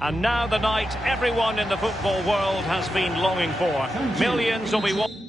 And now the night everyone in the football world has been longing for. Millions will be watching.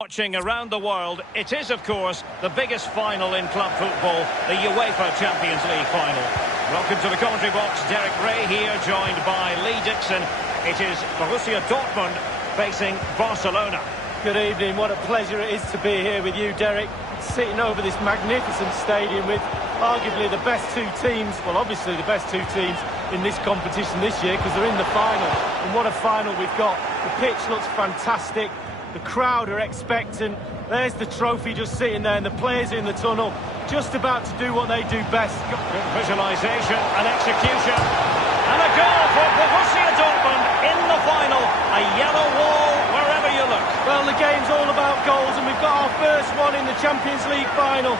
Watching around the world, it is of course the biggest final in club football, the UEFA Champions League final. Welcome to the commentary box. Derek Ray here, joined by Lee Dixon. It is Borussia Dortmund facing Barcelona. Good evening. What a pleasure it is to be here with you, Derek, sitting over this magnificent stadium with arguably the best two teams, well obviously the best two teams in this competition this year because they're in the final. And what a final we've got. The pitch looks fantastic. The crowd are expectant. There's the trophy just sitting there, and the players in the tunnel just about to do what they do best. Good visualisation and execution. And a goal for Borussia Dortmund in the final. A yellow wall wherever you look. Well, the game's all about goals, and we've got our first one in the Champions League final.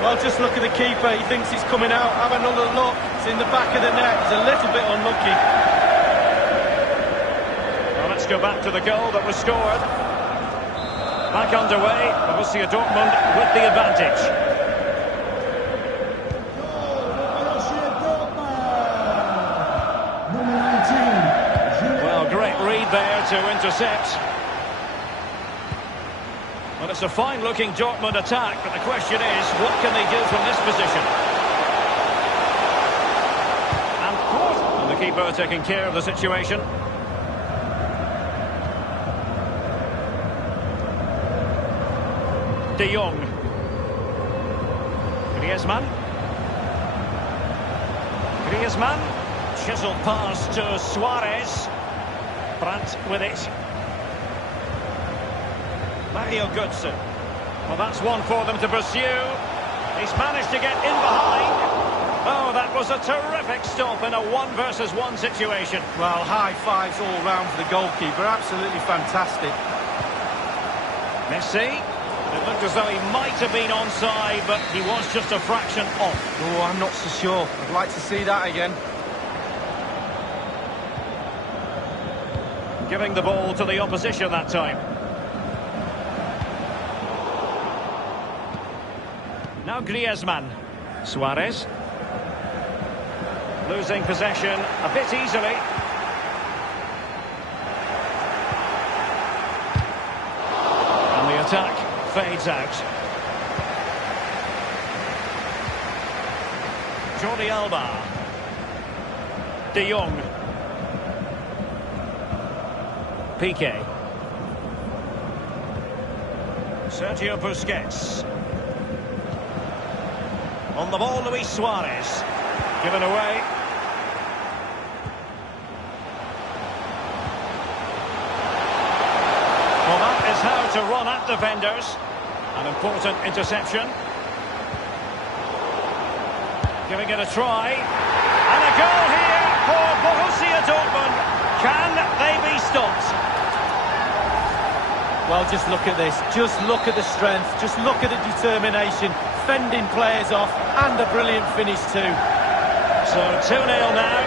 Well, just look at the keeper. He thinks he's coming out. Have another look. It's in the back of the net. He's a little bit unlucky. Well, let's go back to the goal that was scored. Back underway. Borussia Dortmund with the advantage. Well, great read there to intercept. Well, it's a fine-looking Dortmund attack, but the question is, what can they do from this position? And the keeper taking care of the situation. De Jong. Griezmann. Chiseled pass to Suarez. Brandt with it. Mario Götze. Well, that's one for them to pursue. He's managed to get in behind. Oh, that was a terrific stop in a 1-versus-1 situation. Well, high fives all round for the goalkeeper. Absolutely fantastic. Messi. It looked as though he might have been onside, but he was just a fraction off. Oh, I'm not so sure. I'd like to see that again. Giving the ball to the opposition that time. Now Griezmann. Suarez. Losing possession a bit easily. And the attack fades out. Jordi Alba. De Jong. Piqué. Sergio Busquets. On the ball, Luis Suarez. Given away. Well, that is how to run at defenders. An important interception. Giving it a try. And a goal here for Borussia Dortmund. Can they be stopped? Well, just look at this. Just look at the strength. Just look at the determination. Fending players off, and a brilliant finish too. So 2-0 now.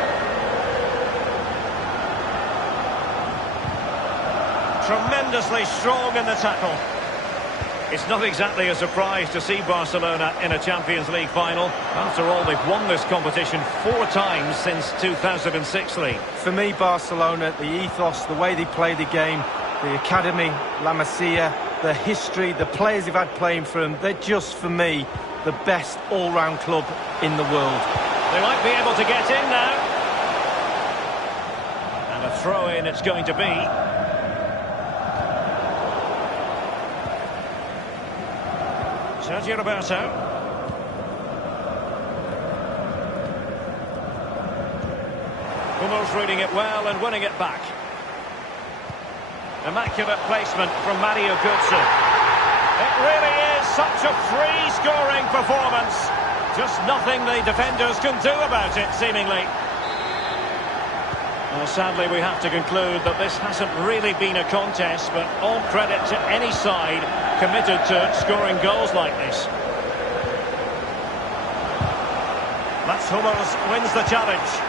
Tremendously strong in the tackle. It's not exactly a surprise to see Barcelona in a Champions League final. After all, they've won this competition 4 times since 2006, Lee. For me, Barcelona, the ethos, the way they play the game, the academy, La Masia, the history, the players they've had playing for them, they're just, for me, the best all-round club in the world. They might be able to get in now. And a throw-in it's going to be. Sergio Roberto. Hummels reading it well and winning it back. Immaculate placement from Mario Götze. It really is such a free-scoring performance. Just nothing the defenders can do about it, seemingly. Well, sadly, we have to conclude that this hasn't really been a contest, but all credit to any side committed to scoring goals like this. Mats Hummels wins the challenge.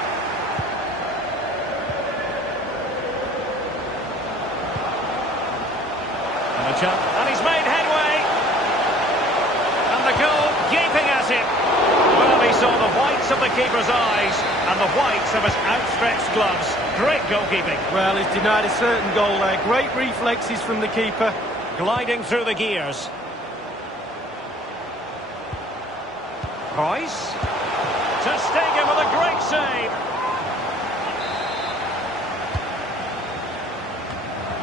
And he's made headway. And the goal gaping at him. Well, he saw the whites of the keeper's eyes and the whites of his outstretched gloves. Great goalkeeping. Well, he's denied a certain goal there. Great reflexes from the keeper. Gliding through the gears. Royce. Ter Stegen with a great save.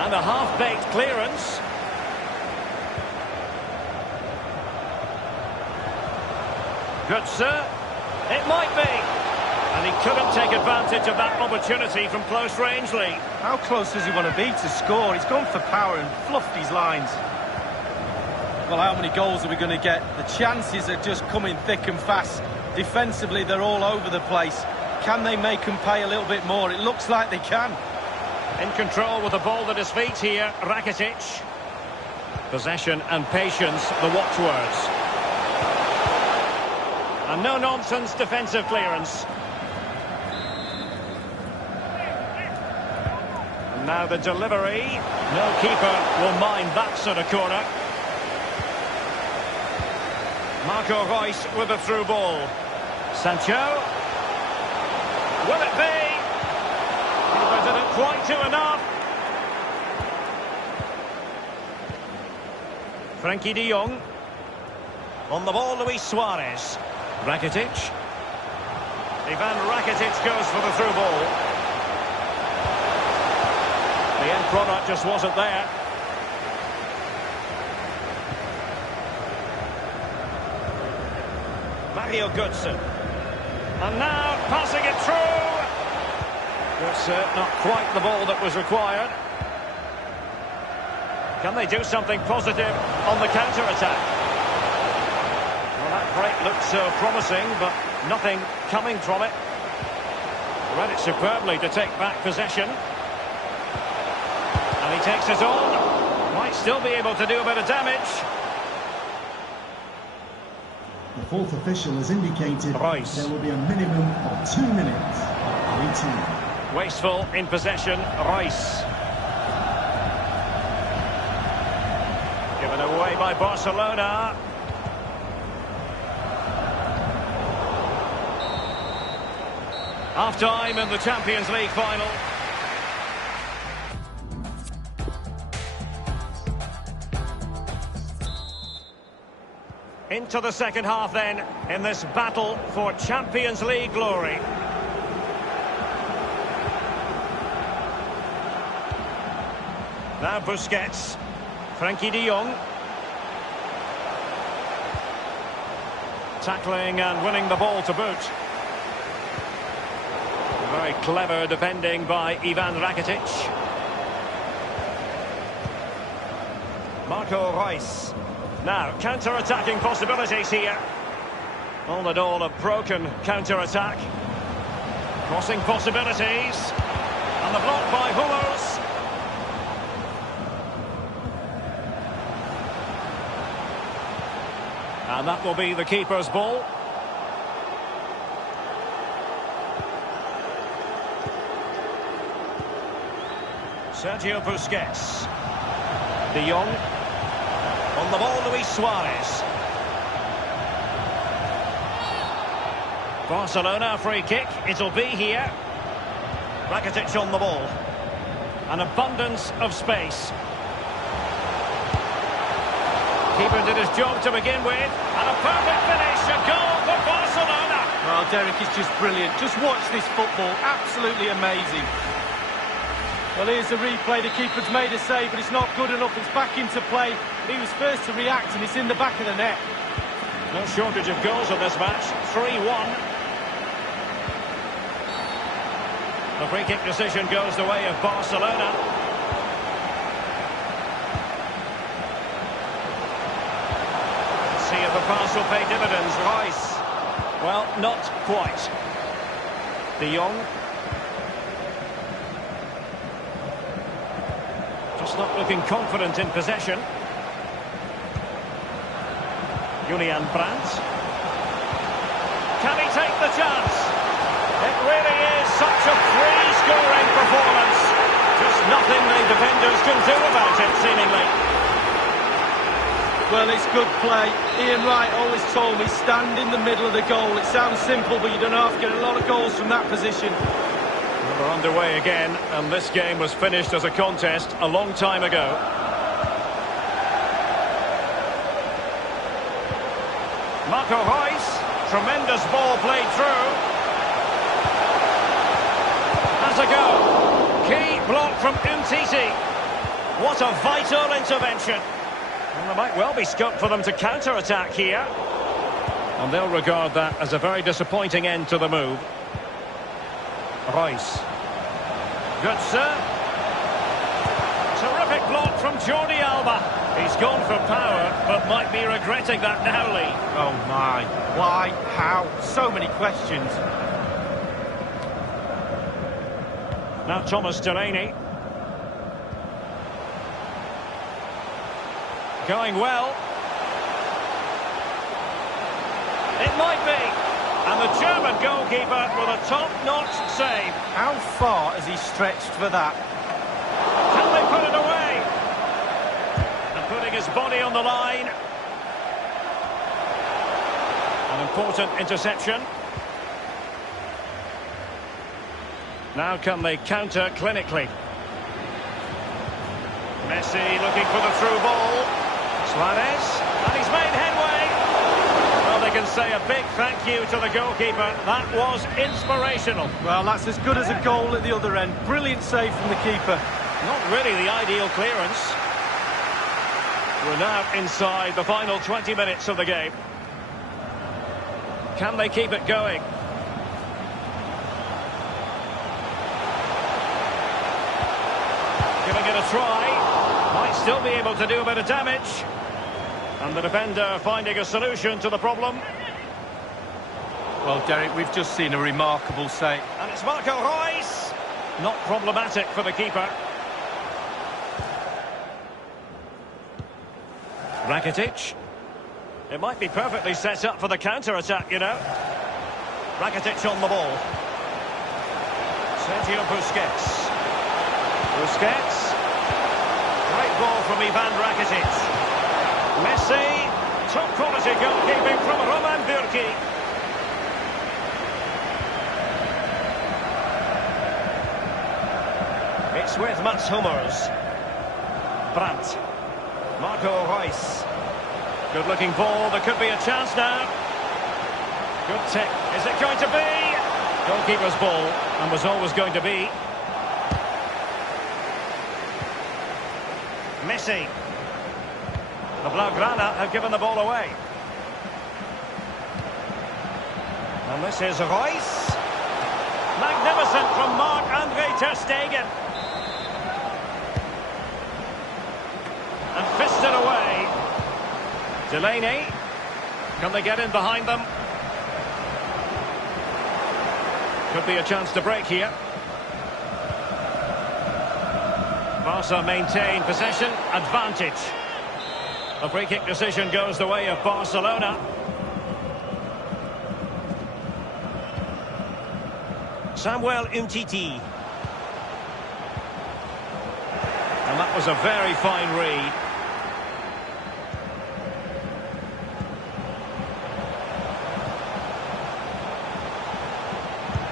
And a half-baked clearance. Good, sir. It might be. And he couldn't take advantage of that opportunity from close range, Lee. How close does he want to be to score? He's gone for power and fluffed his lines. Well, how many goals are we going to get? The chances are just coming thick and fast. Defensively, they're all over the place. Can they make them pay a little bit more? It looks like they can. In control with the ball at his feet here, Rakitic. Possession and patience, the watchwords. And no-nonsense defensive clearance. And now the delivery. No keeper will mind that sort of corner. Marco Reus with a through ball. Sancho. Will it be? Keeper didn't quite do enough. Frankie de Jong. On the ball, Luis Suarez. Rakitic. Ivan Rakitic goes for the through ball. The end product just wasn't there. Mario Götze. And now passing it through. Götze, not quite the ball that was required. Can they do something positive on the counter-attack? That break looked so promising, but nothing coming from it. Read it superbly to take back possession. And he takes it on. Might still be able to do a bit of damage. The fourth official has indicated Reus. there will be a minimum of 2 minutes of 18. Wasteful in possession, Reus. Given away by Barcelona. Half-time in the Champions League final. Into the second half then, in this battle for Champions League glory. Now Busquets. Frankie de Jong. Tackling and winning the ball to boot. Very clever defending by Ivan Rakitic. Marco Reus. Now, counter-attacking possibilities here. All in all, a broken counter-attack. Crossing possibilities. And the block by Hummels. And that will be the keeper's ball. Sergio Busquets. De Jong. On the ball, Luis Suarez. Barcelona free kick. It'll be here. Rakitic on the ball. An abundance of space. Keeper did his job to begin with. And a perfect finish. A goal for Barcelona. Well, Derek is just brilliant. Just watch this football. Absolutely amazing. Well, here's the replay. The keeper's made a save, but it's not good enough. It's back into play. He was first to react, and it's in the back of the net. No shortage of goals in this match. 3-1. The free kick decision goes the way of Barcelona. Let's see if the pass will pay dividends. Reus. Well, not quite. De Jong. Just not looking confident in possession. Julian Brandt. Can he take the chance? It really is such a free-scoring performance. Just nothing the defenders can do about it, seemingly. Well, it's good play. Ian Wright always told me, stand in the middle of the goal. It sounds simple, but you don't have to get a lot of goals from that position. Well, we're underway again, and this game was finished as a contest a long time ago. Marco Reus, tremendous ball played through. Has a go. Key block from Umtiti. What a vital intervention. And there might well be scope for them to counter-attack here. And they'll regard that as a very disappointing end to the move. Reus. Good serve. Terrific block from Jordi Alba. He's gone for power, but might be regretting that now, Lee. Oh my. Why? How? So many questions. Now Thomas Delaney. Going well. It might be. And the German goalkeeper with a top-notch save. How far has he stretched for that? Can they put it away? And putting his body on the line. An important interception. Now can they counter clinically? Messi looking for the through ball. Suarez, and he's made headway. Well, they can say a big thank you to the goalkeeper. That was inspirational. Well, that's as good as a goal at the other end. Brilliant save from the keeper. Not really the ideal clearance. We're now inside the final 20 minutes of the game. Can they keep it going? Giving it a try. Might still be able to do a bit of damage. And the defender finding a solution to the problem. Well, Derek, we've just seen a remarkable save. And it's Marco Reus. Not problematic for the keeper. Rakitic. It might be perfectly set up for the counter-attack, you know. Rakitic on the ball. Sergio Busquets. Busquets. Great ball from Ivan Rakitic. Messi. Top quality goalkeeping from Roman Bürki. It's with Mats Hummels. Brandt. Marco Reus. Good looking ball. There could be a chance now. Good tip. Is it going to be? Goalkeeper's ball, and was always going to be. Messi. The Blaugrana have given the ball away. And this is Reus. Magnificent from Marc-Andre ter Stegen. And fisted away. Delaney. Can they get in behind them? Could be a chance to break here. Barca maintain possession, advantage. A free kick decision goes the way of Barcelona. Samuel Umtiti. And that was a very fine read.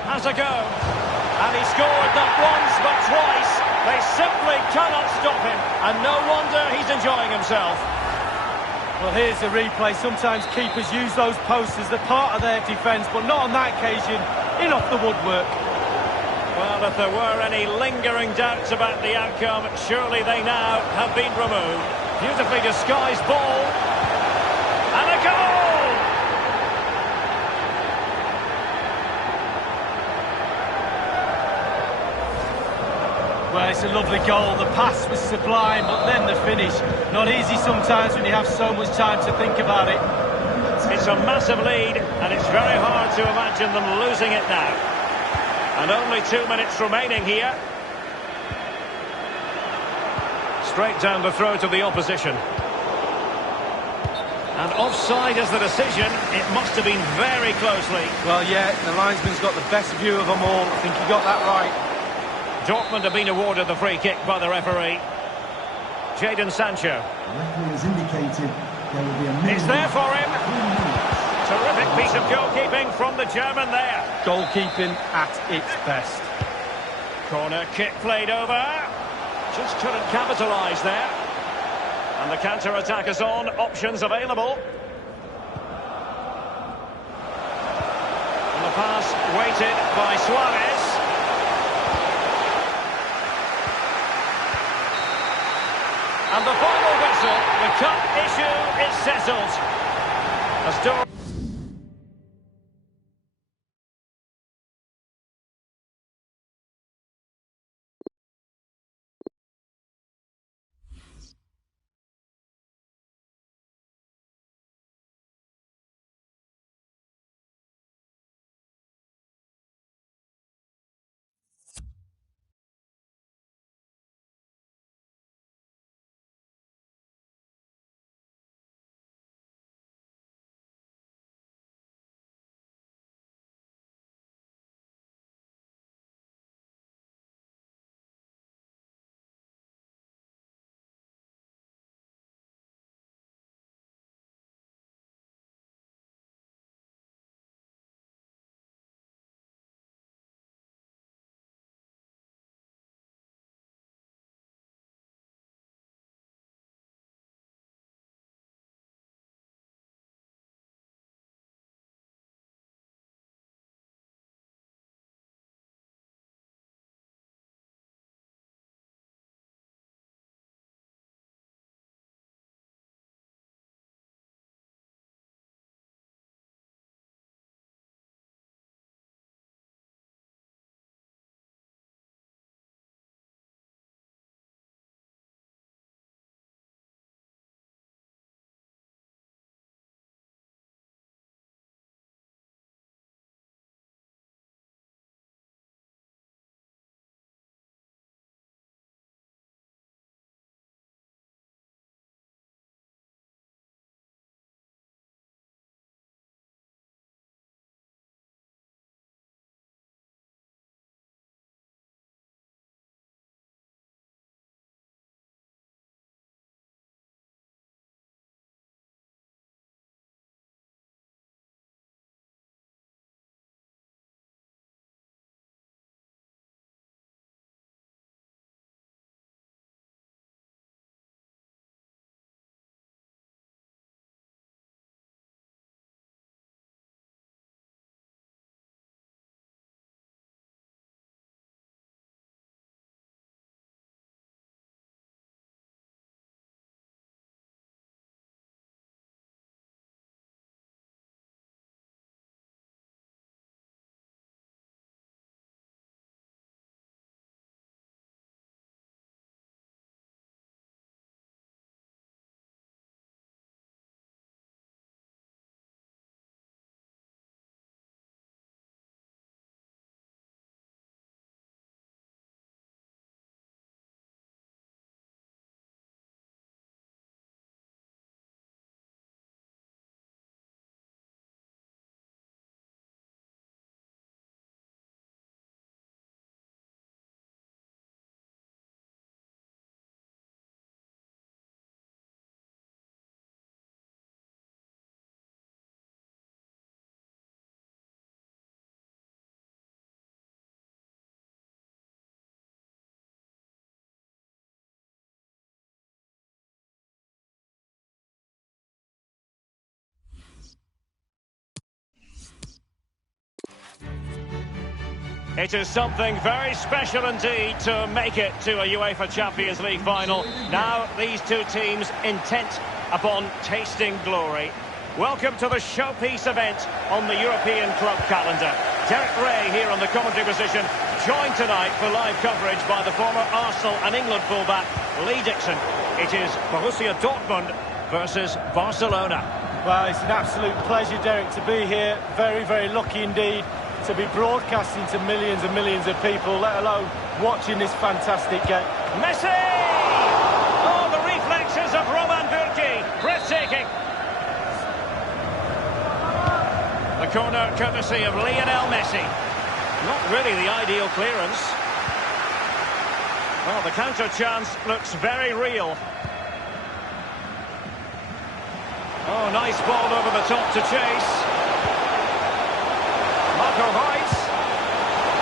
Has a go. And he scored not once but twice. They simply cannot stop him. And no wonder he's enjoying himself. Well, here's the replay. Sometimes keepers use those posts as the part of their defence, but not on that occasion. In off the woodwork. Well, if there were any lingering doubts about the outcome, surely they now have been removed. Beautifully disguised ball. And a goal! Well, it's a lovely goal. The pass was sublime, but then the finish. Not easy sometimes when you have so much time to think about it. It's a massive lead, and it's very hard to imagine them losing it now. And only 2 minutes remaining here. Straight down the throat of the opposition. And offside is the decision. It must have been very closely. Well, yeah, the linesman's got the best view of them all. I think he got that right. Dortmund have been awarded the free kick by the referee. Jadon Sancho. The referee has indicated There will be a minimum It's there for him. 3 minutes. Terrific piece of goalkeeping from the German there. Goalkeeping at its best. Corner kick played over. Just couldn't capitalise there. And the counter-attack is on. Options available. And the pass weighted by Suarez. And the final whistle. The cup issue is settled. As Dor It is something very special indeed to make it to a UEFA Champions League final. Now these two teams intent upon tasting glory. Welcome to the showpiece event on the European club calendar. Derek Ray here on the commentary position, joined tonight for live coverage by the former Arsenal and England fullback Lee Dixon. It is Borussia Dortmund versus Barcelona. Well, it's an absolute pleasure, Derek, to be here. Very, very lucky indeed to be broadcasting to millions and millions of people, let alone watching this fantastic game. Messi! Oh, the reflexes of Roman Bürki. Breathtaking. The corner courtesy of Lionel Messi. Not really the ideal clearance. Well, the counter chance looks very real. Oh, nice ball over the top to chase. Marco Reus.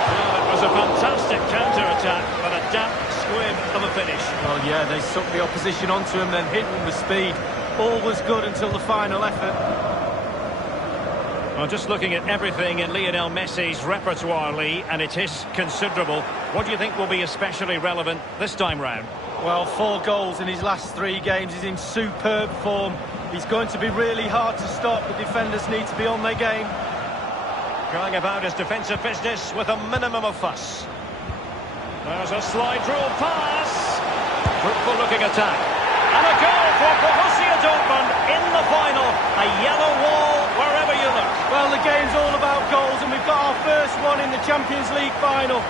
Well, it was a fantastic counter-attack, but a damp squib of a finish. Well, yeah, they sucked the opposition onto him, then hit him with speed. All was good until the final effort. Well, just looking at everything in Lionel Messi's repertoire, Lee, and it is considerable. What do you think will be especially relevant this time round? Well, 4 goals in his last 3 games. He's in superb form. He's going to be really hard to stop. The defenders need to be on their game. Going about his defensive business with a minimum of fuss. There's a slide rule pass. Fruitful looking attack. And a goal for Borussia Dortmund in the final. A yellow wall wherever you look. Well, the game's all about goals, and we've got our first one in the Champions League final.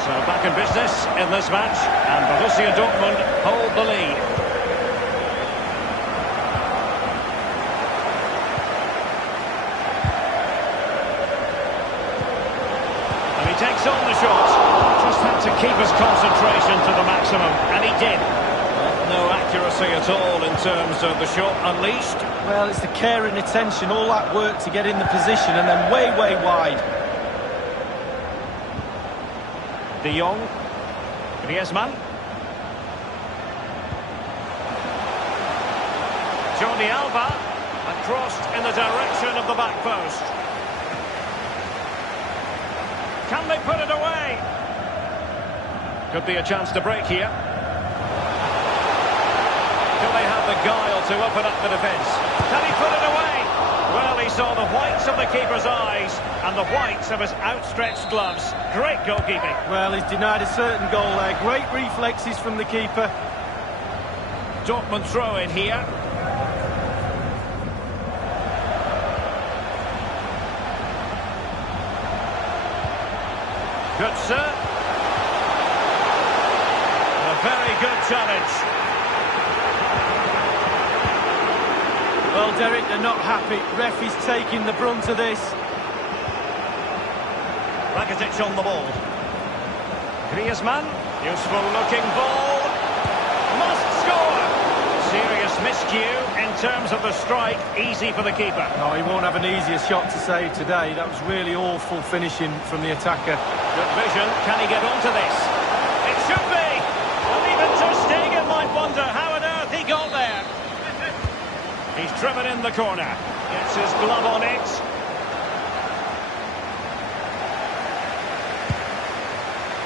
So back in business in this match, and Borussia Dortmund hold the lead. And he takes on the shot. Just had to keep his concentration to the maximum, and he did. No accuracy at all in terms of the shot unleashed. Well, it's the care and attention, all that work to get in the position, and then way, way wide. De Jong. Griezmann. Jordi Alba. And crossed in the direction of the back post. Can they put it away? Could be a chance to break here. Do they have the guile to open up the defence? Can he put it away? Well, he saw the whites of the keeper's eyes and the whites of his outstretched gloves. Great goalkeeping. Well, he's denied a certain goal there. Great reflexes from the keeper. Dortmund throw in here. Good, sir. A very good challenge. Well, Derek, they're not happy. Ref is taking the brunt of this. Rakitic on the ball. Griezmann. Useful looking ball. Must score. Serious miscue in terms of the strike. Easy for the keeper. No, he won't have an easier shot to save today. That was really awful finishing from the attacker. Good vision. Can he get onto this? It should be. And even Ter Stegen might wonder how on earth he got there. He's driven in the corner. Gets his glove on it.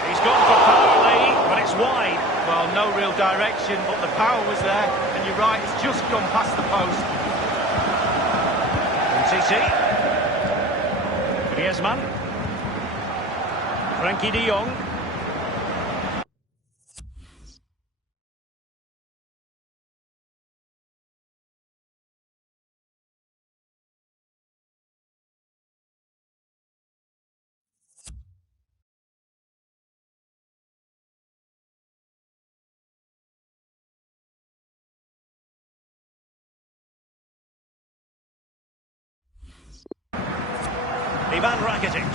He's gone for power, Lee, but it's wide. Well, no real direction, but the power was there. And you're right, it's just gone past the post. Titi. Griezmann. Frankie de Jong. Ivan Rakitic.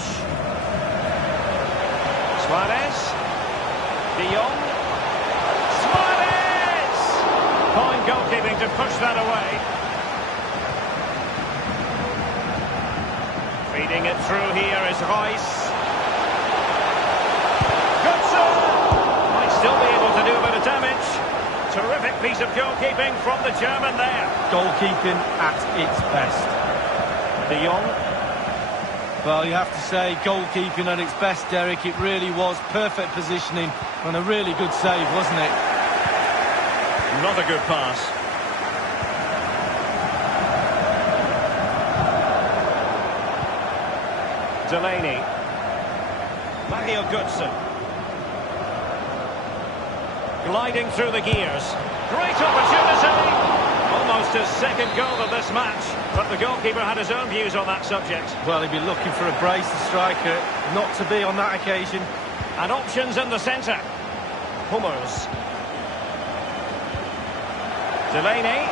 Suarez. De Jong. Suarez! Fine goalkeeping to push that away. Feeding it through here is Reus. Good sir! Might still be able to do a bit of damage. Terrific piece of goalkeeping from the German there. Goalkeeping at its best. De Jong. Well, you have to say, goalkeeping at its best, Derek. It really was perfect positioning and a really good save, wasn't it? Not a good pass. Delaney. Mario Götze. Gliding through the gears. Great opportunity. Almost his second goal of this match, but the goalkeeper had his own views on that subject. Well, he'd be looking for a brace, the striker, not to be on that occasion. And options in the centre. Hummels. Delaney.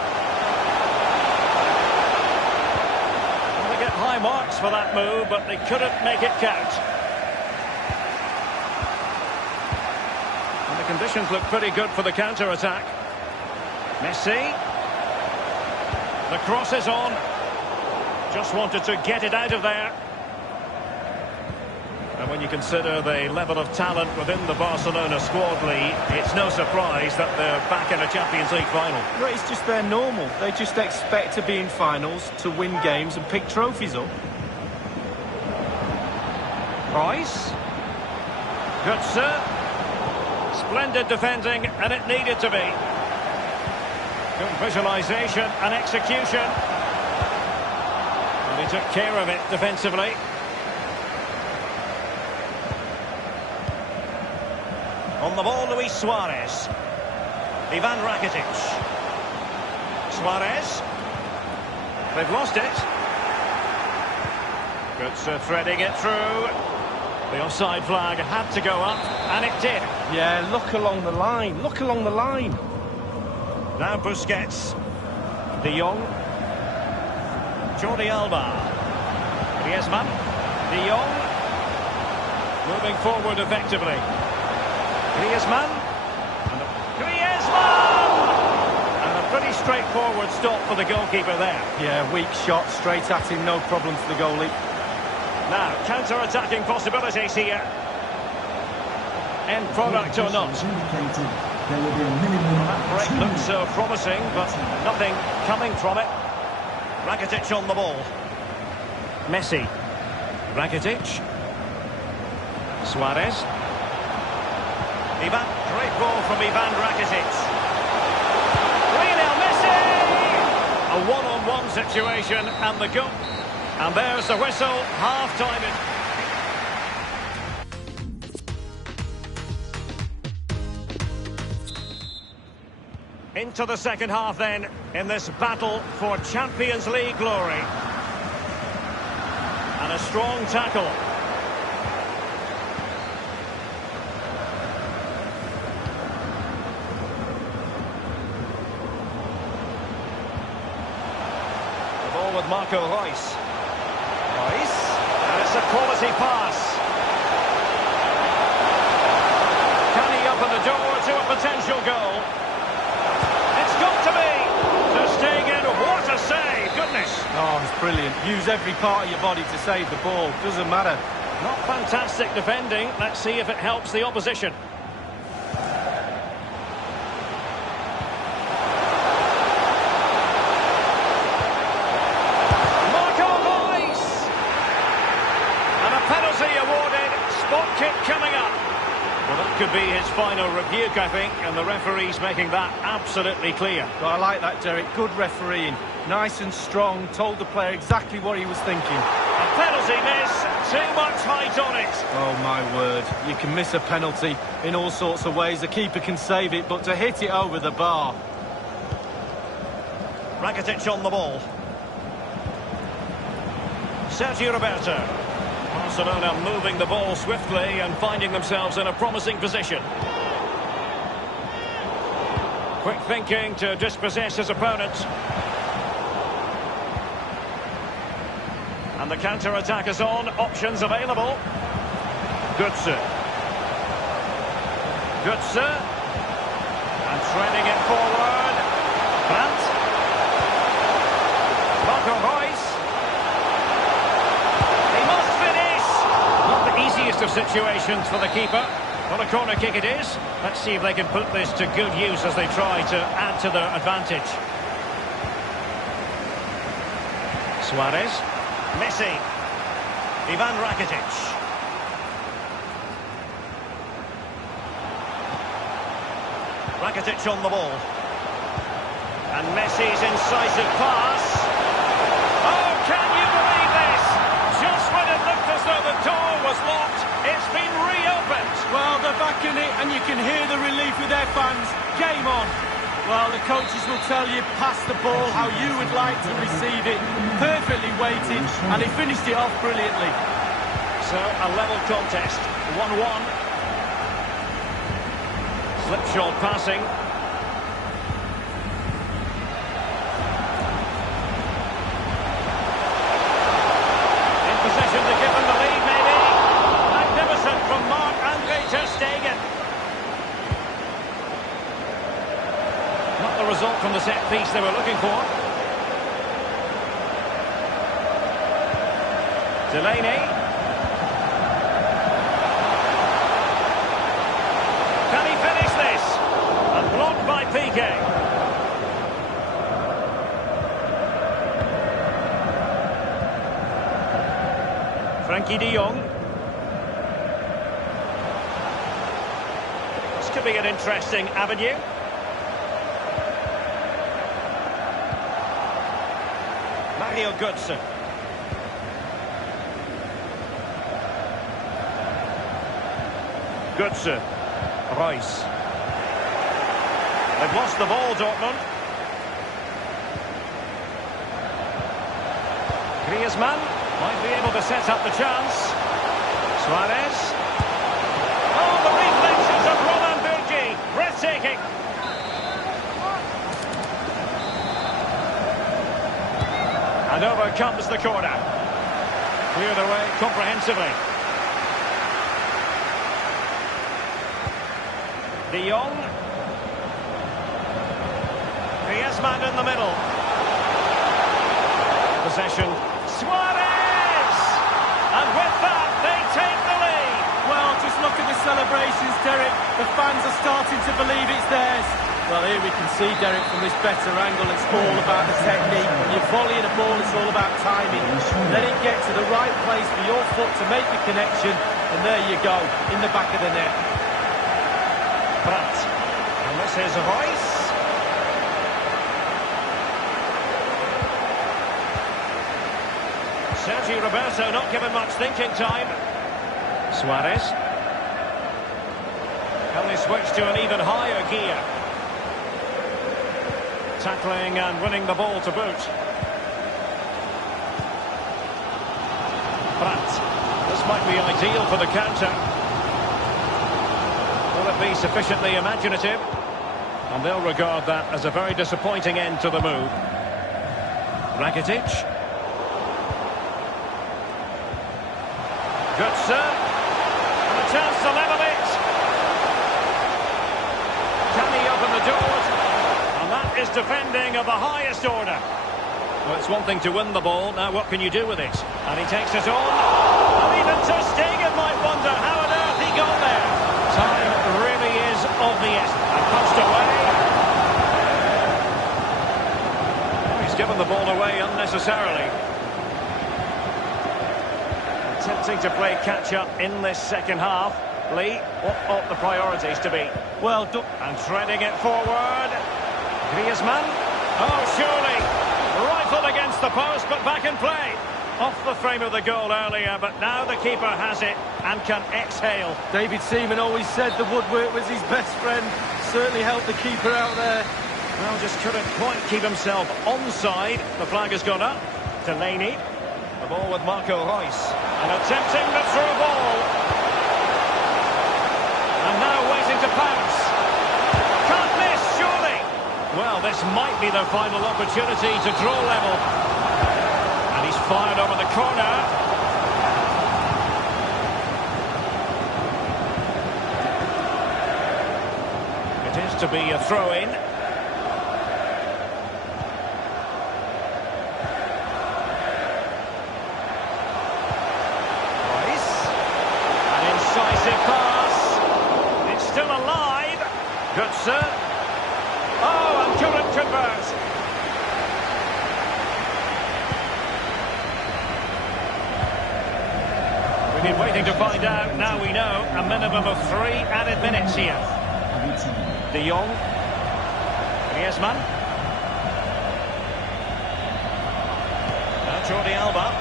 Well, they get high marks for that move, but they couldn't make it count. And the conditions look pretty good for the counter-attack. Messi. The cross is on. Just wanted to get it out of there. And when you consider the level of talent within the Barcelona squad, Lee, it's no surprise that they're back in a Champions League final. Well, it's just their normal. They just expect to be in finals, to win games and pick trophies up. Royce. Good, sir. Splendid defending, and it needed to be. Good visualisation and execution. And he took care of it defensively. On the ball, Luis Suarez. Ivan Rakitic. Suarez. They've lost it. Good, threading it through. The offside flag had to go up, and it did. Yeah, look along the line. Look along the line. Now Busquets. De Jong. Jordi Alba. Griezmann. De Jong. Moving forward effectively. Griezmann. Griezmann! And a pretty straightforward stop for the goalkeeper there. Yeah, weak shot, straight at him, no problem for the goalie. Now, counter-attacking possibilities here. End product or not. There will be a minimum That break looks so promising, but nothing coming from it. Rakitic on the ball. Messi. Rakitic. Suarez. Great ball from Ivan Rakitic. Lionel Messi! A one-on-one situation and the goal. And there's the whistle, half-time. Into the second half then, in this battle for Champions League glory. And a strong tackle. The ball with Marco Reus. And it's a quality pass. Can he open the door to a potential goal? It's got to be. Ter Stegen, what a save, goodness. Oh, it's brilliant. Use every part of your body to save the ball. Doesn't matter. Not fantastic defending. Let's see if it helps the opposition. Awarded, spot kick coming up. Well, that could be his final rebuke, I think, and the referee's making that absolutely clear. Well, I like that, Derek. Good refereeing. Nice and strong, told the player exactly what he was thinking. A penalty miss, too much height on it. Oh, my word. You can miss a penalty in all sorts of ways. The keeper can save it, but to hit it over the bar. Rakitic on the ball. Sergio Roberto. Barcelona moving the ball swiftly and finding themselves in a promising position. Quick thinking to dispossess his opponent. And the counter-attack is on. Options available. Götze. Götze. And trending it forward. Brandt. Marco Reus. Easiest of situations for the keeper. Well, a corner kick it is. Let's see if they can put this to good use as they try to add to their advantage. Suarez. Messi. Ivan Rakitic. Rakitic on the ball. And Messi's incisive pass. Oh, can you believe this? Just when it looked as though the door was locked, it's been reopened. Well, they're back in it, and you can hear the relief with their fans. Game on. Well, the coaches will tell you, pass the ball how you would like to receive it. Perfectly weighted, and he finished it off brilliantly. So, a level contest, 1-1. Slipshod passing. Possession to give them the lead, maybe. Magnificent from Marc-Andre Ter Stegen. Not the result from the set piece they were looking for. Delaney. Can he finish this? And blocked by Piqué. Frankie de Jong. This could be an interesting avenue. Mario Götze. Götze. Reus. They've lost the ball, Dortmund. Griezmann might be able to set up the chance. Suarez. Oh, the reflexes of Roman Burgi. Breathtaking. And over comes the corner. Cleared away comprehensively. De Jong. Griezmann in the middle. Possession. Suarez! And with that, they take the lead. Well, just look at the celebrations, Derek. The fans are starting to believe it's theirs. Well, here we can see, Derek, from this better angle, it's all about the technique. When you're volleying a ball, it's all about timing. Let it get to the right place for your foot to make the connection, and there you go, in the back of the net. Pratt. And this is Reus. Sergio Roberto not given much thinking time. Suarez. Can they switch to an even higher gear? Tackling and winning the ball to boot. Pratt. This might be ideal for the counter. Will it be sufficiently imaginative? And they'll regard that as a very disappointing end to the move. Rakitic. Götze. And a chance to level it. Can he open the doors? And that is defending of the highest order. Well, it's one thing to win the ball. Now what can you do with it? And he takes it on. And even Ter Stegen might wonder how on earth he got there. Time really is of the essence. And punched away. He's given the ball away unnecessarily. Attempting to play catch-up in this second half. Lee, what ought the priorities to be? Well, and threading it forward. Griezmann. Oh, surely. Rifled against the post, but back in play. Off the frame of the goal earlier, but now the keeper has it and can exhale. David Seaman always said the woodwork was his best friend. Certainly helped the keeper out there. Well, just couldn't quite keep himself onside. The flag has gone up. Delaney. The ball with Marco Reus. And attempting the through ball. And now waiting to pounce. Can't miss, surely. Well, this might be their final opportunity to draw level. And he's fired over the corner. It is to be a throw-in. Pass. It's still alive. Götze. Oh, and couldn't convert. We've been waiting to find out. Now we know. A minimum of 3 added minutes here. De Jong. Griezmann. Now Jordi Alba.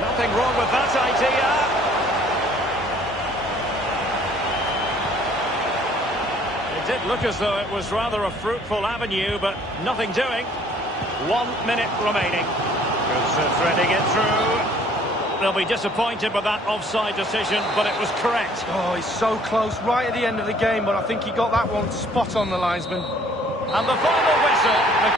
Nothing wrong with that idea. It did look as though it was rather a fruitful avenue, but nothing doing. 1 minute remaining. Götze threading it through. They'll be disappointed with that offside decision, but it was correct. Oh, he's so close, right at the end of the game, but I think he got that one spot on, the linesman. And the final whistle.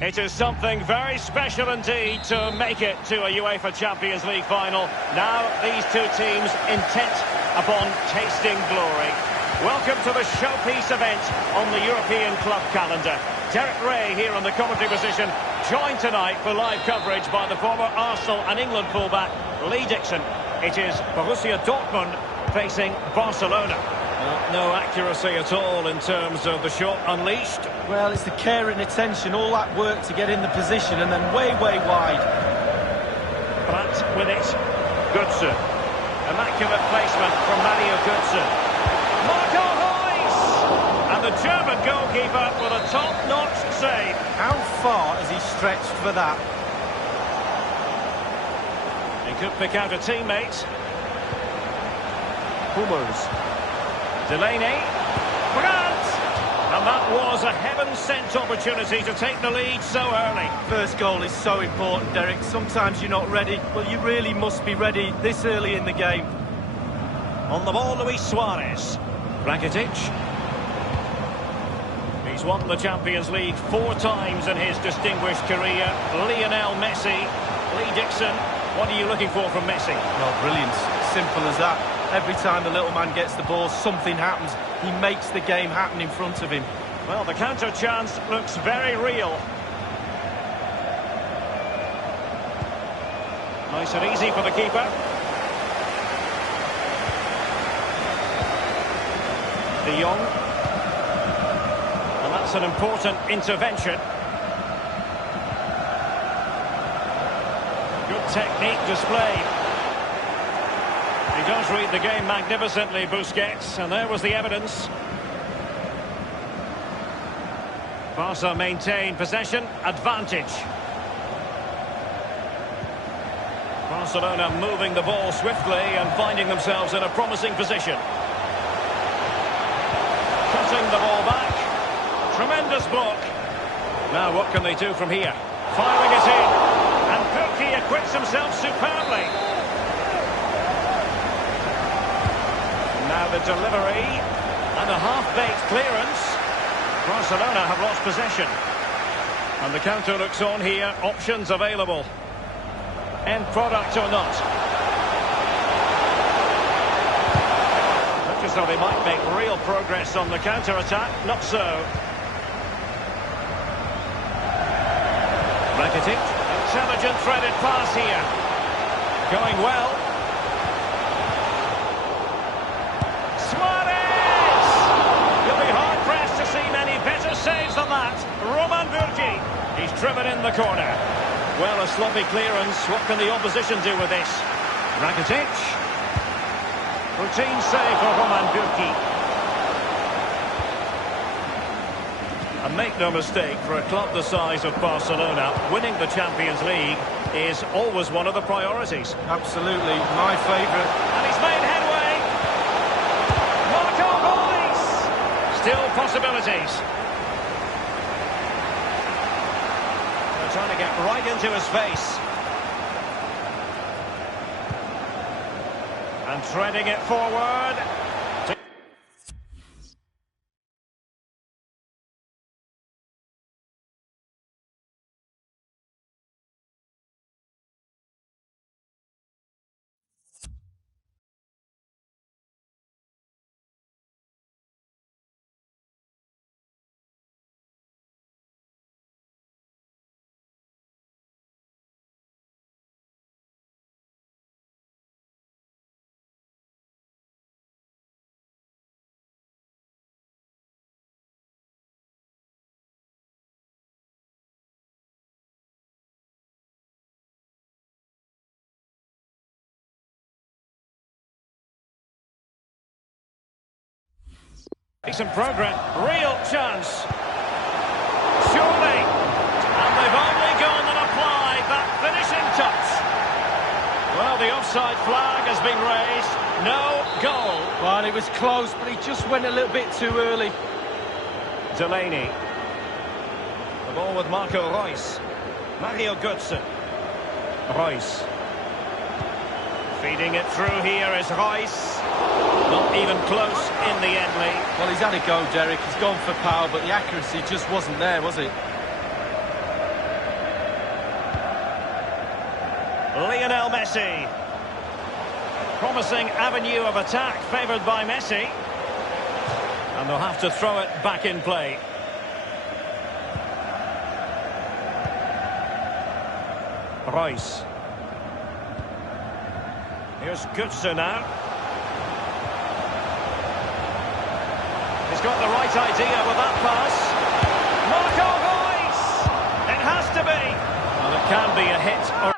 It is something very special indeed to make it to a UEFA Champions League final. Now these two teams intent upon tasting glory. Welcome to the showpiece event on the European club calendar. Derek Ray here on the commentary position, joined tonight for live coverage by the former Arsenal and England fullback, Lee Dixon. It is Borussia Dortmund facing Barcelona. No accuracy at all in terms of the shot unleashed. Well, it's the care and attention, all that work to get in the position and then way wide. But with it, Götze. Immaculate placement from Mario Götze. Marco Reus! And the German goalkeeper with a top-notch save. How far has he stretched for that? He could pick out a teammate. Hummels. Delaney. Brandt! And that was a heaven-sent opportunity to take the lead so early. First goal is so important, Derek. Sometimes you're not ready. Well, you really must be ready this early in the game. On the ball, Luis Suarez. Rakitic. He's won the Champions League 4 times in his distinguished career. Lionel Messi. Lee Dixon, what are you looking for from Messi? Well, brilliance. Simple as that. Every time the little man gets the ball, something happens. He makes the game happen in front of him. Well, the counter chance looks very real. Nice and easy for the keeper. De Jong. And that's an important intervention. Good technique displayed. He does read the game magnificently, Busquets, and there was the evidence. Barca maintain possession, advantage. Barcelona moving the ball swiftly and finding themselves in a promising position. Cutting the ball back. Tremendous block. Now what can they do from here? Firing it in. And Pukki acquits himself superbly. Now the delivery, and a half-baked clearance. Barcelona have lost possession. And the counter looks on here, options available. End product or not. Looks as though they might make real progress on the counter-attack, not so. Rakitic, intelligent threaded pass here. Going well. Saves on that. Roman Burki. He's driven in the corner. Well, a sloppy clearance. What can the opposition do with this? Rakitic. Routine save for Roman Burki. And make no mistake, for a club the size of Barcelona, winning the Champions League is always one of the priorities. Absolutely, my favourite. And he's made headway. Marco Reus. Still possibilities. Trying to get right into his face. And threading it forward. Decent progress, real chance. Surely. And they've only gone and applied that finishing touch. Well, the offside flag has been raised. No goal. Well, it was close, but he just went a little bit too early. Delaney. The ball with Marco Reus. Mario Götze. Reus. Feeding it through here is Reus. Not even close in the end, Lee. Well, he's had a go, Derek. He's gone for power, but the accuracy just wasn't there, was it? Lionel Messi. Promising avenue of attack favoured by Messi. And they'll have to throw it back in play. Royce. Here's Götze now. He's got the right idea with that pass. Marco Royce! It has to be. Well, it can be a hit or...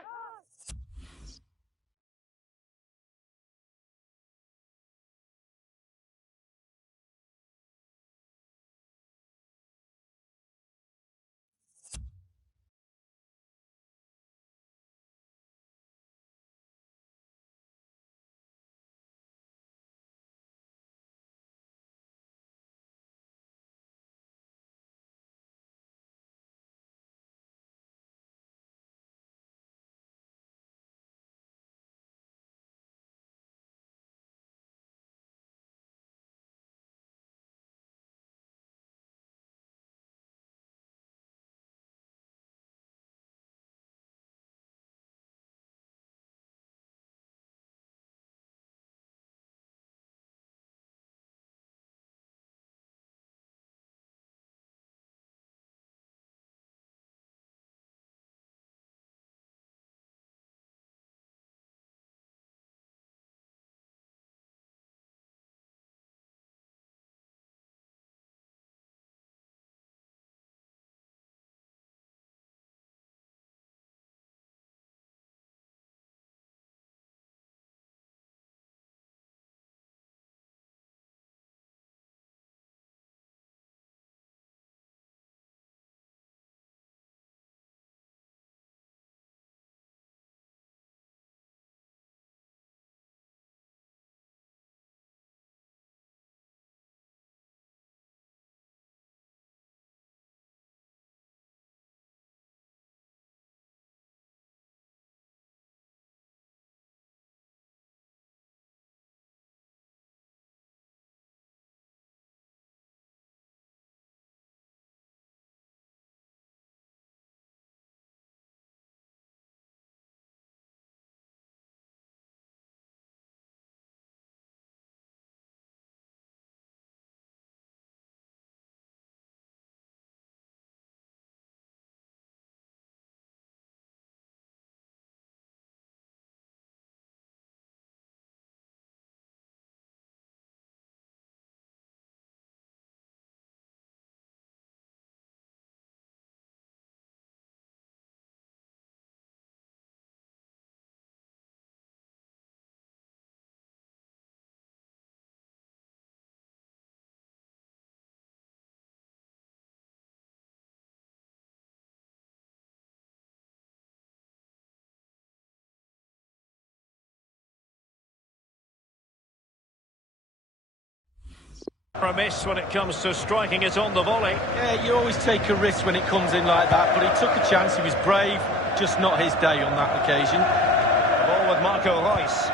A miss when it comes to striking it on the volley. Yeah, you always take a risk when it comes in like that, but he took a chance, he was brave, just not his day on that occasion. The ball with Marco Reus.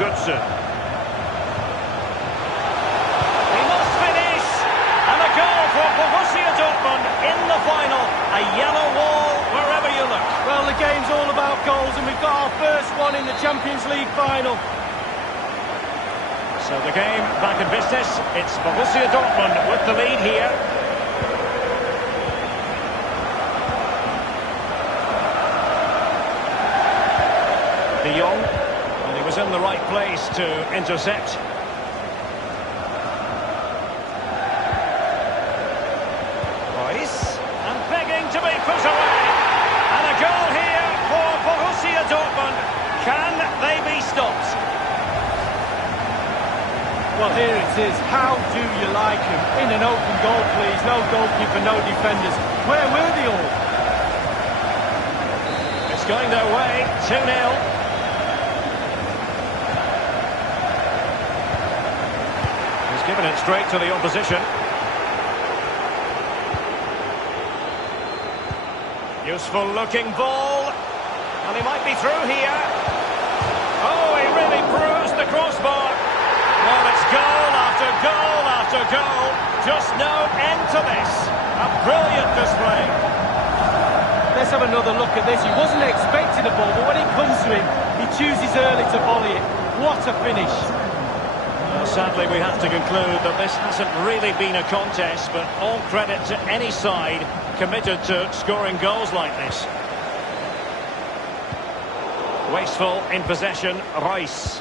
Götze. He must finish! And a goal for Borussia Dortmund in the final. A yellow wall wherever you look. Well, the game's all about goals, and we've got our first one in the Champions League final. So the game back in business. It's Borussia Dortmund with the lead here. De Jong, and he was in the right place to intercept. Royce, and begging to be put away. And a goal here for Borussia Dortmund. Can they be stopped? Well, here it is. How do you like him? In an open goal, please. No goalkeeper, no defenders. Where were they all? It's going their way. 2-0. He's given it straight to the opposition. Useful looking ball. And he might be through here. Oh, he really bruised the crossbar. Well, it's goal after goal after goal. Just no end to this. A brilliant display. Let's have another look at this. He wasn't expecting the ball, but when it comes to him, he chooses early to volley it. What a finish. Well, sadly, we have to conclude that this hasn't really been a contest, but all credit to any side committed to scoring goals like this. Wasteful in possession, Rice.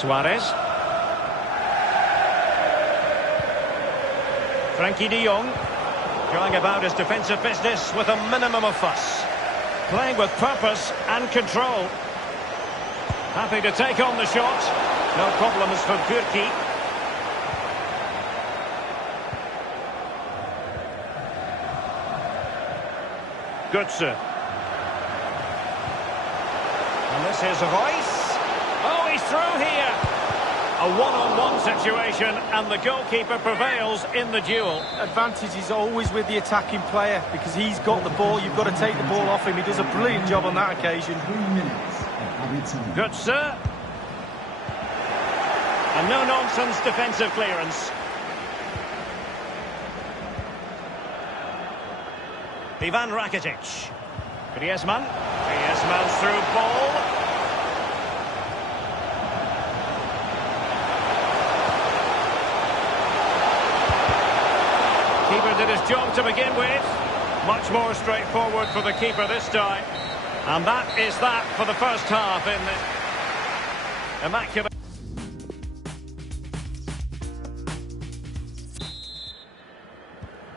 Suarez. Frankie de Jong. Going about his defensive business with a minimum of fuss. Playing with purpose and control. Happy to take on the shot. No problems for Gürki. Götze. And this is Royce. Oh, he's through here. A one-on-one situation, and the goalkeeper prevails in the duel. Advantage is always with the attacking player because he's got the ball. You've got to take the ball off him. He does a brilliant job on that occasion. 3 minutes of added time. Götze. And no-nonsense defensive clearance. Ivan Rakitic. Griezmann. Griezmann's through ball. Keeper did his job to begin with. Much more straightforward for the keeper this time. And that is that for the first half in the immaculate.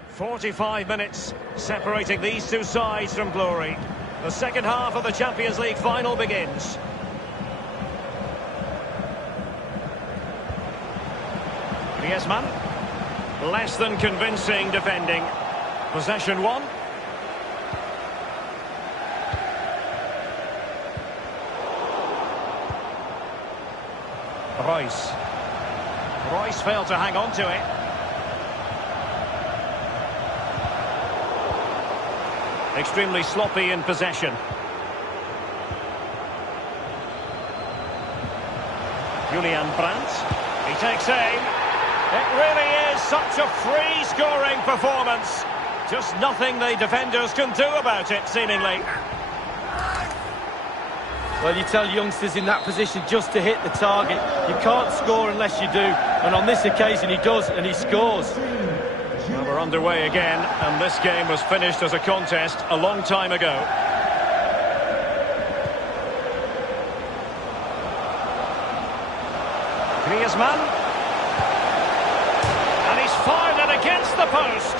"45 minutes separating these two sides from glory. The second half of the Champions League final begins. Griezmann. Less than convincing defending. Possession one. Royce. Royce failed to hang on to it. Extremely sloppy in possession. Julian Brandt. He takes aim. It really is such a free-scoring performance. Just nothing the defenders can do about it, seemingly. Well, you tell youngsters in that position just to hit the target. You can't score unless you do. And on this occasion, he does, and he scores. Well, we're underway again, and this game was finished as a contest a long time ago. Griezmann. And he's fired it against the post.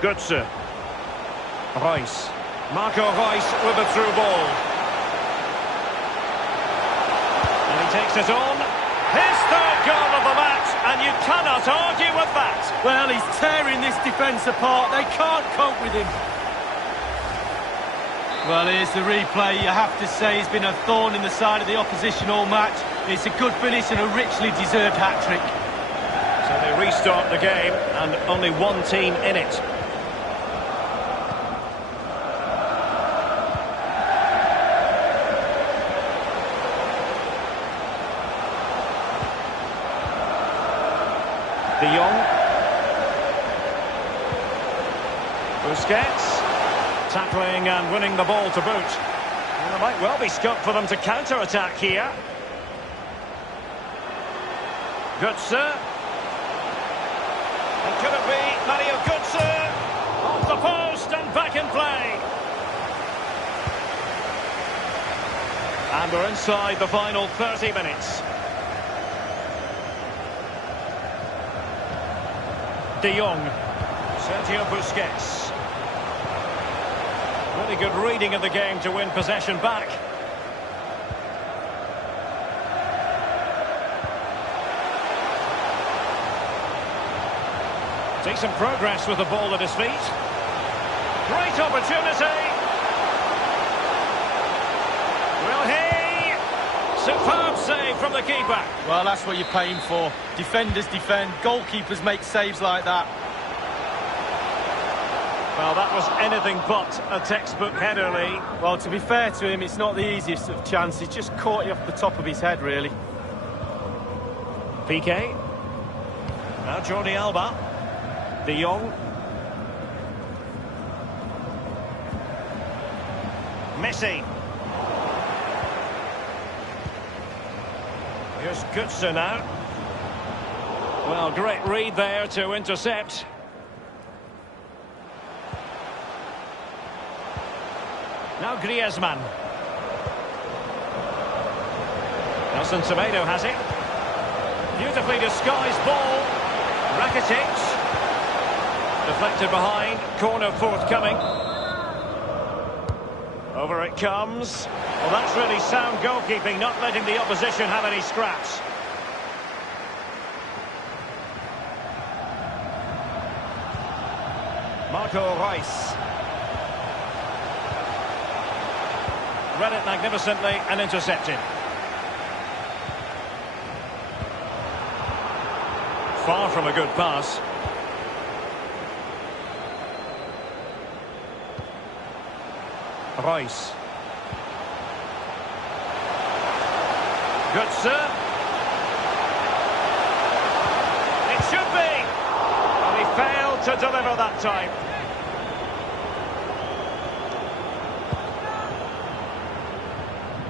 Götze. Royce. Marco Royce with a through ball. And he takes it on. His third goal of the match, and you cannot argue with that. Well, he's tearing this defence apart. They can't cope with him. Well, here's the replay. You have to say he's been a thorn in the side of the opposition all match. It's a good finish and a richly deserved hat-trick. So they restart the game, and only one team in it. De Jong. Busquets. Tackling and winning the ball to boot. Well, there might well be scope for them to counter-attack here. Götze. And could it be Mario Götze? Off the post and back in play. And we're inside the final 30 minutes. De Jong. Sergio Busquets. Really good reading of the game to win possession back. Decent progress with the ball at his feet. Great opportunity. Will he? Superb save from the keeper. Well, that's what you're paying for. Defenders defend, goalkeepers make saves like that. Well, that was anything but a textbook header, Lee. Well, to be fair to him, it's not the easiest of chances. Just caught it off the top of his head, really. Piqué. Now Jordi Alba. De Jong. Messi. Here's Götze now. Well, great read there to intercept. Now Griezmann. Nelson Semedo has it. Beautifully disguised ball. Rakitic. Deflected behind, corner forthcoming. Over it comes. Well, that's really sound goalkeeping, not letting the opposition have any scraps. Marco Reus. Read it magnificently and intercepted. Far from a good pass. Reus. Good serve. It should be. Well, he failed to deliver that time.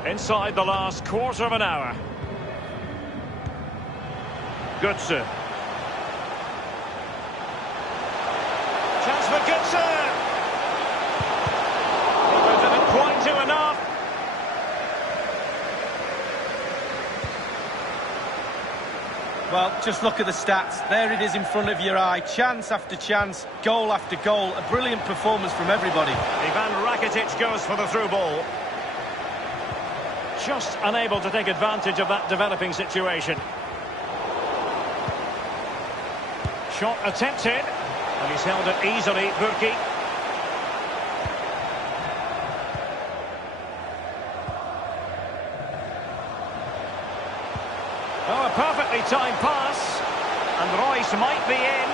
Inside the last quarter of an hour. Götze. Chance for Götze. He didn't quite do enough. Well, just look at the stats. There it is in front of your eye. Chance after chance, goal after goal. A brilliant performance from everybody. Ivan Rakitic goes for the through ball. Just unable to take advantage of that developing situation. Shot attempted, and he's held it easily, Burki. Oh, a perfectly timed pass, and Reus might be in,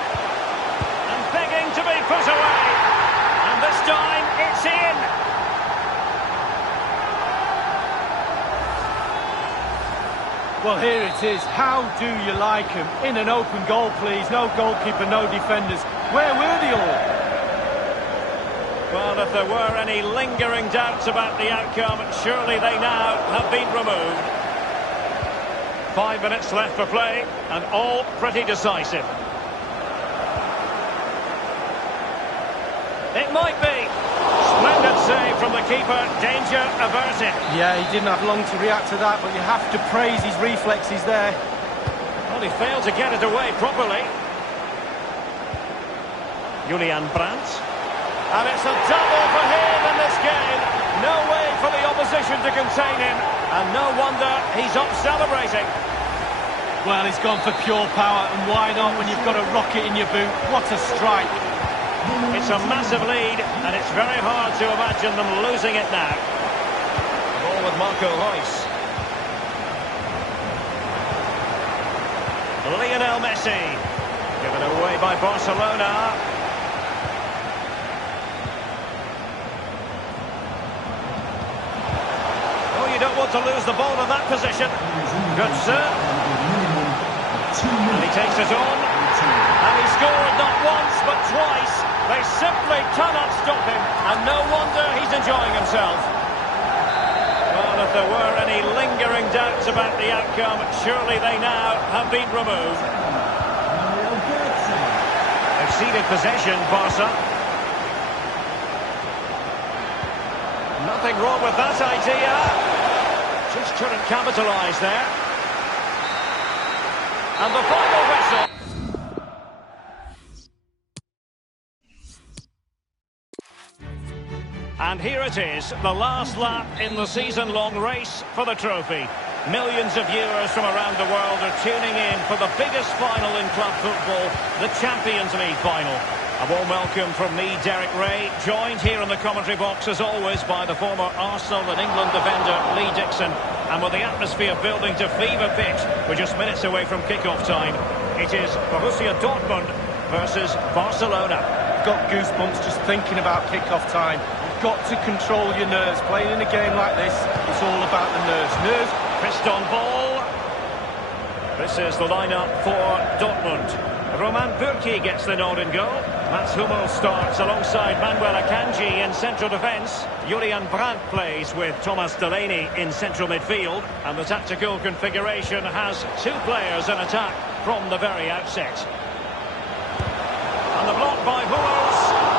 and begging to be put away, and this time it's in. Well, here it is. How do you like him? In an open goal, please. No goalkeeper, no defenders. Where were they all? Well, if there were any lingering doubts about the outcome, surely they now have been removed. 5 minutes left for play, and all pretty decisive. It might be. Splendid save from the keeper, danger averted. Yeah, he didn't have long to react to that, but you have to praise his reflexes there. Well, he failed to get it away properly. Julian Brandt. And it's a double for him in this game. No way for the opposition to contain him. And no wonder he's up celebrating. Well, he's gone for pure power, and why not when you've got a rocket in your boot? What a strike. It's a massive lead, and it's very hard to imagine them losing it now. The ball with Marco Reus. Lionel Messi. Given away by Barcelona. Oh, you don't want to lose the ball in that position. Good serve. And he takes it on. And he scored not once, but twice. They simply cannot stop him, and no wonder he's enjoying himself. Well, if there were any lingering doubts about the outcome, surely they now have been removed. They've ceded possession, Barca. Nothing wrong with that idea. Just couldn't capitalise there. And the final whistle. And here it is, the last lap in the season-long race for the trophy. Millions of viewers from around the world are tuning in for the biggest final in club football, the Champions League final. A warm welcome from me, Derek Ray, joined here in the commentary box as always by the former Arsenal and England defender Lee Dixon. And with the atmosphere building to fever pitch, we're just minutes away from kick-off time. It is Borussia Dortmund versus Barcelona. Got goosebumps just thinking about kick-off time. Got to control your nerves. Playing in a game like this, it's all about the nerves. Nerves. Piston ball. This is the lineup for Dortmund. Roman Burki gets the nod in goal. Mats Hummels starts alongside Manuel Akanji in central defence. Julian Brandt plays with Thomas Delaney in central midfield. And the tactical configuration has two players in attack from the very outset. And the block by Hummels.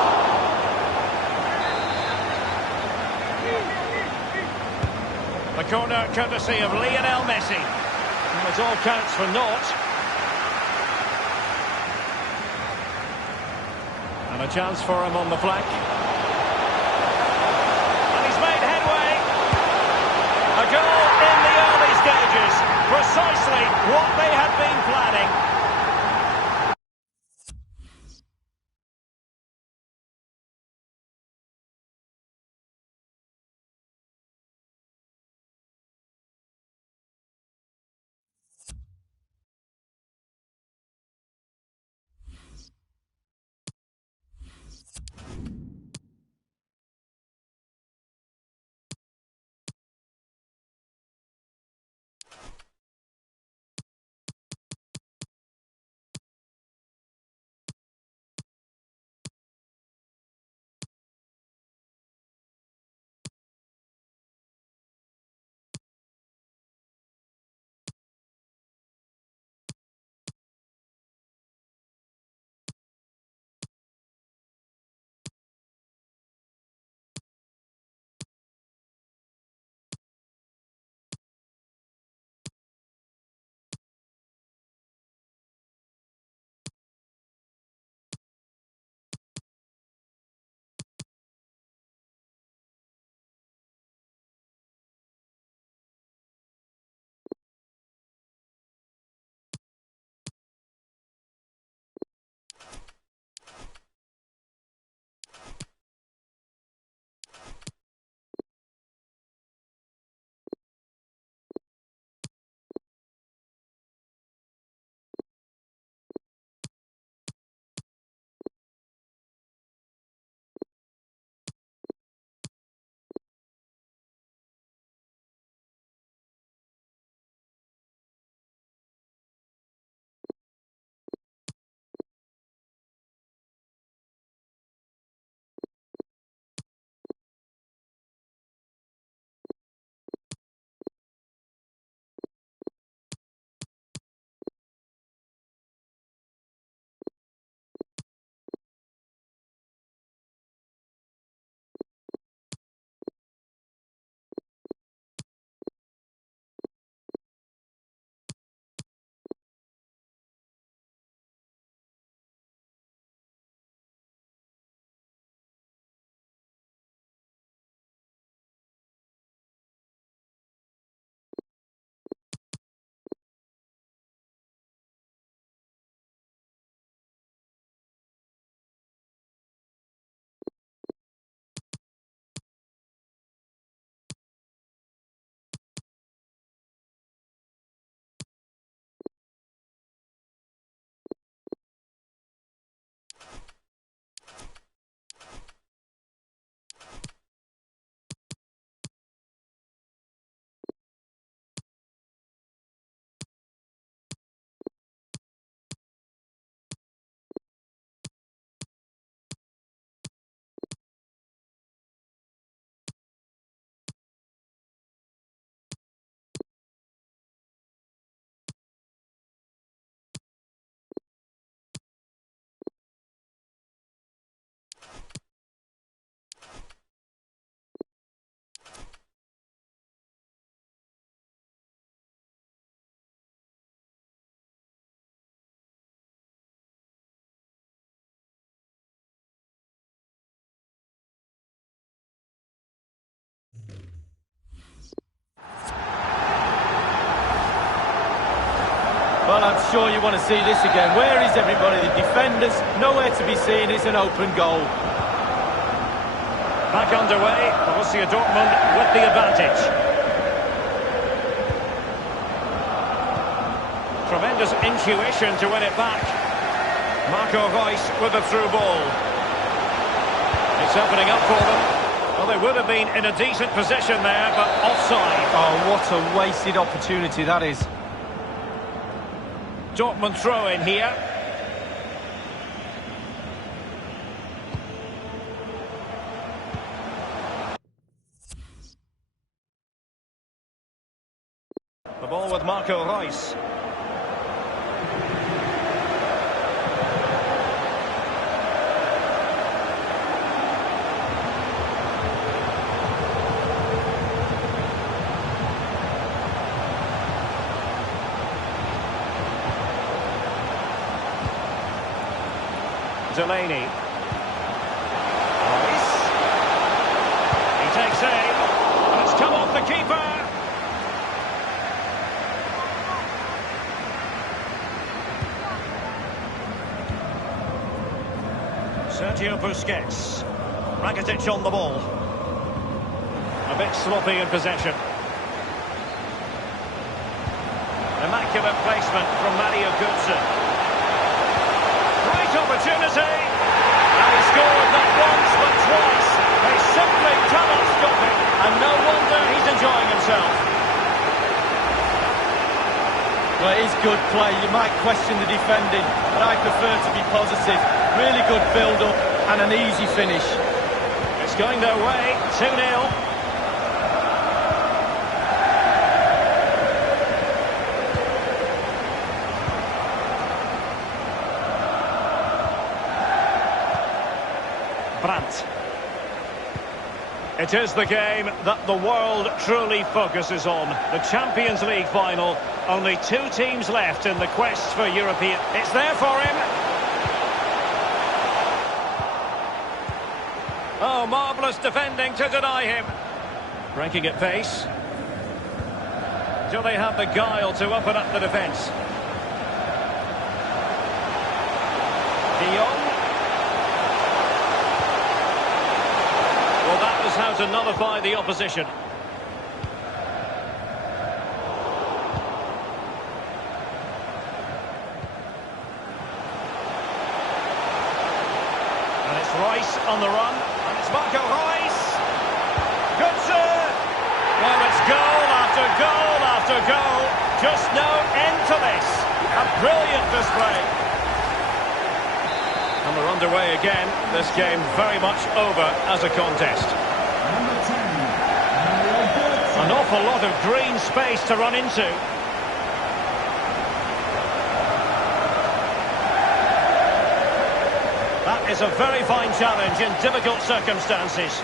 The corner courtesy of Lionel Messi. And it all counts for naught. And a chance for him on the flank. And he's made headway. A goal in the early stages. Precisely what they had been planning. Well, I'm sure you want to see this again. Where is everybody? The defenders, nowhere to be seen. It's an open goal. Back underway. Borussia Dortmund with the advantage. Tremendous intuition to win it back. Marco Reus with a through ball. It's opening up for them. Well, they would have been in a decent position there, but offside. Oh, what a wasted opportunity that is. Dortmund throw in here. The ball with Marco Reus. Delaney. keeper. Sergio Busquets. Rakitic on the ball. A bit sloppy in possession. Immaculate placement from Mario Götze. Great opportunity. And he scored not once but twice. They simply cannot stop him. And no wonder he's enjoying himself. Well, it is good play. You might question the defending, but I prefer to be positive. Really good build-up and an easy finish. It's going their way, 2-0. Brandt. It is the game that the world truly focuses on. The Champions League final. Only 2 teams left in the quest for European. It's there for him. Oh, marvellous defending to deny him. Breaking at pace. Do they have the guile to open up the defence? De Jong. Well, that was how to nullify the opposition. And it's Rice on the run. And it's Marco Rice. Götze. Well, it's goal after goal after goal. Just no end to this. A brilliant display. And we're underway again. This game very much over as a contest. Number 10, Mario Götze. An awful lot of green space to run into. That is a very fine challenge in difficult circumstances.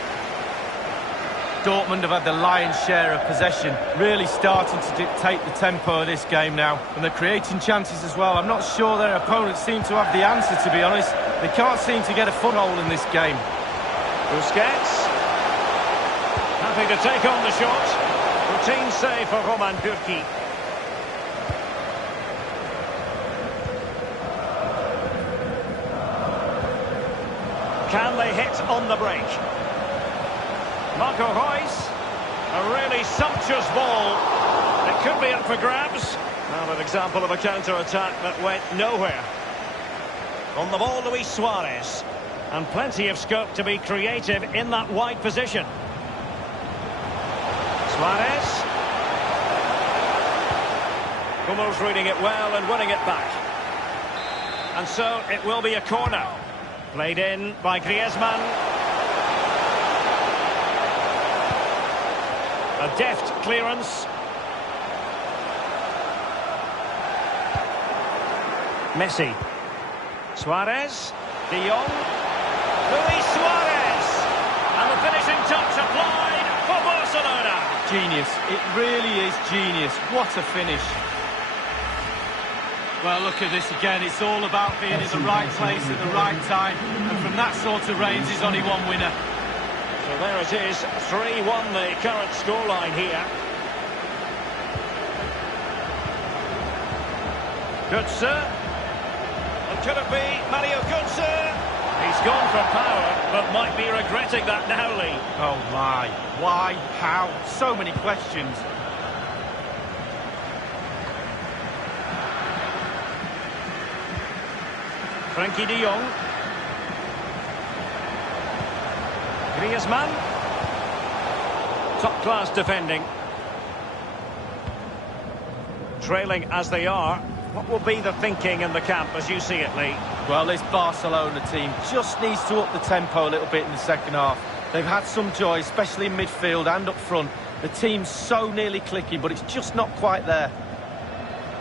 Dortmund have had the lion's share of possession, really starting to dictate the tempo of this game now. And they're creating chances as well. I'm not sure their opponents seem to have the answer, to be honest. They can't seem to get a foothold in this game. Busquets. Happy to take on the shot. Routine save for Roman Bürki. Can they hit on the break? Marco Reus. A really sumptuous ball. It could be up for grabs. Well, an example of a counter-attack that went nowhere. On the ball, Luis Suarez. And plenty of scope to be creative in that wide position. Suarez. Hummels reading it well and winning it back. And so it will be a corner. Played in by Griezmann. A deft clearance. Messi. Suarez. De Jong. Luis Suarez. And the finishing touch applied for Barcelona. Genius. It really is genius. What a finish. Well, look at this again. It's all about being in the right place at the right time. And from that sort of range, there's only one winner. So there it is. 3-1 the current scoreline here. Götze. And could it be Mario Götze? He's gone for power, but might be regretting that now, Lee. Oh, my. Why? How? So many questions. Frankie de Jong. Griezmann. Top-class defending. Trailing as they are. What will be the thinking in the camp as you see it, Lee? Well, this Barcelona team just needs to up the tempo a little bit in the second half. They've had some joy, especially in midfield and up front. The team's so nearly clicking, but it's just not quite there.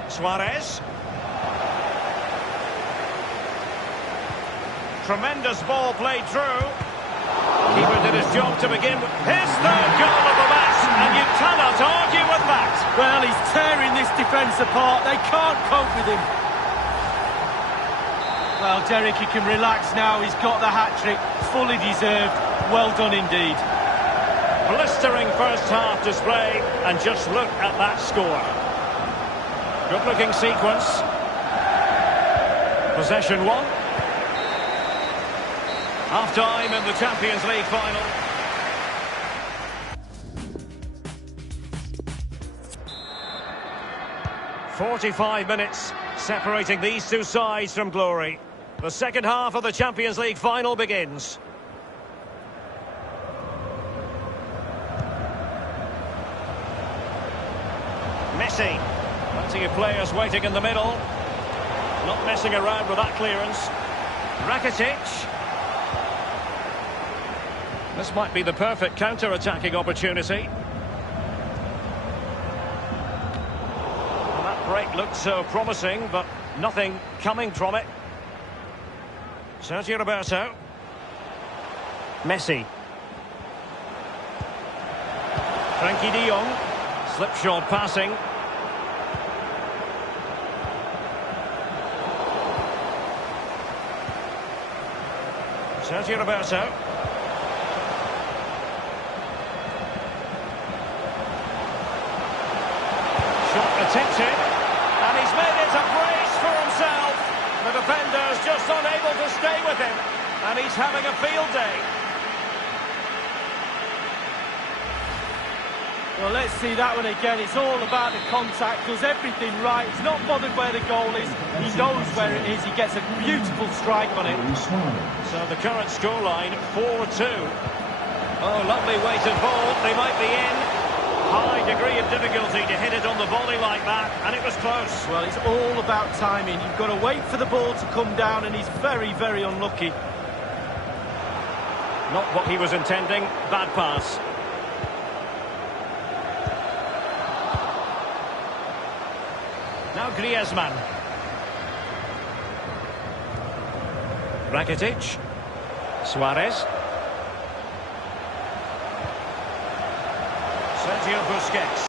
Suarez. Tremendous ball played through. Keeper did his job to begin with. His third goal of the match, and you cannot argue with that. Well, he's tearing this defence apart. They can't cope with him. Well, Derek, he can relax now. He's got the hat-trick. Fully deserved. Well done indeed. Blistering first half display, and just look at that score. Good looking sequence. Possession one. Half time in the Champions League final. "45 minutes separating these two sides from glory. The second half of the Champions League final begins. Messi. Plenty of players waiting in the middle. Not messing around with that clearance. Rakitic. This might be the perfect counter-attacking opportunity. Well, that break looked so promising, but nothing coming from it. Sergio Roberto. Messi. Frankie de Jong. Slipshod passing. Sergio Roberto. Shot attempted, and he's made it a brace for himself. The defender's just unable to stay with him, and he's having a field day. Well, let's see that one again. It's all about the contact, does everything right. He's not bothered where the goal is. He knows where it is. He gets a beautiful strike on it. So the current scoreline, 4-2. Oh, lovely weighted ball. They might be in. High degree of difficulty to hit it on the volley like that, and it was close. Well, it's all about timing. You've got to wait for the ball to come down, and he's very, very unlucky. Not what he was intending. Bad pass. Now Griezmann. Rakitic. Suarez. Sergio Busquets.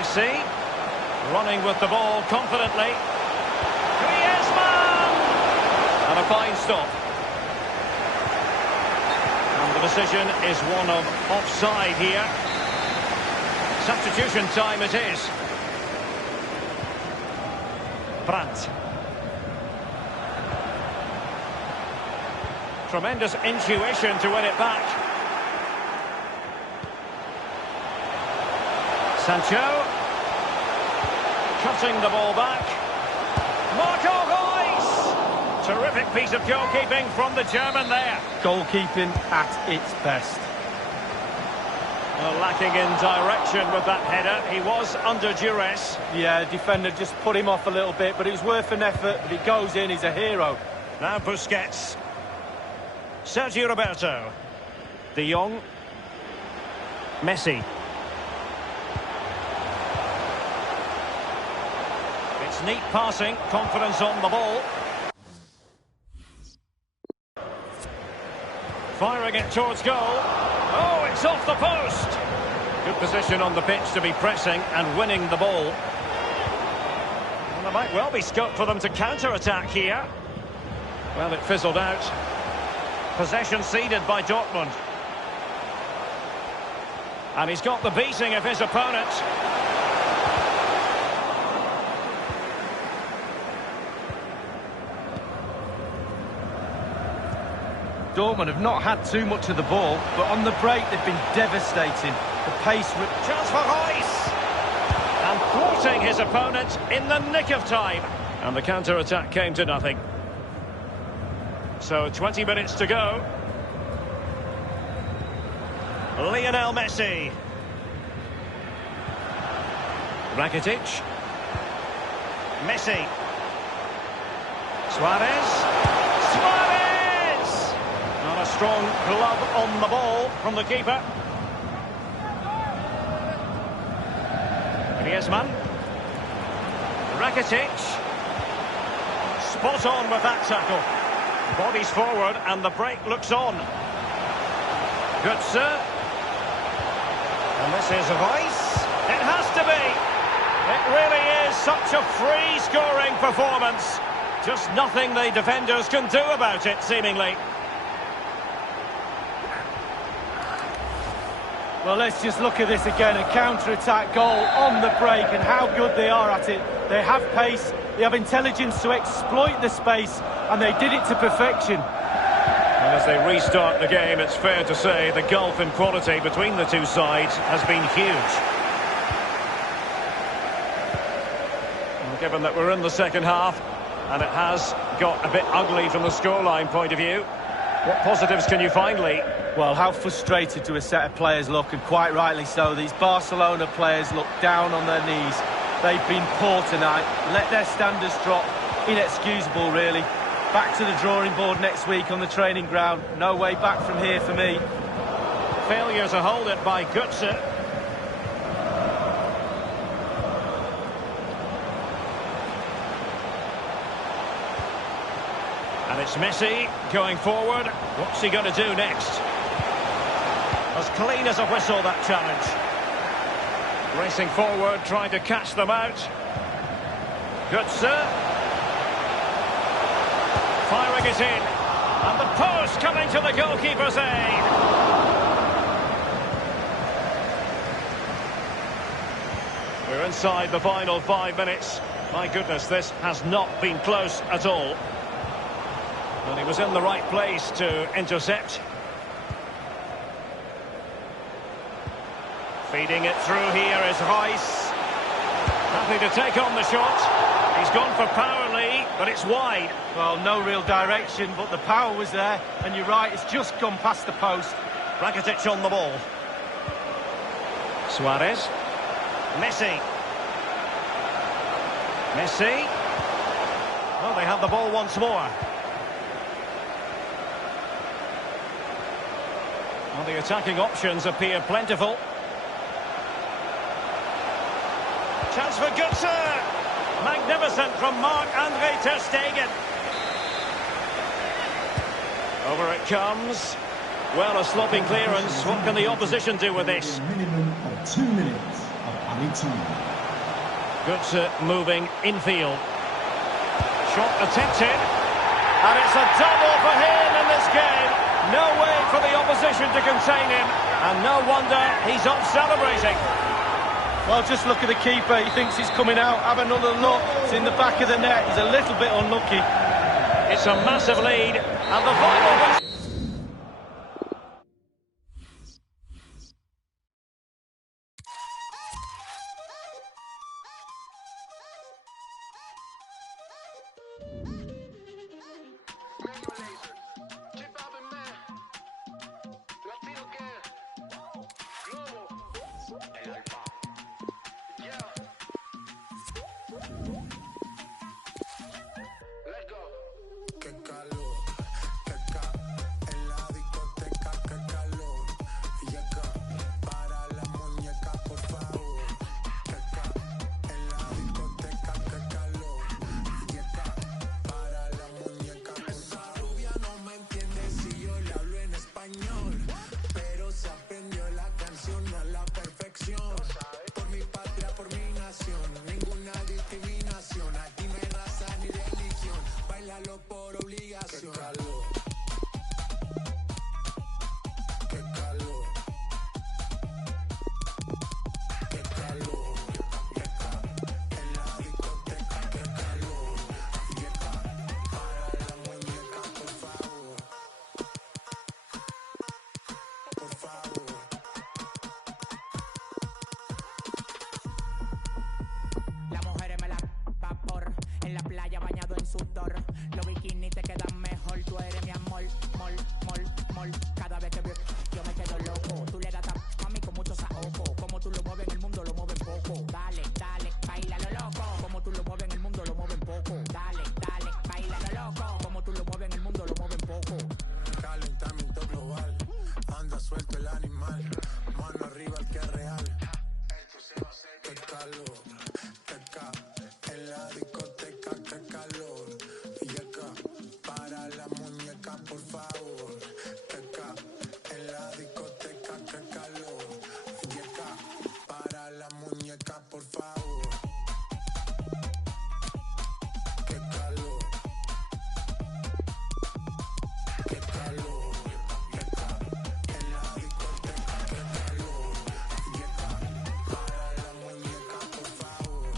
Messi, running with the ball confidently. Griezmann! And a fine stop. And the decision is one of offside here. Substitution time it is. Brandt. Tremendous intuition to win it back. Sancho. Cutting the ball back. Marco Reus! Terrific piece of goalkeeping from the German there. Goalkeeping at its best. Well, lacking in direction with that header. He was under duress. Yeah, defender just put him off a little bit, but it was worth an effort. If he goes in, he's a hero. Now Busquets. Sergio Roberto. De Jong. Messi. It's neat passing, confidence on the ball. Firing it towards goal. Oh, it's off the post. Good position on the pitch to be pressing and winning the ball. And there might well be scope for them to counter-attack here. Well, it fizzled out. Possession ceded by Dortmund. And he's got the beating of his opponent. Dortmund have not had too much of the ball, but on the break they've been devastating. The pace... Chance for Reus! And thwarting his opponent in the nick of time. And the counter-attack came to nothing. So 20 minutes to go. Lionel Messi. Rakitic. Messi. Suarez. Suarez! Not a strong glove on the ball from the keeper. Griezmann. Rakitic. Spot on with that tackle. Bodies forward and the break looks on. Götze. And this is Reus. It has to be. It really is such a free-scoring performance. Just nothing the defenders can do about it, seemingly. Well, let's just look at this again. A counter-attack goal on the break, and how good they are at it. They have pace, they have intelligence to exploit the space, and they did it to perfection. And as they restart the game, it's fair to say the gulf in quality between the two sides has been huge. Well, given that we're in the second half, and it has got a bit ugly from the scoreline point of view, what positives can you find, Lee? Well, how frustrated do a set of players look, and quite rightly so. These Barcelona players look down on their knees. They've been poor tonight. Let their standards drop. Inexcusable, really. Back to the drawing board next week on the training ground. No way back from here for me. Failure to hold it by Götze. And it's Messi going forward. What's he going to do next? As clean as a whistle, that challenge. Racing forward, trying to catch them out. Götze. Firing it in. And the post coming to the goalkeeper's aid. We're inside the final 5 minutes. My goodness, this has not been close at all. But he was in the right place to intercept. Feeding it through here is Reus. Happy to take on the shot. He's gone for power, Lee, but it's wide. Well, no real direction, but the power was there. And you're right, it's just gone past the post. Rakitic on the ball. Suarez. Messi. Messi. Well, they have the ball once more. Well, the attacking options appear plentiful. Chance for Götze. Magnificent from Marc-Andre ter Stegen. Over it comes. Well, a sloppy clearance. What can the opposition do with this? A minimum of 2 minutes of 18. Good moving infield. Shot attempted. And it's a double for him in this game. No way for the opposition to contain him. And no wonder he's off celebrating. Well, just look at the keeper. He thinks he's coming out. Have another look. It's in the back of the net. He's a little bit unlucky. It's a massive lead. And the final... sudor. Los bikinis te quedan mejor, tú eres mi amor, mol, mol, mol. Cada vez que veo, yo me quedo loco. Tú le das a mí con muchos ojos. Como tú lo mueves en el mundo, lo mueves poco. Dale, dale, baila lo loco. Como tú lo mueves en el mundo, lo mueven poco. Dale, dale, baila lo loco. Como tú lo mueves en el mundo, lo mueven poco. Calentamiento global, anda suelto el animal. Mano arriba el que es real. Esto se va a hacer. Qué calor, qué en la discoteca, qué calor. Y acá, para la muñeca, por favor. Acá, en la discoteca, qué calor. Y acá, para la muñeca, por favor. Qué calor. Qué calor. En la discoteca, qué calor. Y acá, para la muñeca, por favor.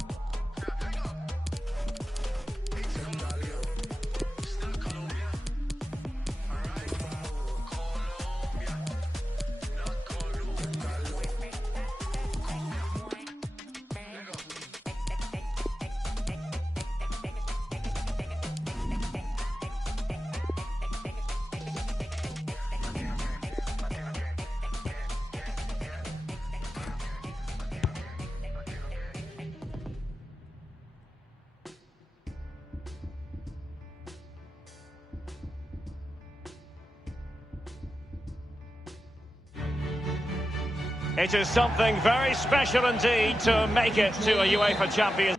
It is something very special indeed to make it to a UEFA Champions League.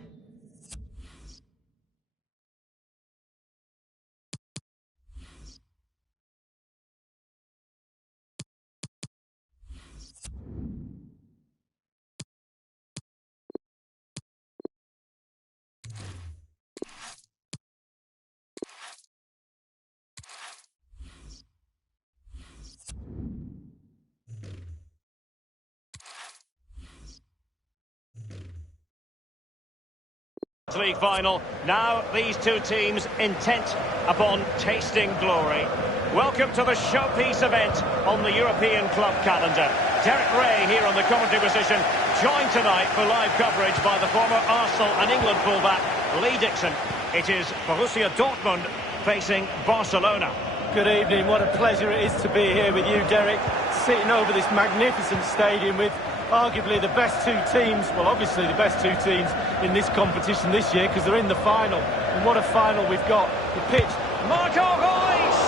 League final. Now these two teams intent upon tasting glory. Welcome to the showpiece event on the European club calendar. Derek Ray here on the commentary position, joined tonight for live coverage by the former Arsenal and England fullback Lee Dixon. It is Borussia Dortmund facing Barcelona. Good evening, what a pleasure it is to be here with you, Derek, sitting over this magnificent stadium with arguably the best two teams, well obviously the best two teams in this competition this year because they're in the final. And what a final we've got. The pitch. Marco Reus!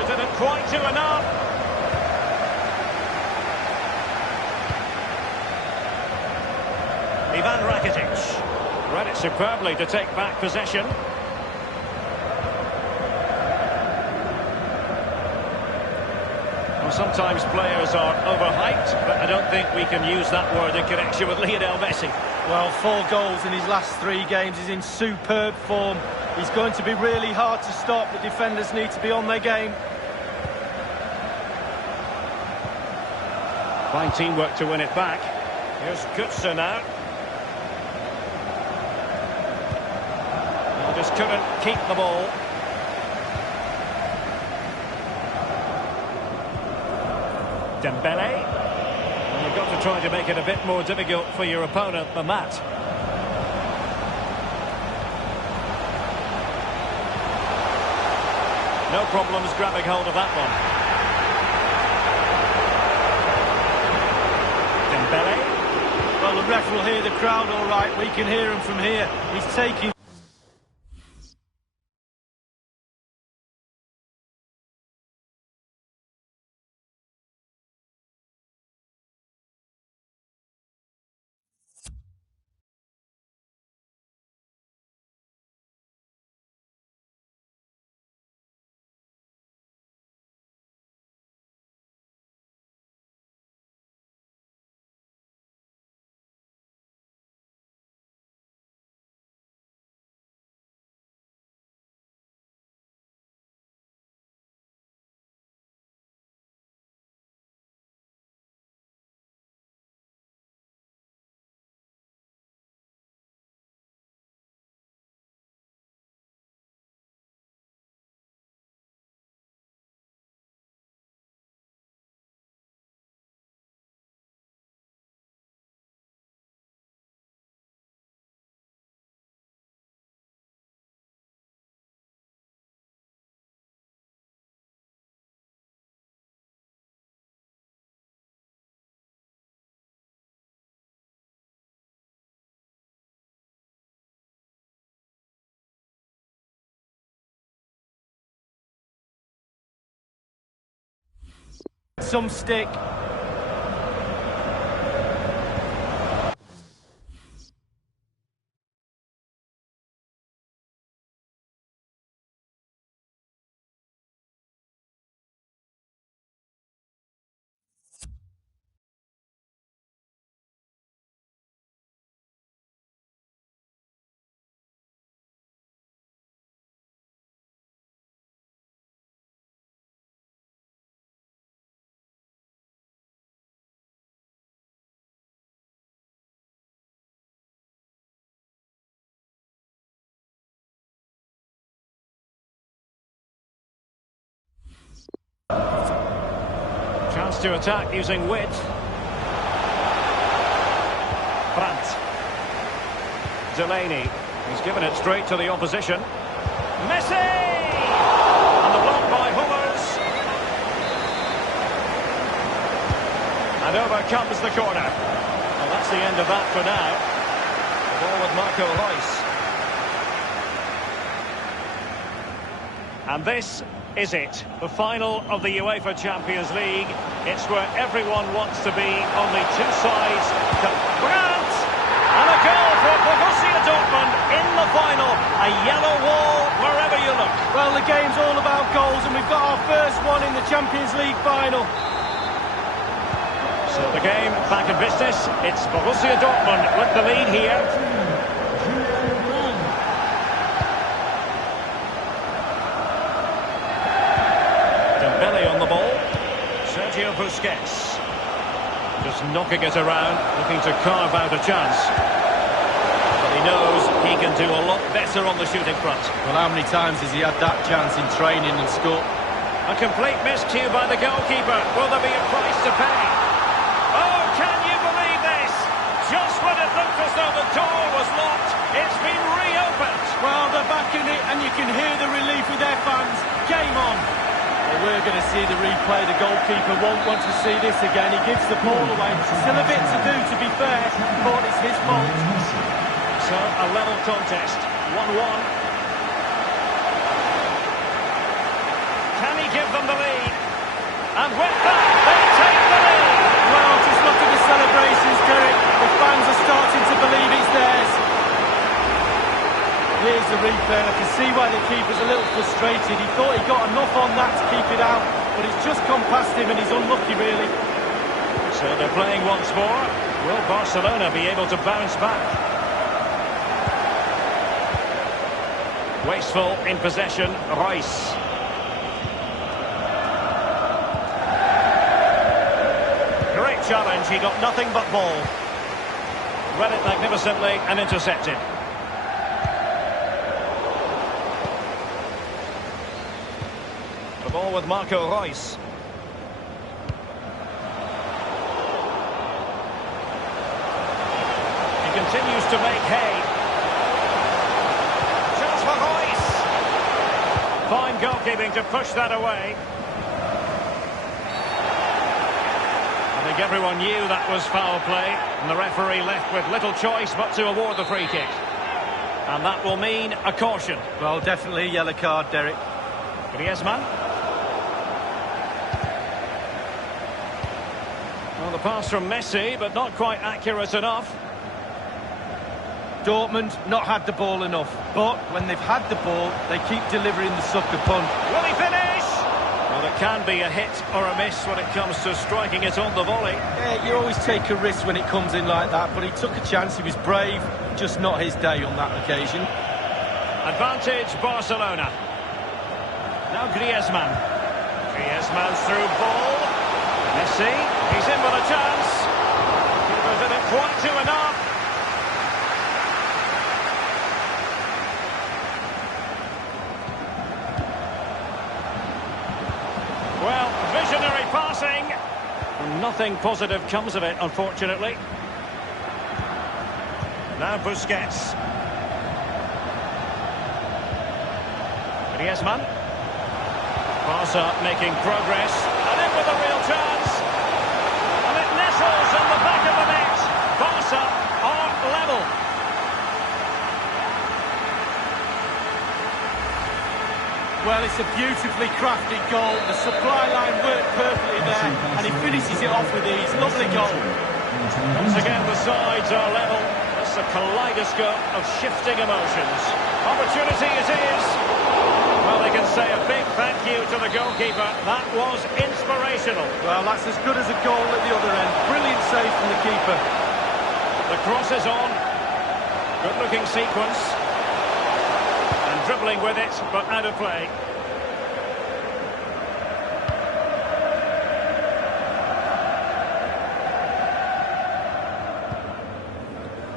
He didn't quite do enough. Ivan Rakitic read it superbly to take back possession. Well, sometimes players are overhyped, but I don't think we can use that word in connection with Lionel Messi. Well, 4 goals in his last 3 games. He's in superb form. He's going to be really hard to stop. The defenders need to be on their game. Fine teamwork to win it back. Here's Götze now. Well, just couldn't keep the ball. Dembele. And you've got to try to make it a bit more difficult for your opponent than that. No problems grabbing hold of that one. Dembele. Well, the ref will hear the crowd all right. We can hear him from here. He's taking... some stick. Chance to attack using width. Brandt. Delaney. He's given it straight to the opposition. Messi! And the block by Hummels. And over comes the corner. Well, that's the end of that for now. The ball with Marco Reus. And this is it, the final of the UEFA Champions League. It's where everyone wants to be, only 2 sides. Brandt! And a goal for Borussia Dortmund in the final. A yellow wall wherever you look. Well, the game's all about goals, and we've got our first one in the Champions League final. So the game back in business. It's Borussia Dortmund with the lead here. Dembele on the ball. Sergio Busquets. Just knocking it around, looking to carve out a chance. But he knows he can do a lot better on the shooting front. Well, how many times has he had that chance in training and scored? A complete miscue by the goalkeeper. Will there be a price to pay? Oh, can you believe this? Just when it looked as though the door was locked, it's been reopened. Well, they're back in it, and you can hear the relief with their fans. Game on. Well, we're going to see the replay. The goalkeeper won't want to see this again. He gives the ball away. Still a bit to do, to be fair, but it's his fault. So, a level contest, 1-1. Can he give them the lead? And with that, they take the lead! Well, just look at the celebrations, Derek. The fans are starting to believe it's theirs. Here's the replay, and I can see why the keeper's a little frustrated. He thought he got enough on that to keep it out, but it's just gone past him and he's unlucky, really. So they're playing once more. Will Barcelona be able to bounce back? Wasteful in possession, Reus. Great challenge, he got nothing but ball. Read it magnificently and intercepted. The ball with Marco Reus. He continues to make hay. Chance for Reus. Fine goalkeeping to push that away. I think everyone knew that was foul play, and the referee left with little choice but to award the free kick. And that will mean a caution. Well, definitely a yellow card, Derek. Griezmann. Well, the pass from Messi, but not quite accurate enough. Dortmund not had the ball enough, but when they've had the ball, they keep delivering the sucker punch. Will he finish? Well, it can be a hit or a miss when it comes to striking it on the volley. Yeah, you always take a risk when it comes in like that, but he took a chance, he was brave, just not his day on that occasion. Advantage Barcelona. Now Griezmann. Griezmann's through ball. Messi, he's in with a chance. Keeper didn't quite do enough. Well, visionary passing. Nothing positive comes of it, unfortunately. Now Busquets. Griezmann. Barca making progress. And in with a real chance. And it nestles in the back of the net. Barca are level. Well, it's a beautifully crafted goal. The supply line worked perfectly there, and he finishes it off with ease. Lovely goal. Once again, the sides are level. It's a kaleidoscope of shifting emotions. Opportunity it is. Well, they can say a big thank you to the goalkeeper. That was inspirational. Well, that's as good as a goal at the other end. Brilliant save from the keeper. The cross is on. Good-looking sequence. And dribbling with it, but out of play.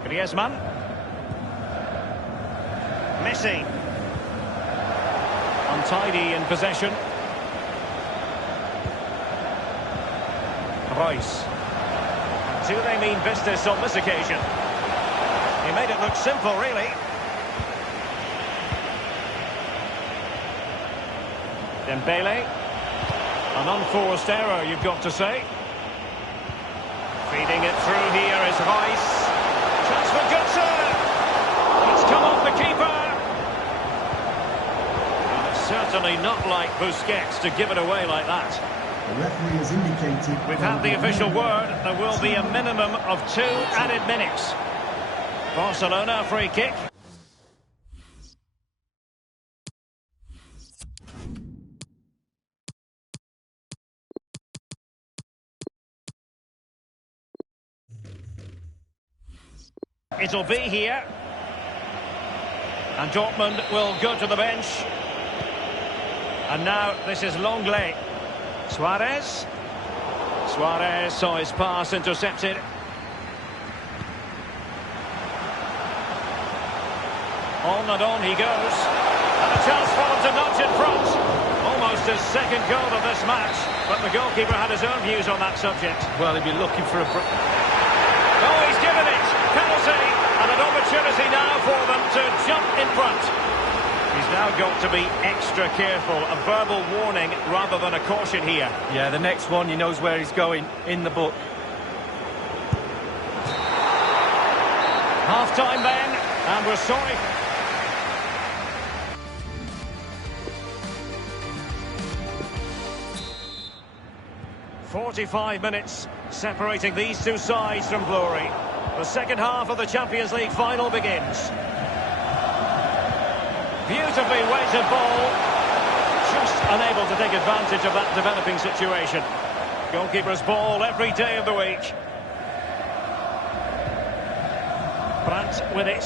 Griezmann. Messi. Untidy in possession. Reus. Do they mean business on this occasion? He made it look simple, really. Dembele. An unforced error, you've got to say. Feeding it through here is Reus. Chance for Götze. It's come off the keeper. And it's certainly not like Busquets to give it away like that. The referee has indicated... We've had the official word. There will be a minimum of 2 added minutes. Barcelona free kick. It'll be here. And Dortmund will go to the bench. And now this is Longley. Suarez. Suarez saw his pass intercepted. On and on he goes. And a chance for him to nudge in front. Almost his second goal of this match. But the goalkeeper had his own views on that subject. Well, he'd be looking for a... Oh, he's given it. Penalty. And an opportunity now for them to jump in front. He's now got to be extra careful. A verbal warning rather than a caution here. Yeah, the next one, he knows where he's going in the book. Half-time then, and we're sorry. "45 minutes separating these two sides from glory. The second half of the Champions League final begins. Beautifully weighted ball. Just unable to take advantage of that developing situation. Goalkeeper's ball every day of the week. Brandt with it.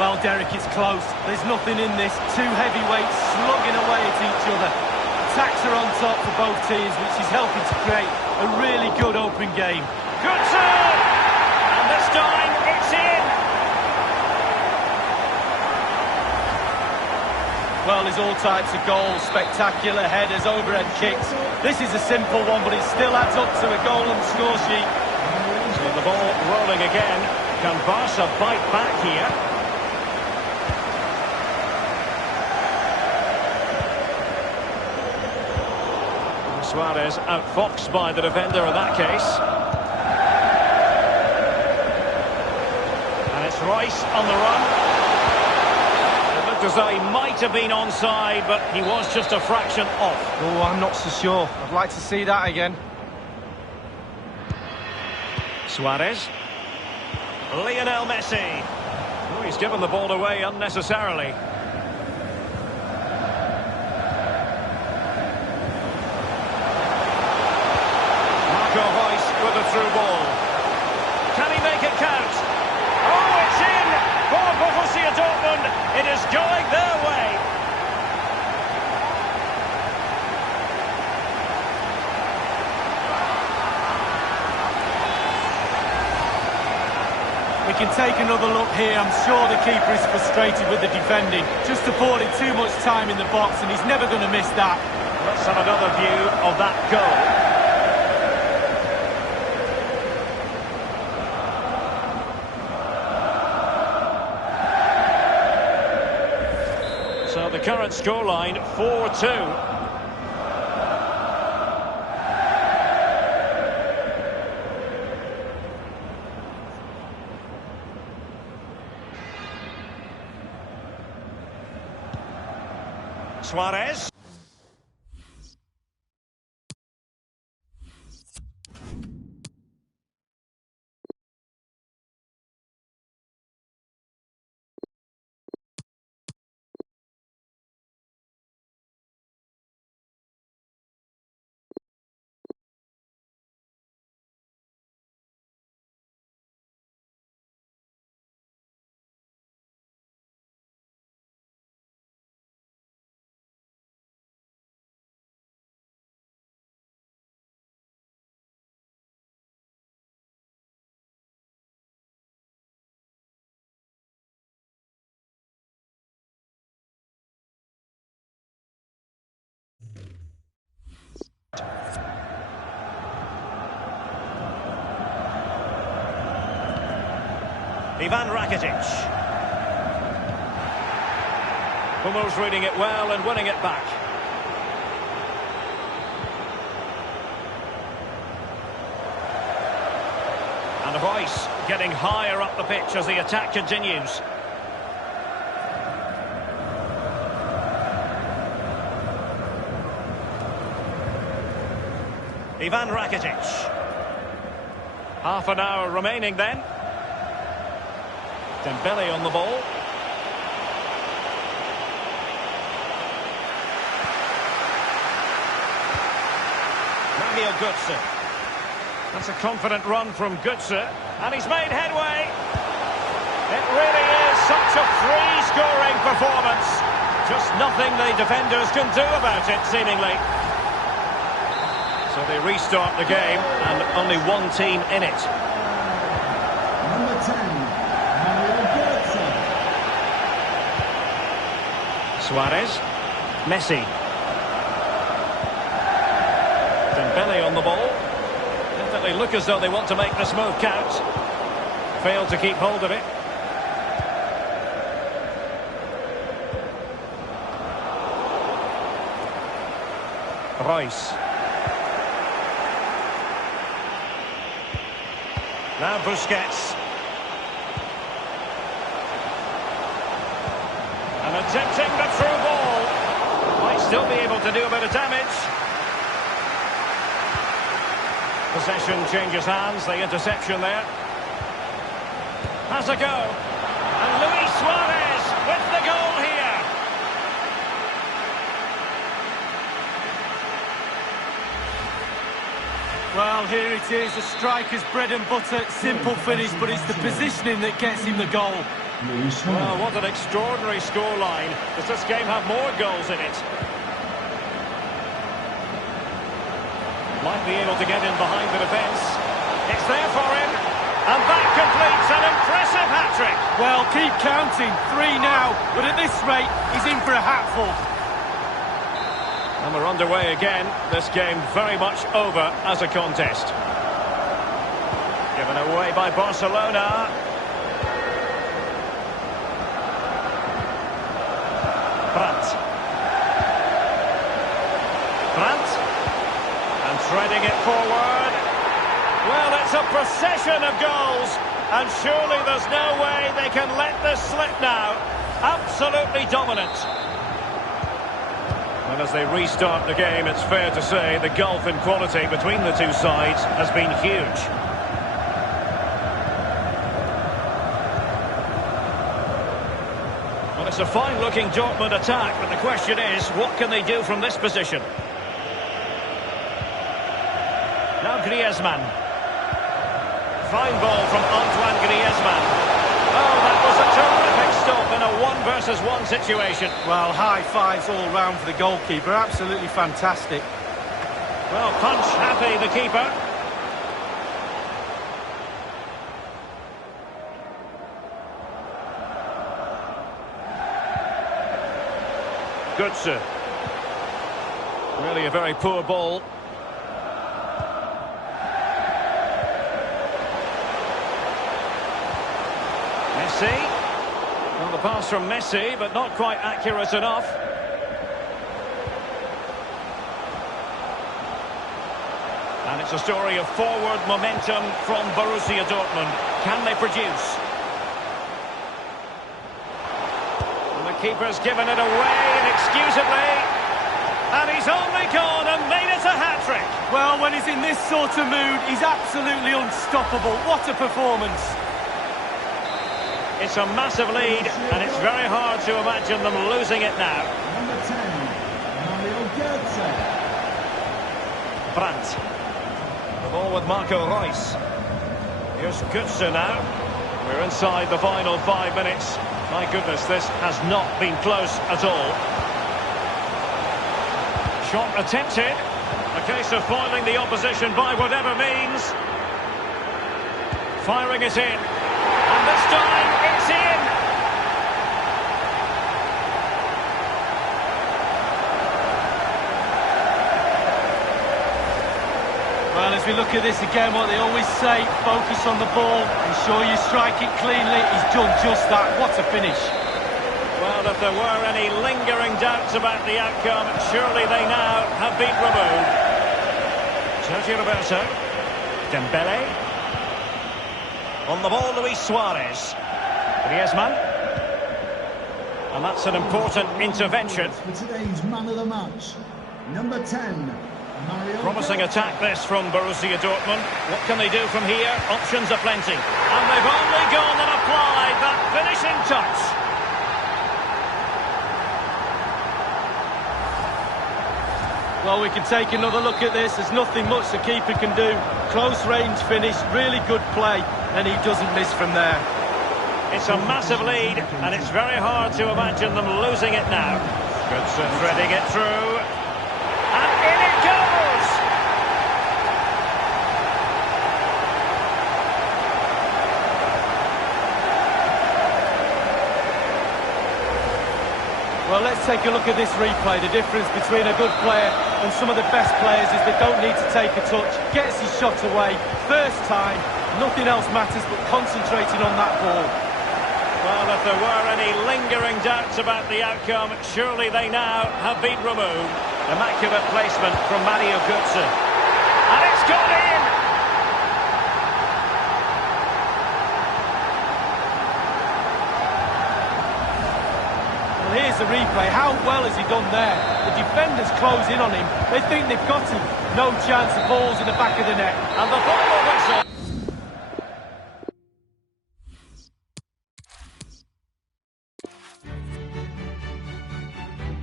Well, Derek, it's close. There's nothing in this. Two heavyweights slugging away at each other. Attacks are on top for both teams, which is helping to create a really good open game. Good serve! And this time, it's in! Well, there's all types of goals, spectacular headers, overhead kicks. This is a simple one, but it still adds up to a goal on the score sheet. So the ball rolling again. Can Barca bite back here? Suarez outfoxed by the defender in that case. And it's Rice on the run. It looked as though he might have been onside, but he was just a fraction off. Oh, I'm not so sure. I'd like to see that again. Suarez. Lionel Messi. Oh, he's given the ball away unnecessarily. With a through ball. Can he make it count? Oh, it's in for Borussia Dortmund. It is going their way. We can take another look here. I'm sure the keeper is frustrated with the defending. Just afforded too much time in the box, and he's never going to miss that. Let's have another view of that goal. So the current scoreline, 4-2. Suarez. Ivan Rakitic. Hummels reading it well and winning it back. And Rice getting higher up the pitch as the attack continues. Ivan Rakitic. Half an hour remaining then. Dembele on the ball. Mario Götze. That's a confident run from Götze. And he's made headway. It really is such a free-scoring performance. Just nothing the defenders can do about it, seemingly. So they restart the game, and only one team in it. Number 10, Mario Götze. Suarez. Messi. Dembele on the ball. Definitely look as though they want to make this move count. Failed to keep hold of it. Rice. Now Busquets. And attempting the through ball. Might still be able to do a bit of damage. Possession changes hands, the interception there. Has a go. And Luis Suarez with the goal here. Well, here it is, a striker's bread and butter, simple finish, but it's the positioning that gets him the goal. Well, what an extraordinary scoreline. Does this game have more goals in it? Might be able to get in behind the defence. It's there for him. And that completes an impressive hat-trick. Well, keep counting. 3 now, but at this rate, he's in for a hatful. And we're underway again. This game very much over as a contest. Given away by Barcelona. Brandt. And threading it forward. Well, it's a procession of goals. And surely there's no way they can let this slip now. Absolutely dominant. And as they restart the game, it's fair to say the gulf in quality between the two sides has been huge. Well, it's a fine-looking Dortmund attack, but the question is, what can they do from this position? Now Griezmann. Fine ball from Antoine Griezmann. Oh, that was a terrific stop in a 1-versus-1 situation. Well, high fives all round for the goalkeeper. Absolutely fantastic. Well, punch happy, the keeper. Götze. Really a very poor ball. Messi. Well, the pass from Messi, but not quite accurate enough. And it's a story of forward momentum from Borussia Dortmund. Can they produce? And the keeper's given it away inexcusably. And he's only gone and made it a hat-trick. Well, when he's in this sort of mood, he's absolutely unstoppable. What a performance. It's a massive lead, and it's very hard to imagine them losing it now. Number 10, Mario Götze. Brandt. The ball with Marco Reus. Here's Götze now. We're inside the final 5 minutes. My goodness, this has not been close at all. Shot attempted. A case of foiling the opposition by whatever means. Firing it in. And this time, it's in! Well, as we look at this again, what they always say, focus on the ball, ensure you strike it cleanly. He's done just that. What a finish. Well, if there were any lingering doubts about the outcome, surely they now have been removed. Sergio Roberto. Dembele. On the ball, Luis Suarez. Griezmann. And that's an important intervention. For today's man of the match, number 10, Mario Promising Götze. attack this from Borussia Dortmund. What can they do from here? Options are plenty. And they've only gone and applied that finishing touch. Well, we can take another look at this. There's nothing much the keeper can do. Close range finish, really good play, and he doesn't miss from there. It's a massive lead, and it's very hard to imagine them losing it now. Götze threading it through. And in it goes! Well, let's take a look at this replay. The difference between a good player and some of the best players is they don't need to take a touch, gets his shot away, first time, nothing else matters but concentrating on that ball. Well, if there were any lingering doubts about the outcome, surely they now have been removed. Immaculate placement from Mario Götze. And it's gone in! Well, here's the replay. How well has he done there? The defenders close in on him. They think they've got him. No chance, the ball's in the back of the net. And the final whistle.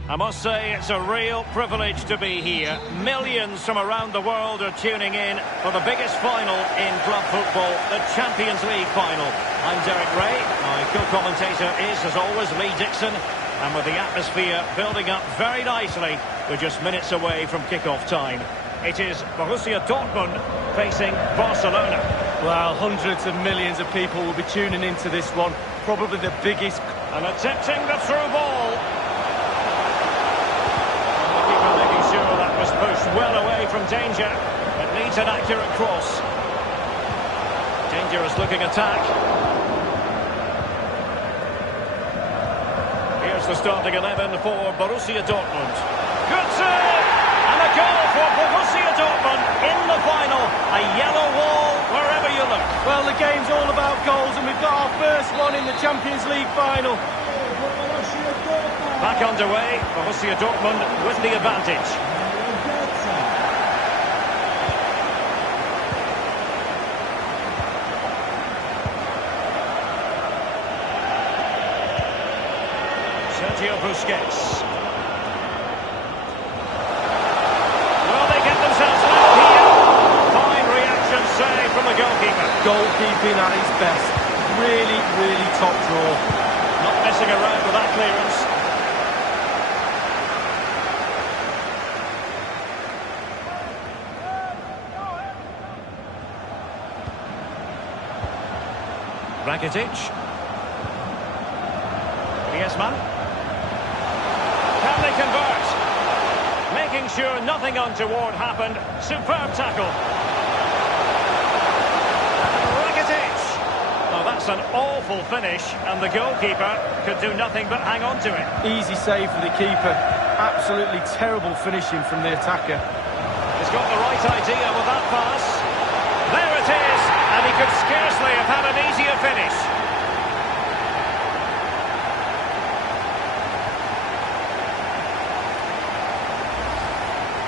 I must say it's a real privilege to be here. Millions from around the world are tuning in for the biggest final in club football, the Champions League final. I'm Derek Ray. My co-commentator is, as always, Lee Dixon. And with the atmosphere building up very nicely, we're just minutes away from kick-off time. It is Borussia Dortmund facing Barcelona. Well, hundreds of millions of people will be tuning into this one. Probably the biggest. And attempting the through ball. Making sure that was pushed well away from danger. It needs an accurate cross. Dangerous looking attack. Here's the starting 11 for Borussia Dortmund. Good save! And a goal for Borussia Dortmund in the final. A yellow wall wherever you look. Well, the game's all about goals, and we've got our first one in the Champions League final. Back underway, Borussia Dortmund with the advantage. Sergio Busquets. Will they get themselves left here? Fine reaction save from the goalkeeper. Goalkeeping at its best. Really, really top draw. Not messing around with that clearance. Rakitic. Griezmann. Can they convert? Making sure nothing untoward happened. Superb tackle. Rakitic. Oh, that's an awful finish, and the goalkeeper could do nothing but hang on to it. Easy save for the keeper. Absolutely terrible finishing from the attacker. He's got the right idea with that pass. There it is, and he could scarcely have had an easier finish.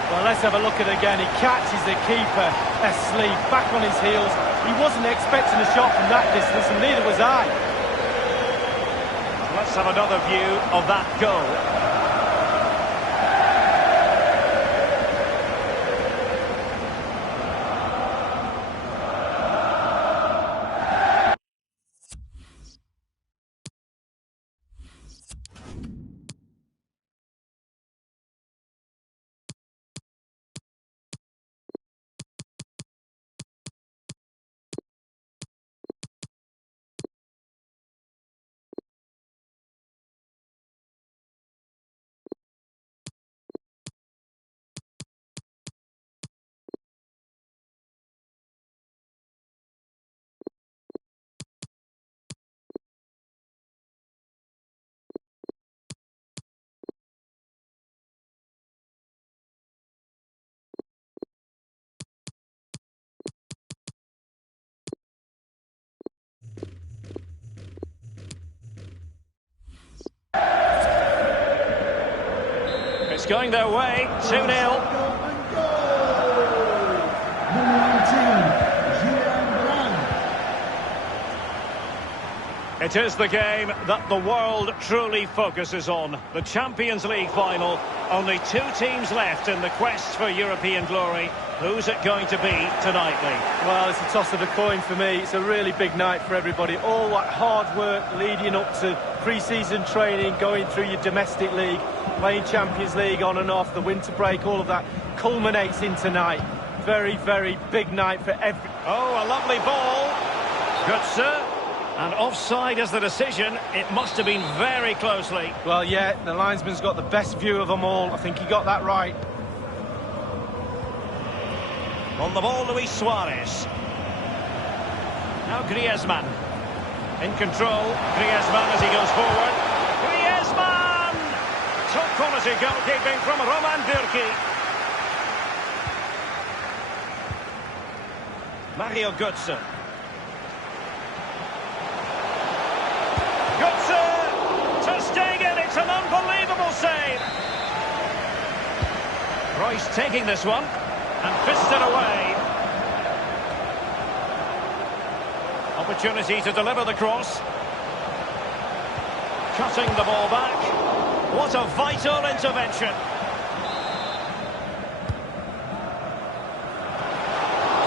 Well, let's have a look at it again. He catches the keeper asleep, back on his heels. He wasn't expecting a shot from that distance, and neither was I. Let's have another view of that goal. It's going their way, 2-0. It is the game that the world truly focuses on. The Champions League final. Only two teams left in the quest for European glory. Who's it going to be tonight, Lee? Well, it's a toss of a coin for me. It's a really big night for everybody. All that hard work leading up to pre-season training, going through your domestic league, playing Champions League on and off, the winter break, all of that culminates in tonight. Very, very big night for every... Oh, a lovely ball. Good, sir. And offside is the decision. It must have been very closely. Well, yeah, the linesman's got the best view of them all. I think he got that right. On the ball, Luis Suarez. Now Griezmann. In control. Griezmann as he goes forward. Griezmann! Top quality goalkeeping from Roman Bürki. Mario Götze. Götze! Ter Stegen, it's an unbelievable save. Royce taking this one and fisted away. Opportunity to deliver the cross. Cutting the ball back. What a vital intervention.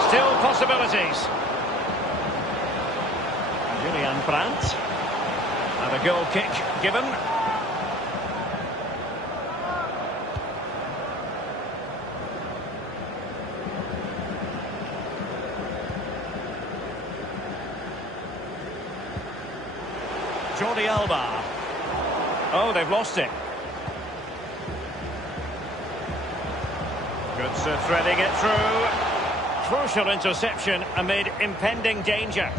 Still possibilities. Julian Brandt. And a goal kick given. Jordi Alba. Oh, they've lost it. Good threading it through. Crucial interception amid impending danger.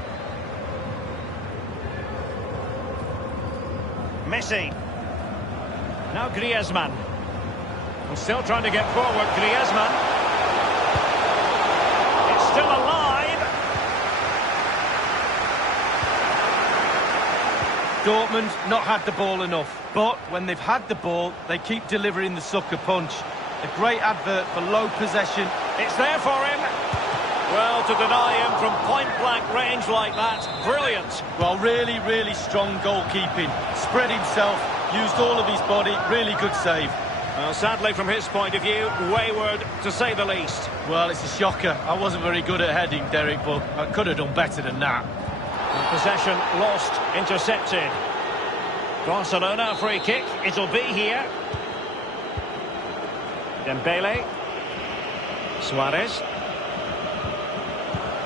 Messi. Now Griezmann. And still trying to get forward, Griezmann. It's still alive. Dortmund not had the ball enough, but when they've had the ball, they keep delivering the sucker punch. A great advert for low possession. It's there for him. Well, to deny him from point-blank range like that, brilliant. Well, really, really strong goalkeeping. Spread himself, used all of his body, really good save. Well, sadly, from his point of view, wayward, to say the least. Well, it's a shocker. I wasn't very good at heading, Derek, but I could have done better than that. Possession lost, intercepted. Barcelona free kick, it'll be here. Dembele. Suarez.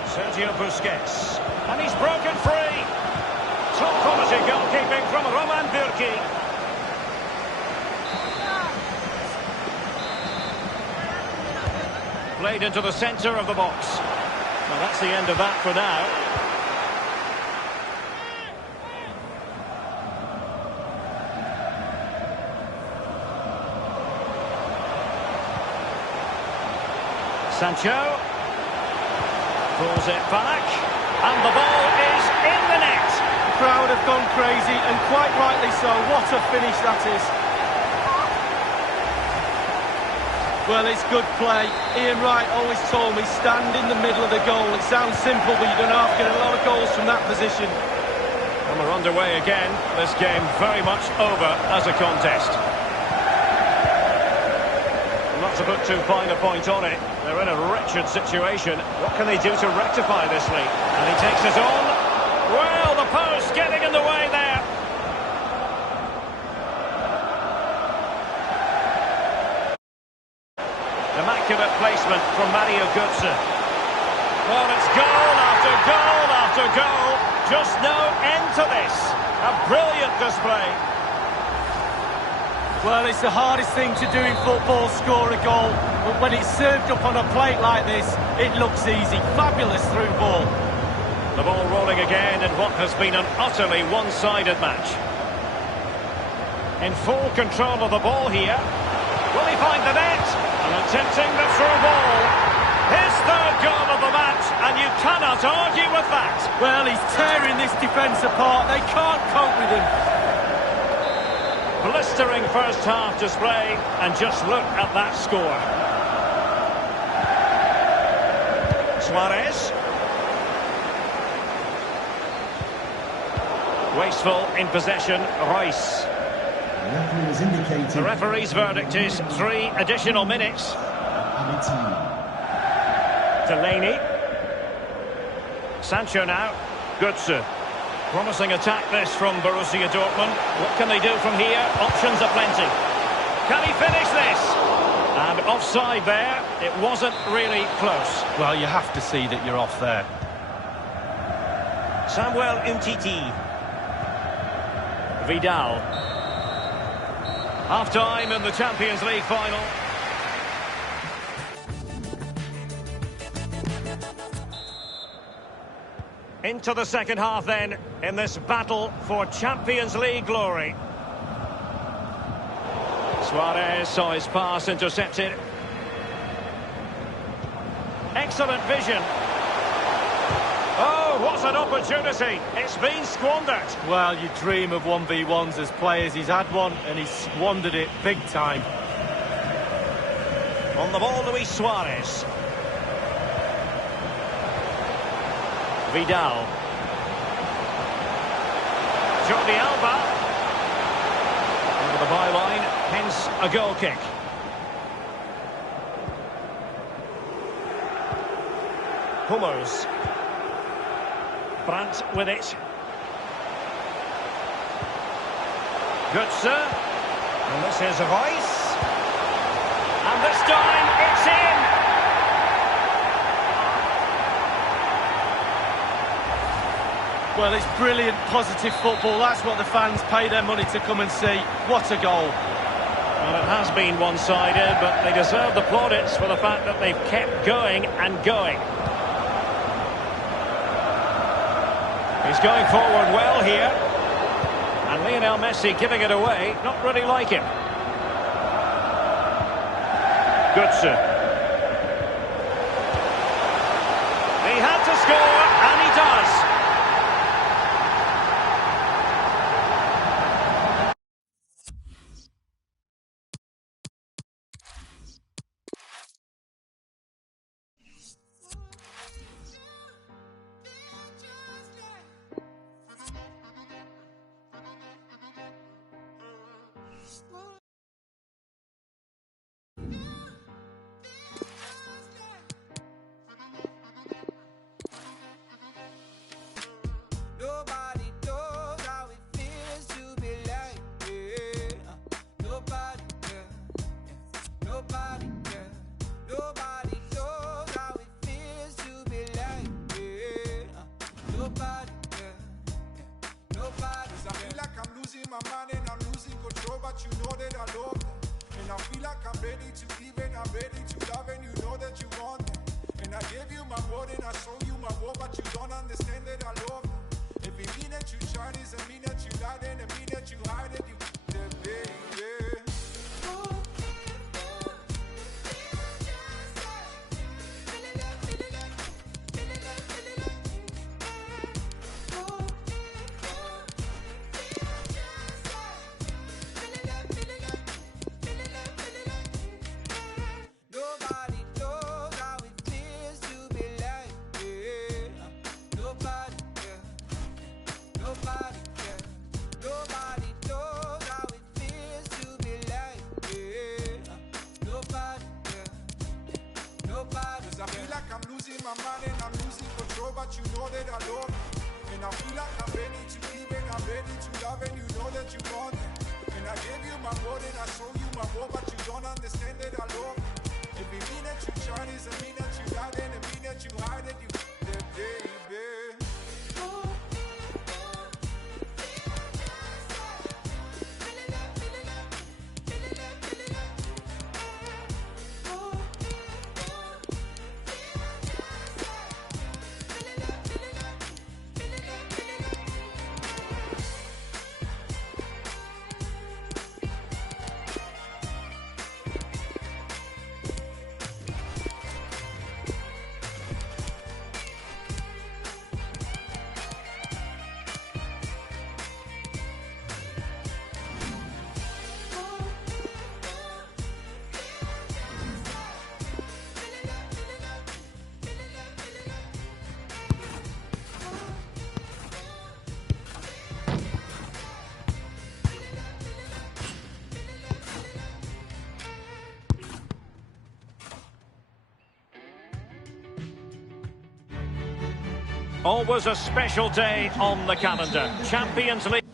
Sergio Busquets. And he's broken free. Top quality goalkeeping from Roman Bürki. Played into the centre of the box. Well, that's the end of that for now. Sancho pulls it back, and the ball is in the net. The crowd have gone crazy, and quite rightly so. What a finish that is. Well, it's good play. Ian Wright always told me, stand in the middle of the goal. It sounds simple, but you don't have to get a lot of goals from that position. And we're underway again. This game very much over as a contest. Not to put too fine a point on it, they're in a wretched situation. What can they do to rectify this lead? And he takes it on. Well, the post getting in the way there. Immaculate placement from Mario Götze. Well, it's goal after goal after goal. Just no end to this. A brilliant display. Well, it's the hardest thing to do in football, score a goal. But when it's served up on a plate like this, it looks easy. Fabulous through ball. The ball rolling again in what has been an utterly one-sided match. In full control of the ball here. Will he find the net? And attempting the through ball. His third goal of the match, and you cannot argue with that. Well, he's tearing this defence apart. They can't cope with him. Blistering first half display, and just look at that score. Suarez. Wasteful in possession, Royce. The referee has indicated... The referee's verdict is 3 additional minutes. Delaney. Sancho now. Götze. Promising attack this from Borussia Dortmund. What can they do from here? Options are plenty. Can he finish this? And offside there. It wasn't really close. Well, you have to see that you're off there. Samuel Umtiti. Vidal. Half-time in the Champions League final. Into the second half then, in this battle for Champions League glory. Suarez saw his pass intercepted. Excellent vision. Oh, what an opportunity. It's been squandered. Well, you dream of 1v1s as players. He's had one and he's squandered it big time. On the ball, Luis Suarez. Vidal. Jordi Alba. Over the byline, hence a goal kick. Hummers. Brandt with it. Götze. And this is Reus. And this time, it's in! Well, it's brilliant, positive football. That's what the fans pay their money to come and see. What a goal. Well, it has been one-sided, but they deserve the plaudits for the fact that they've kept going and going. He's going forward well here. And Lionel Messi giving it away, not really like him. Götze. He had to score, and he does. Nobody knows how it feels to be like, nobody, nobody, nobody knows how it feels to be like, nobody, nobody. 'Cause I feel like I'm losing my mind and I'm losing control, but you know that I love them. And I feel like I'm ready to give and I'm ready to love, and you know that you want them. And I gave you my word and I show you my word, but you don't understand that I love them. If it mean that you try this, it mean that you lied, and it mean that you hide it, you that baby. Nobody knows how it feels to be like, nobody. Nobody, nobody knows how it feels to be like, nobody, nobody. 'Cause I feel like I'm losing my mind and I'm losing control, but you know that I love you. And I feel like I'm ready to give and I'm ready to love, and you know that you want it. And I gave you my word and I show you my word, but you don't understand that I love you. If it mean that you try this, it mean that you lied, and it mean that you hide it, you that baby. Always a special day on the calendar. Champions League.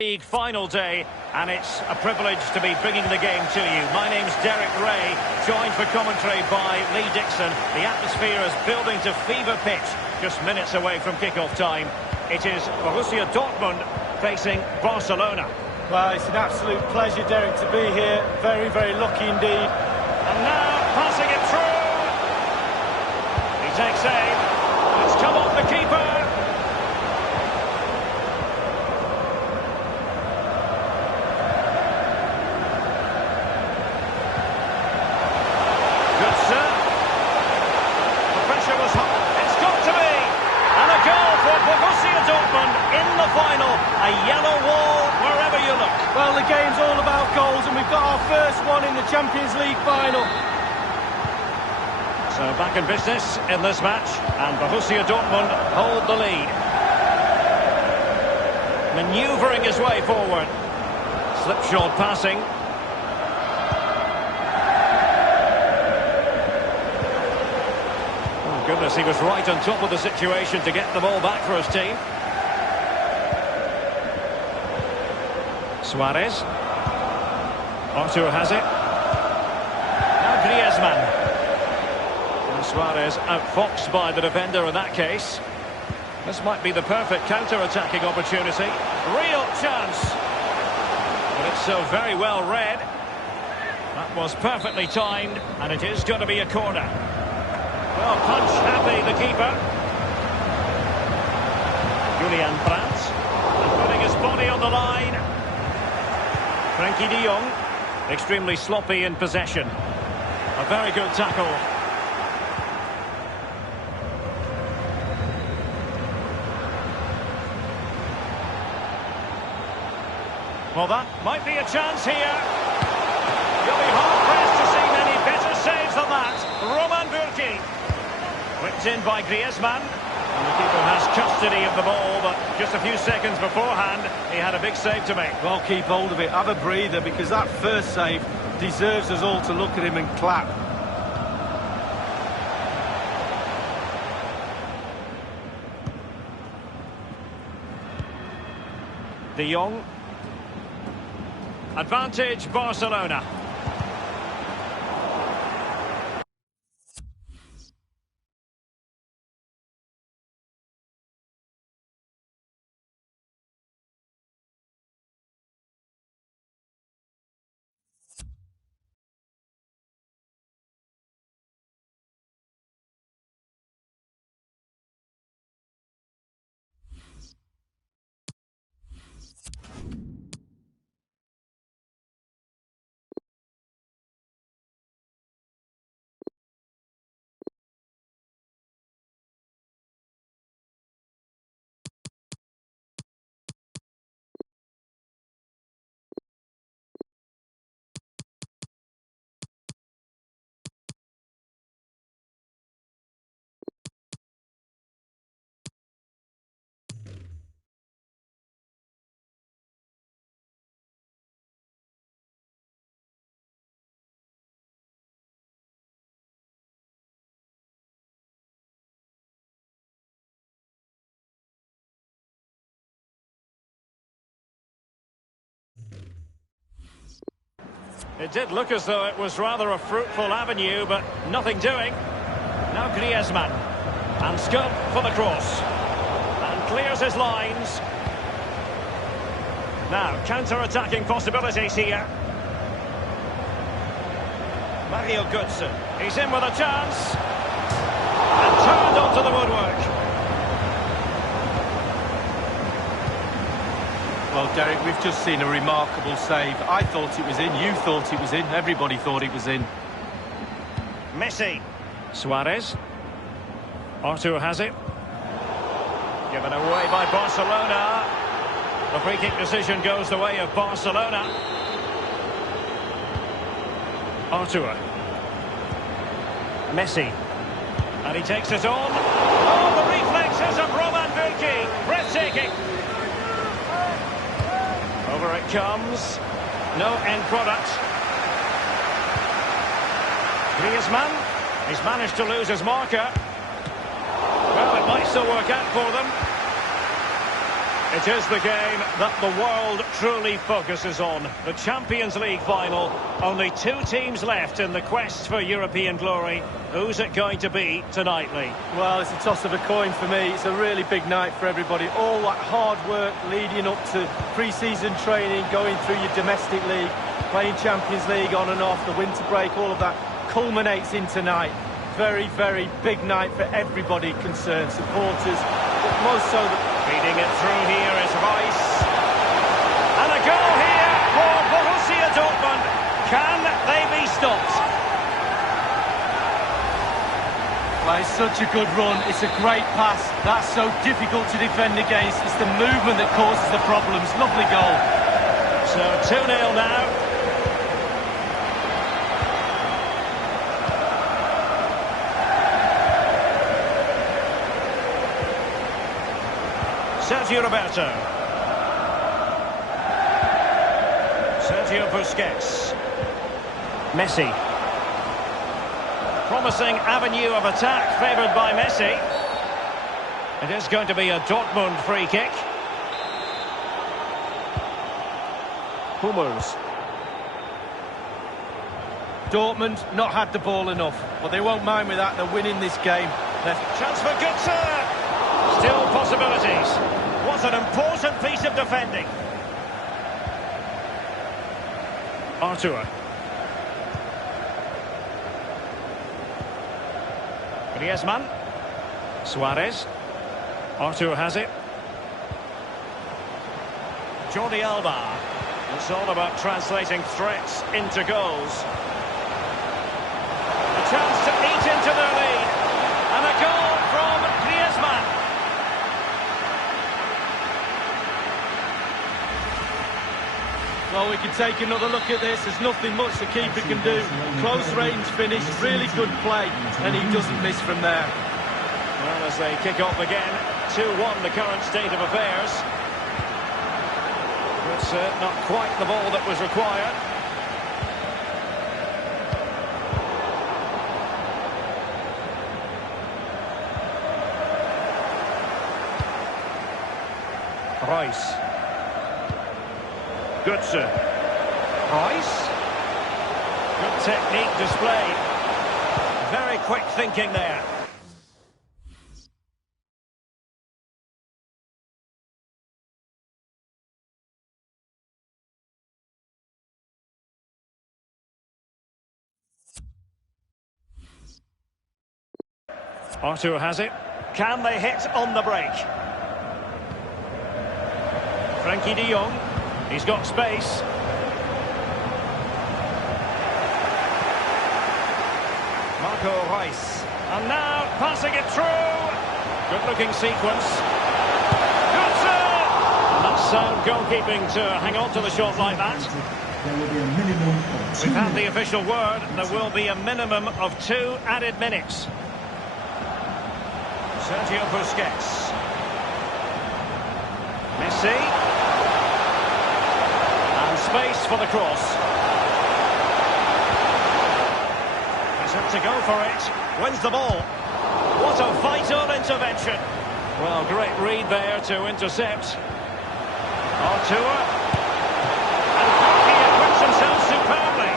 League final day, and it's a privilege to be bringing the game to you. My name's Derek Ray, joined for commentary by Lee Dixon. The atmosphere is building to fever pitch, just minutes away from kick-off time. It is Borussia Dortmund facing Barcelona. Well, it's an absolute pleasure, Derek, to be here. Very, very lucky indeed. And now, passing it through. He takes aim. It's come off the keeper. It's got to be, and a goal A yellow wall wherever you look. Well, the game's all about goals, and we've got our first one in the Champions League final. So back in business in this match, and Borussia Dortmund hold the lead. Manoeuvring his way forward. Slipshod passing. Oh goodness, he was right on top of the situation to get the ball back for his team. Suarez. Arthur has it. Now Griezmann. And Suarez outfoxed by the defender in that case. This might be the perfect counter-attacking opportunity. Real chance. But it's so very well read. That was perfectly timed, and it is going to be a corner. Well, punch happy, the keeper. Julian Brandt. And putting his body on the line. Frankie de Jong, extremely sloppy in possession. A very good tackle. Well, that might be a chance here. You'll be hard-pressed to see many better saves than that. Roman Bürki. Whipped in by Griezmann. And the keeper has custody of the ball, but just a few seconds beforehand, he had a big save to make. Well, keep hold of it, have a breather, because that first save deserves us all to look at him and clap. De Jong. Advantage Barcelona. It did look as though it was rather a fruitful avenue, but nothing doing. Now Griezmann. And scope for the cross. And clears his lines. Now, counter-attacking possibilities here. Mario Götze. He's in with a chance. And turned onto the woodwork. Well, Derek, we've just seen a remarkable save. I thought it was in, you thought it was in, everybody thought it was in. Messi. Suarez. Arthur has it. Given away by Barcelona. The free kick decision goes the way of Barcelona. Arthur. Messi. And he takes it on. Oh, the reflexes of Roman Bürki. Breathtaking. Over it comes. No end product. Griezmann. He's managed to lose his marker. Well, it might still work out for them. It is the game that the world truly focuses on. The Champions League final. Only two teams left in the quest for European glory. Who's it going to be tonight, Lee? Well, it's a toss of a coin for me. It's a really big night for everybody. All that hard work leading up to pre-season training, going through your domestic league, playing Champions League on and off, the winter break, all of that culminates in tonight. Very, very big night for everybody concerned. Supporters, but most so the... Feeding it through here is Rice. And a goal here for Borussia Dortmund. Can they be stopped? Well, it's such a good run. It's a great pass. That's so difficult to defend against. It's the movement that causes the problems. Lovely goal. So 2-0 now. Sergio Roberto. Sergio Busquets. Messi. Promising avenue of attack favoured by Messi. It is going to be a Dortmund free kick. Hummels. Dortmund not had the ball enough, but they won't mind with that. They're winning this game. Chance for Götze. Still possibilities. What an important piece of defending. Artur. Griezmann. Suarez. Artur has it. Jordi Alba. It's all about translating threats into goals. A chance to eat into their lead. And a goal from Griezmann. Well, we can take another look at this. There's nothing much the keeper can do. Close range finish, really good play, and he doesn't miss from there. Well, as they kick off again, 2-1 the current state of affairs. It's not quite the ball that was required. Reus. Götze. Reus. Good technique displayed. Very quick thinking there. Artur has it. Can they hit on the break? Frankie de Jong. He's got space. Marco Reus. And now passing it through. Good-looking sequence. Götze! That's sound goalkeeping to hang on to the shot like that. There will be a minimum of 2 We've had the minutes. official word. There will be a minimum of 2 added minutes. Sergio Busquets. Messi. And space for the cross. He's had to go for it. Wins the ball. What a vital intervention. Well, great read there to intercept. Artur. And he acquits himself superbly.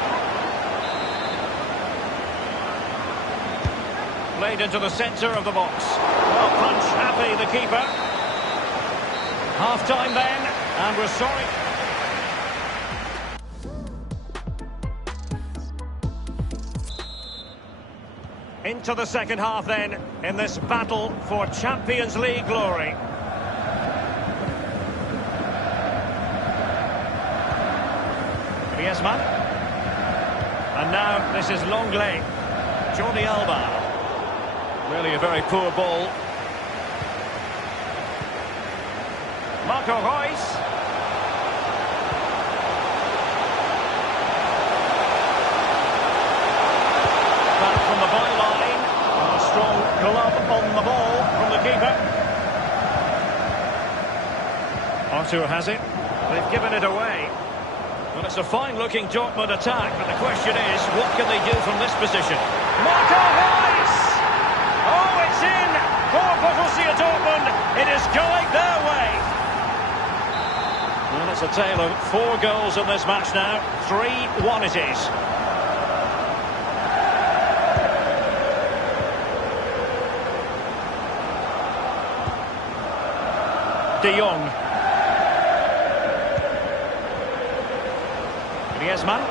Played into the centre of the box. Well, punch happy, the keeper. Half-time then, and we're sorry. Into the second half then, in this battle for Champions League glory. Griezmann. And now this is Longley. Jordi Alba. Really a very poor ball. Marco Reus. Back from the byline. A strong glove on the ball from the keeper. Artur has it. They've given it away. Well, it's a fine-looking Dortmund attack, but the question is, what can they do from this position? Marco Reus! Oh, it's in for Borussia Dortmund. It is going their way. Well, it's a tale of 4 goals in this match now. 3-1 it is. De Jong. Griezmann.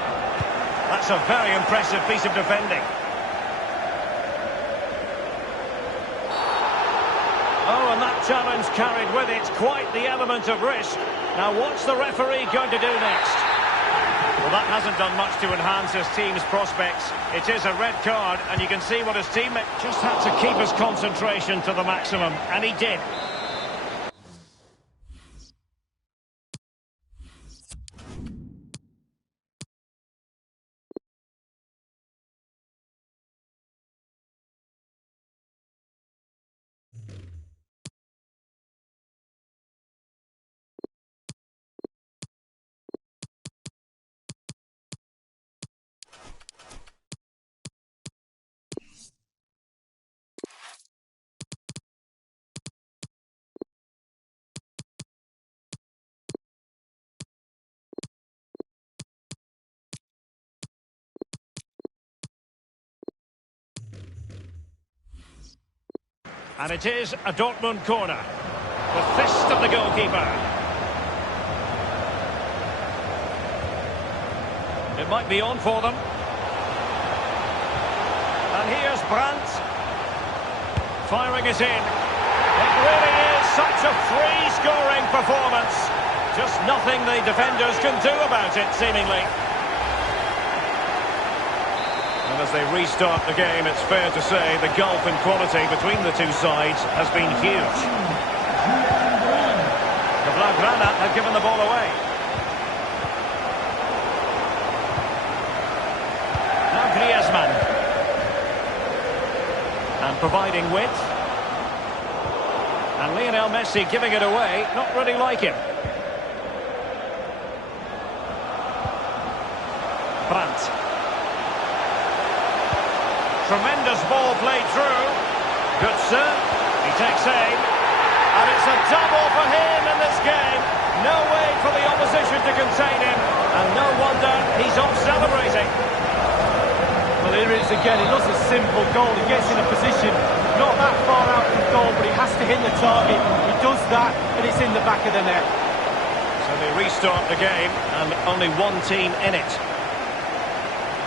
That's a very impressive piece of defending. Oh, and that challenge carried with it quite the element of risk. Now, what's the referee going to do next? Well, that hasn't done much to enhance his team's prospects. It is a red card, and you can see what his teammate just had to keep his concentration to the maximum, and he did. And it is a Dortmund corner. The fist of the goalkeeper. It might be on for them. And here's Brandt. Firing it in. It really is such a free-scoring performance. Just nothing the defenders can do about it, seemingly. And as they restart the game, it's fair to say the gulf in quality between the two sides has been huge. The Blaugrana have given the ball away. Now Griezmann. And providing width. And Lionel Messi giving it away, not really like him. Brandt. Tremendous ball played through. Good sir. He takes aim. And it's a double for him in this game. No way for the opposition to contain him. And no wonder he's off celebrating. Well, here it is again. It looks a simple goal. He gets in a position not that far out from goal, but he has to hit the target. He does that, and it's in the back of the net. So they restart the game, and only one team in it.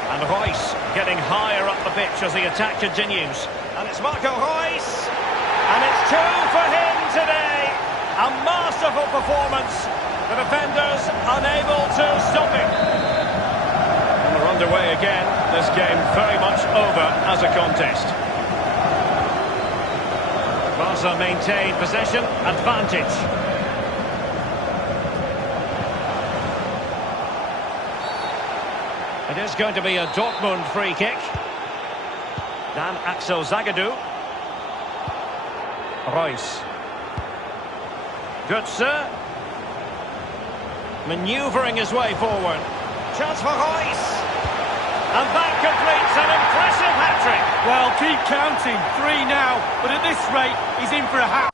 And Reus getting higher up the pitch as the attack continues. And it's Marco Reus. And it's two for him today. A masterful performance. The defenders unable to stop him. And we're underway again. This game very much over as a contest. Barca maintain possession, advantage. It is going to be a Dortmund free kick. Dan Axel Zagadou. Reus. Good sir. Manoeuvring his way forward. Chance for Reus. And that completes an impressive hat-trick. Well, keep counting. 3 now. But at this rate, he's in for a hat.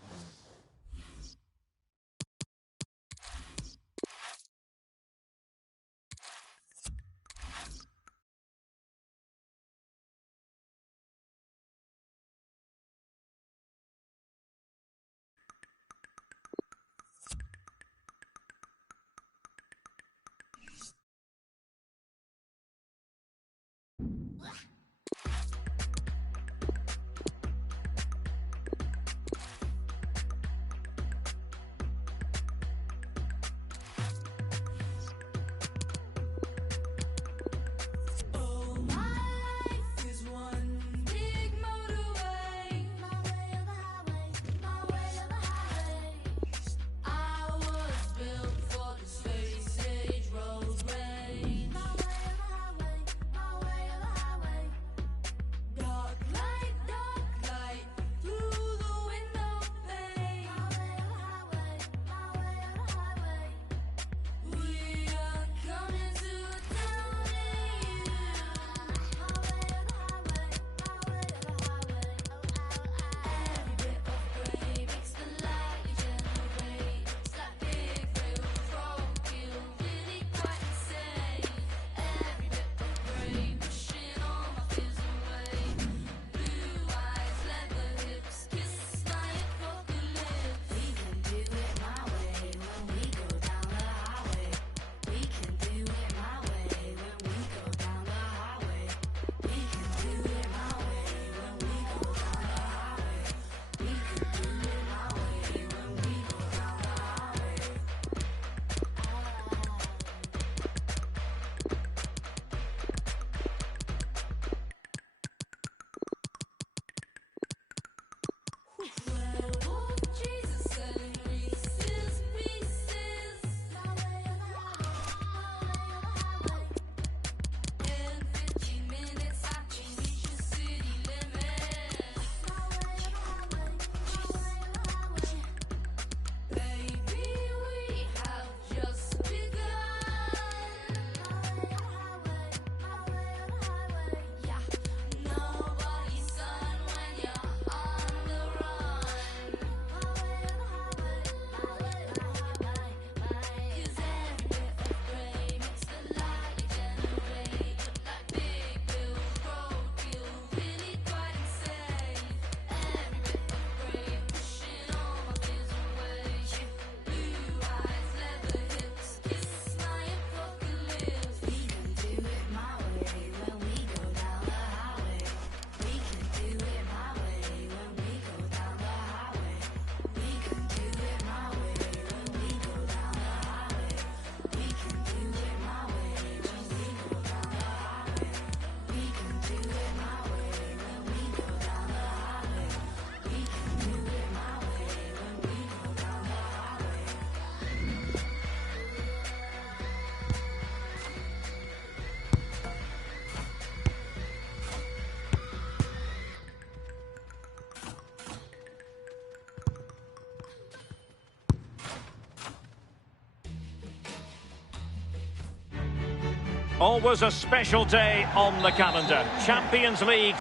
Always a special day on the calendar. Champions League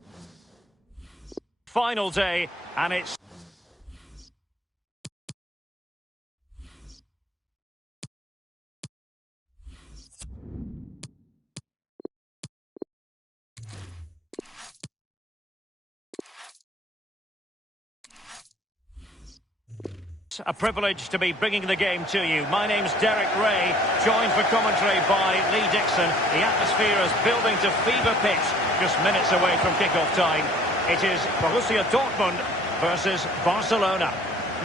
final day, and it's a privilege to be bringing the game to you. My name's Derek Ray, joined for commentary by Lee Dixon. The atmosphere is building to fever pitch, just minutes away from kick-off time. It is Borussia Dortmund versus Barcelona.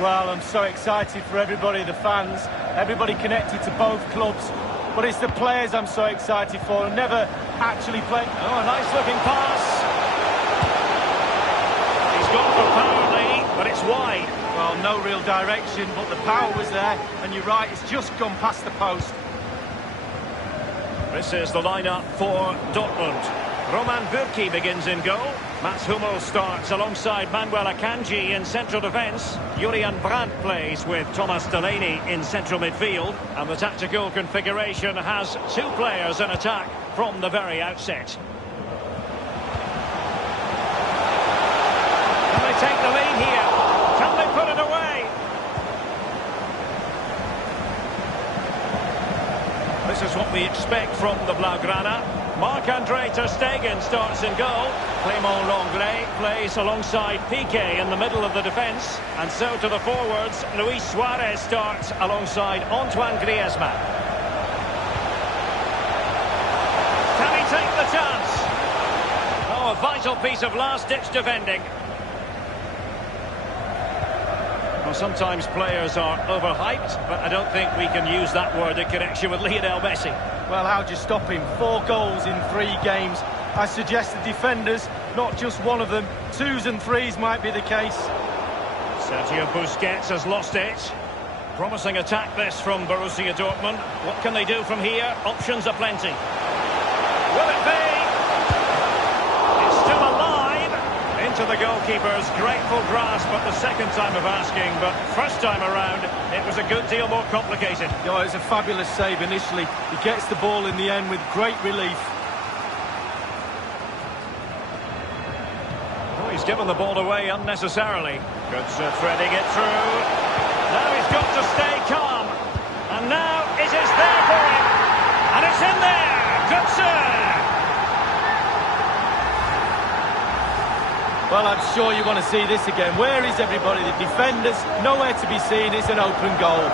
Well, I'm so excited for everybody, the fans, everybody connected to both clubs. But it's the players I'm so excited for, and never actually played. Oh, a nice-looking pass. He's gone for power, Lee, but it's wide. Well, no real direction, but the power was there, and you're right, it's just gone past the post. This is the lineup for Dortmund. Roman Bürki begins in goal. Mats Hummels starts alongside Manuel Akanji in central defence. Julian Brandt plays with Thomas Delaney in central midfield. And the tactical configuration has two players in attack from the very outset. Can they take the lead here? Can they put it away? This is what we expect from the Blaugrana. Marc-Andre ter Stegen starts in goal. Clément Lenglet plays alongside Piqué in the middle of the defence. And so to the forwards, Luis Suarez starts alongside Antoine Griezmann. Can he take the chance? Oh, a vital piece of last-ditch defending. Well, sometimes players are overhyped, but I don't think we can use that word in connection with Lionel Messi. Well, how'd you stop him? 4 goals in 3 games. I suggest the defenders, not just one of them, 2s and 3s might be the case. Sergio Busquets has lost it. Promising attack this from Borussia Dortmund. What can they do from here? Options are plenty. Will it be? It's still alive. Into the goalkeeper's grateful grasp at the second time of asking, but first time around, it was a good deal more complicated. Oh, it was a fabulous save initially. He gets the ball in the end with great relief. Oh, he's given the ball away unnecessarily. Götze threading it through. Now he's got to stay calm. And now it is there for him. And it's in there. Götze. Well, I'm sure you want to see this again. Where is everybody? The defenders, nowhere to be seen. It's an open goal.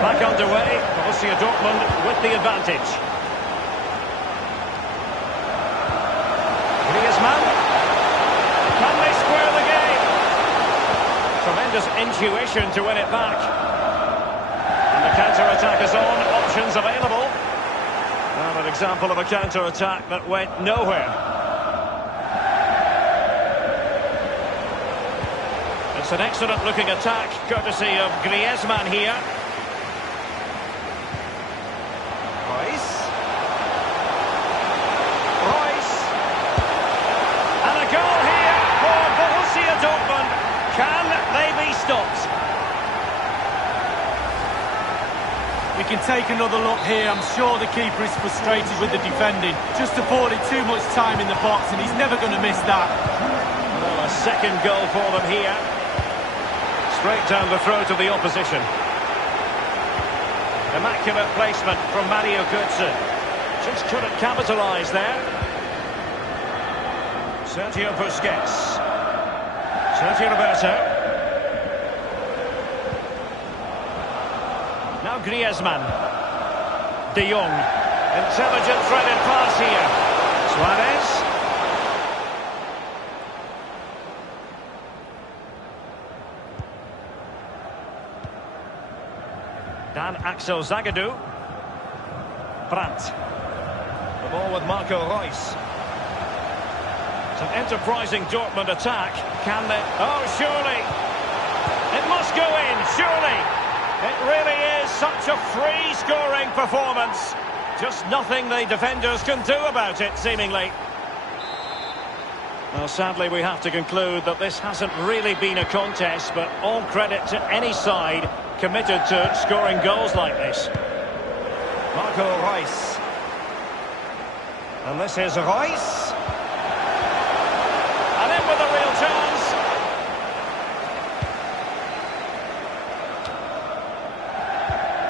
Back underway. Borussia Dortmund with the advantage. Griezmann. Can they square the game? Tremendous intuition to win it back. And the counter-attack is on. Options available. Well, an example of a counter-attack that went nowhere. It's an excellent-looking attack, courtesy of Griezmann here. Royce. And a goal here for Borussia Dortmund. Can they be stopped? We can take another look here. I'm sure the keeper is frustrated with the defending. Just afforded too much time in the box, and he's never going to miss that. Well, a second goal for them here. Straight down the throat of the opposition. Immaculate placement from Mario Götze. Just couldn't capitalise there. Sergio Busquets. Sergio Roberto. Now Griezmann. De Jong. Intelligent threaded pass here. Suarez. Dan Axel Zagadou. Brandt. The ball with Marco Reus. It's an enterprising Dortmund attack. Can they... Oh, surely. It must go in, surely. It really is such a free-scoring performance. Just nothing the defenders can do about it, seemingly. Well, sadly, we have to conclude that this hasn't really been a contest, but all credit to any side committed to scoring goals like this. Marco Reus. And this is Reus. And in with a real chance.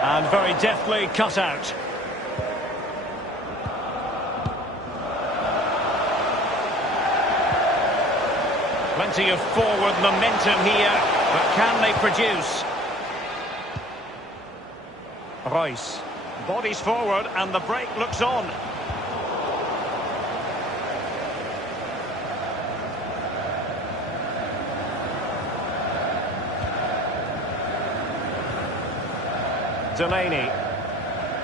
And very deftly cut out. Plenty of forward momentum here, but can they produce? Reus. Bodies forward and the break looks on. Delaney.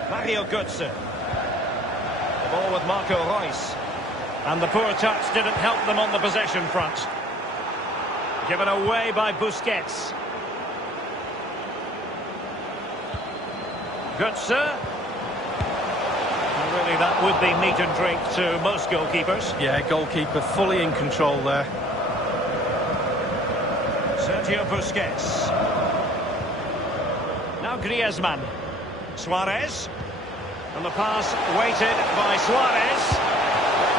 Mario Götze. The ball with Marco Reus. And the poor touch didn't help them on the possession front. Given away by Busquets. Götze. Really, that would be meat and drink to most goalkeepers. Yeah, goalkeeper fully in control there. Sergio Busquets. Now Griezmann. Suarez. And the pass weighted by Suarez.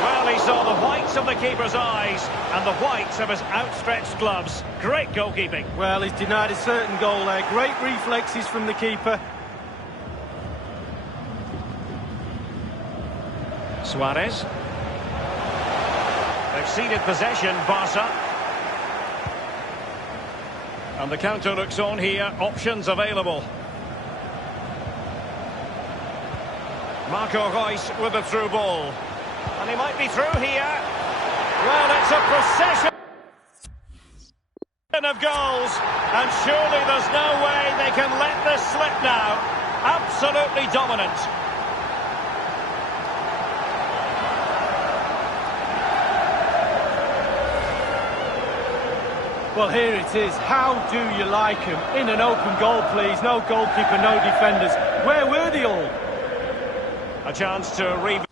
Well, he saw the whites of the keeper's eyes and the whites of his outstretched gloves. Great goalkeeping. Well, he's denied a certain goal there. Great reflexes from the keeper. Suarez. They've ceded possession, Barca. And the counter looks on here. Options available. Marco Reus with a through ball. And he might be through here. Well, it's a procession of goals. And surely there's no way they can let this slip now. Absolutely dominant. Well, here it is. How do you like him? In an open goal, please. No goalkeeper, no defenders. Where were they all? A chance to revisit.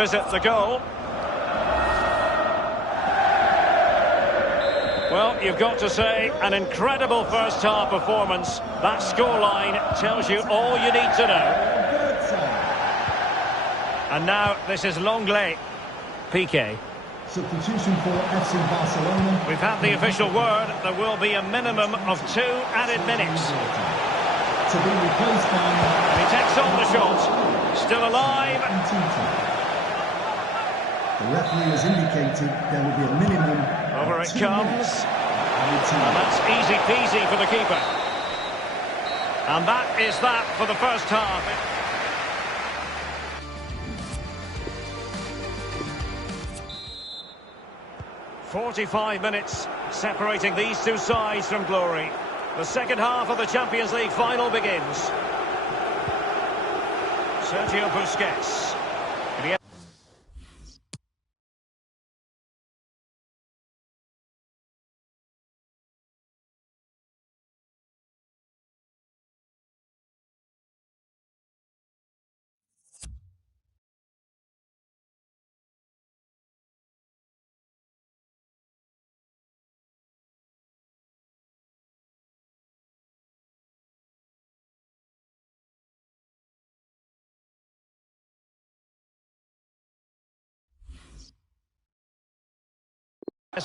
Visit the goal. Well, you've got to say, an incredible first-half performance. That scoreline tells you all you need to know. And now, this is Longley. Piqué. Substitution for FC Barcelona. We've had the official word. There will be a minimum of 2 added minutes. To be replaced by... He takes on the shot. Still alive. The referee has indicated there will be a minimum. Over it 2 comes. minutes. And that's easy peasy for the keeper. And that is that for the first half. 45 minutes separating these two sides from glory. The second half of the Champions League final begins. Sergio Busquets.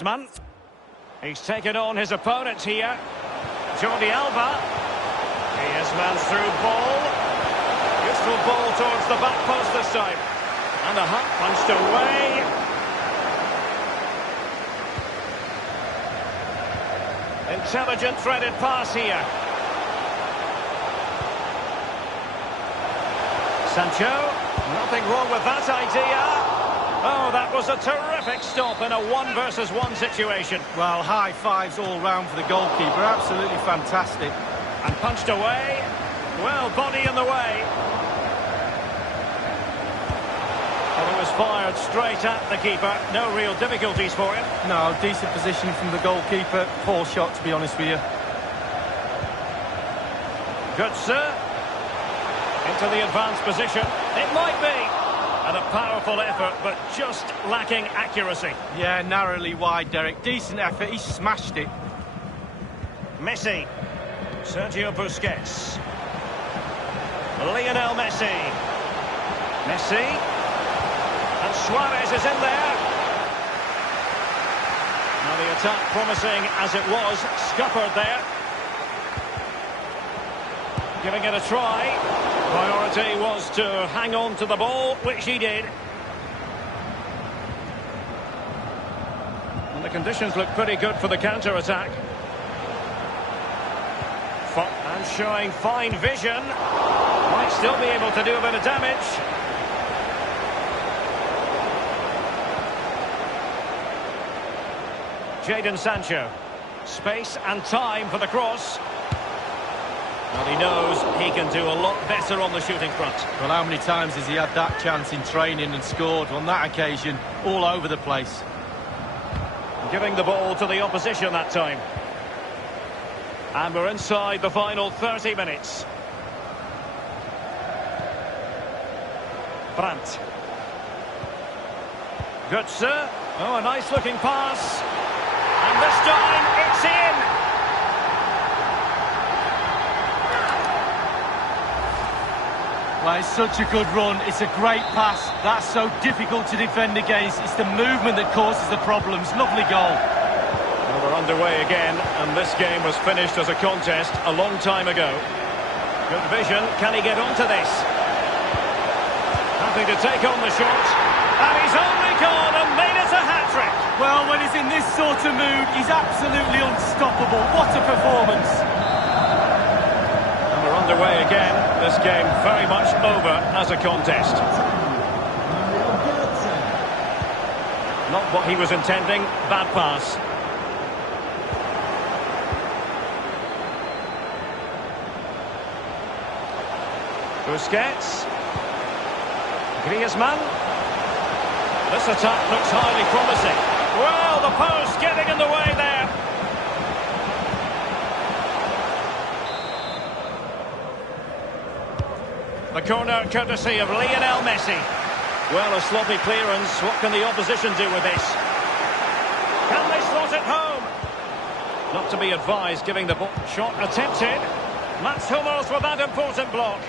Man. He's taken on his opponent here. Jordi Alba. Griezmann's through ball. Useful ball towards the back post this time. And the hunt punched away. Intelligent threaded pass here. Sancho. Nothing wrong with that idea. Oh, that was a terrific stop in a 1-versus-1 situation. Well, high fives all round for the goalkeeper. Absolutely fantastic. And punched away. Well, body in the way. Well, it was fired straight at the keeper. No real difficulties for him. No, decent position from the goalkeeper. Poor shot, to be honest with you. Good, sir. Into the advanced position. It might be. And a powerful effort, but just lacking accuracy. Yeah, narrowly wide, Derek. Decent effort. He smashed it. Messi. Sergio Busquets. Lionel Messi. Messi. And Suarez is in there. Now the attack promising as it was. Scuppered there. Giving it a try. Priority was to hang on to the ball, which he did. And the conditions look pretty good for the counter-attack. And showing fine vision. Might still be able to do a bit of damage. Jadon Sancho. Space and time for the cross. Well, he knows he can do a lot better on the shooting front. Well, how many times has he had that chance in training and scored? On that occasion, all over the place. Giving the ball to the opposition that time. And we're inside the final 30 minutes. Brandt. Good, sir. Oh, a nice-looking pass. And this time, it's in. Well, it's such a good run. It's a great pass. That's so difficult to defend against. It's the movement that causes the problems. Lovely goal. Well, we're underway again, and this game was finished as a contest a long time ago. Good vision. Can he get onto this? Happy to take on the shot. And he's only gone and made it a hat-trick. Well, when he's in this sort of mood, he's absolutely unstoppable. What a performance. And we're underway again. This game very much over as a contest. Not what he was intending. Bad pass. Busquets. Griezmann. This attack looks highly promising. Well, the post getting in the way there. The corner courtesy of Lionel Messi. Well, a sloppy clearance. What can the opposition do with this? Can they slot it home? Not to be advised, giving the ball. Shot attempted. Mats Hummels with that important block.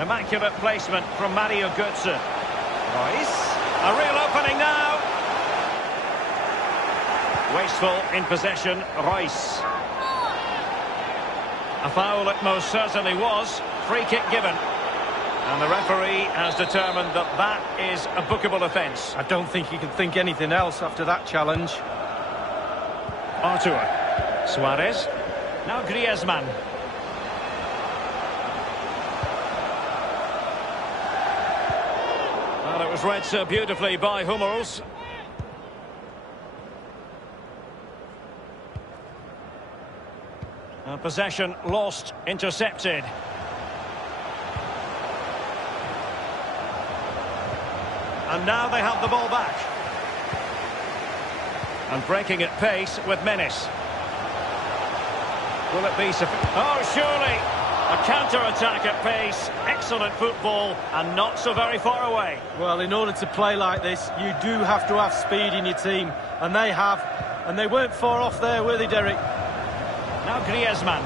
Immaculate placement from Mario Götze. Reus. A real opening now. Wasteful in possession, Reus. A foul it most certainly was. Free kick given. And the referee has determined that that is a bookable offence. I don't think he can think anything else after that challenge. Artur. Suarez. Now Griezmann. Well, it was read so beautifully by Hummels. Possession lost, intercepted. And now they have the ball back. And breaking at pace with menace. Will it be sufficient? Oh, surely! A counter-attack at pace. Excellent football and not so very far away. Well, in order to play like this, you do have to have speed in your team. And they have. And they weren't far off there, were they, Derek? Now Griezmann.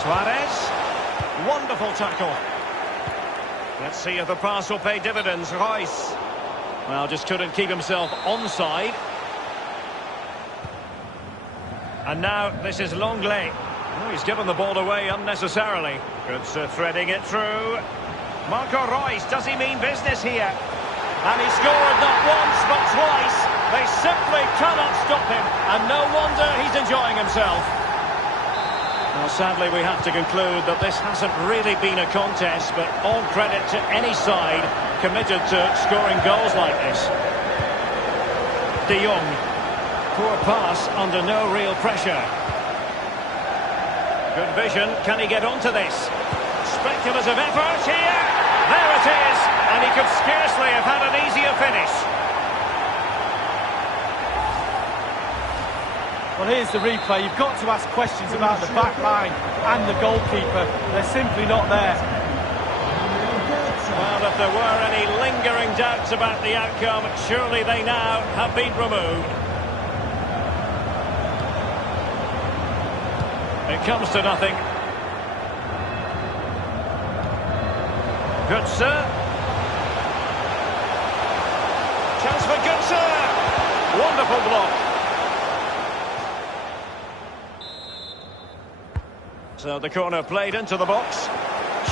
Suarez. Wonderful tackle. Let's see if the pass will pay dividends. Reus. Well, just couldn't keep himself onside. And now this is Longley. Oh, he's given the ball away unnecessarily. Götze threading it through. Marco Reus, does he mean business here? And he scored not once but twice. They simply cannot stop him. And no wonder he's enjoying himself. Well, sadly, we have to conclude that this hasn't really been a contest, but all credit to any side committed to scoring goals like this. De Jong. Poor pass under no real pressure. Good vision. Can he get onto this? Speculative effort here. There it is. And he could scarcely have had an easier finish. Well, here's the replay. You've got to ask questions about the back line and the goalkeeper. They're simply not there. Well, if there were any lingering doubts about the outcome, surely they now have been removed. It comes to nothing. Götze. Chance for Götze. Wonderful block. So the corner played into the box.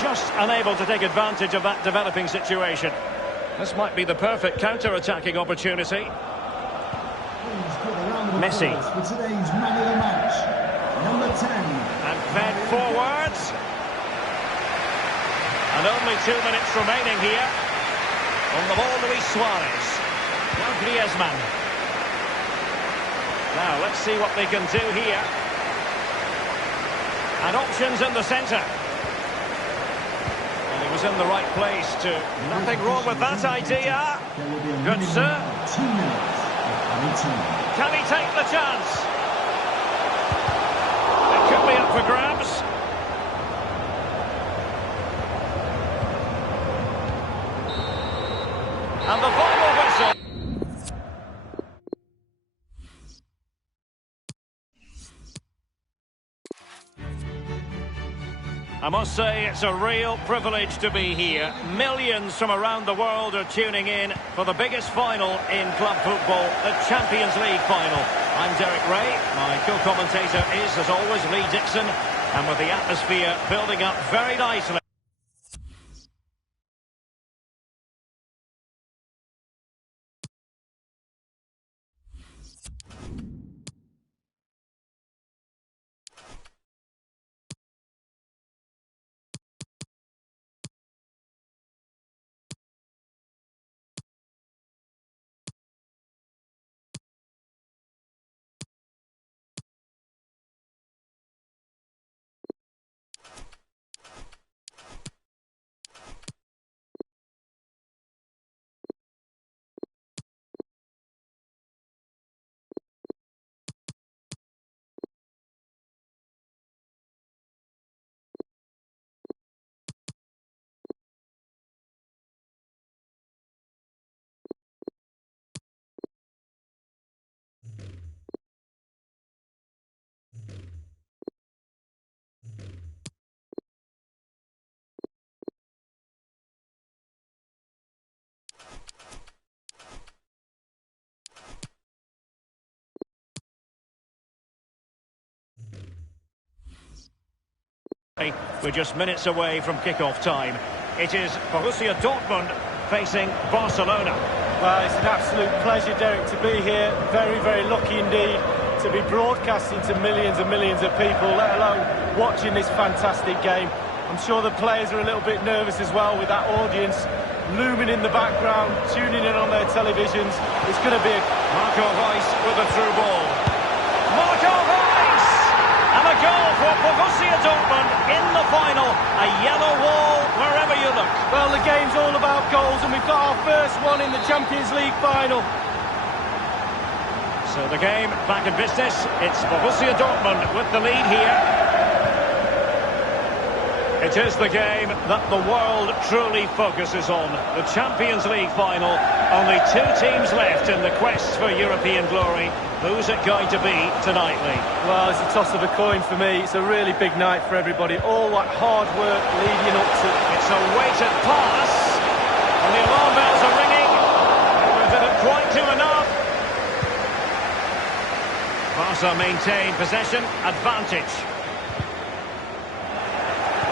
Just unable to take advantage of that developing situation. This might be the perfect counter-attacking opportunity. Messi. For today's man of the match, number 10. And fed forwards. And only 2 minutes remaining here. On the ball, Luis Suarez. Now Griezmann. Now, let's see what they can do here. And options in the centre. And he was in the right place too. Nothing wrong with that idea. Götze. 2 minutes. Can he take the chance? It could be up for grabs. And the final whistle. I must say it's a real privilege to be here. Millions from around the world are tuning in for the biggest final in club football, the Champions League final. I'm Derek Ray. My co-commentator is, as always, Lee Dixon. And with the atmosphere building up very nicely. We're just minutes away from kick-off time. It is Borussia Dortmund facing Barcelona. Well, it's an absolute pleasure, Derek, to be here. Very, very lucky indeed to be broadcasting to millions and millions of people, let alone watching this fantastic game. I'm sure the players are a little bit nervous as well with that audience looming in the background, tuning in on their televisions. It's going to be a... Marco Reus with a through ball. Marco Reus! And a goal for Borussia Dortmund in the final. A yellow wall wherever you look. Well, the game's all about goals, and we've got our first one in the Champions League final. So the game back in business. It's Borussia Dortmund with the lead here. It is the game that the world truly focuses on. The Champions League final. Only two teams left in the quest for European glory. Who's it going to be tonight, Lee? Well, it's a toss of a coin for me. It's a really big night for everybody. All that hard work leading up to... It's a weighted pass. And the alarm bells are ringing. But did it quite do enough? Barca maintain possession, advantage.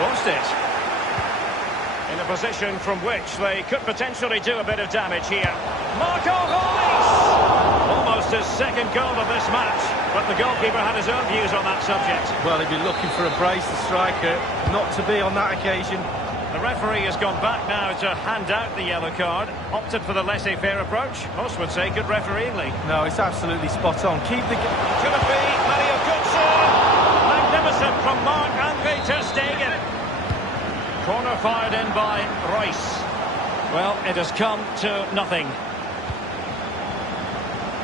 Lost it. In a position from which they could potentially do a bit of damage here. Marco Reus! Almost his second goal of this match, but the goalkeeper had his own views on that subject. Well, he'd be looking for a brace, the striker, not to be on that occasion. The referee has gone back now to hand out the yellow card. Opted for the laissez-faire approach. Most would say good refereeing, Lee. No, it's absolutely spot on. Keep the... Could it be Mario Götze? Magnificent from Marc-Andre ter Stegen. Corner fired in by Reus. Well, it has come to nothing.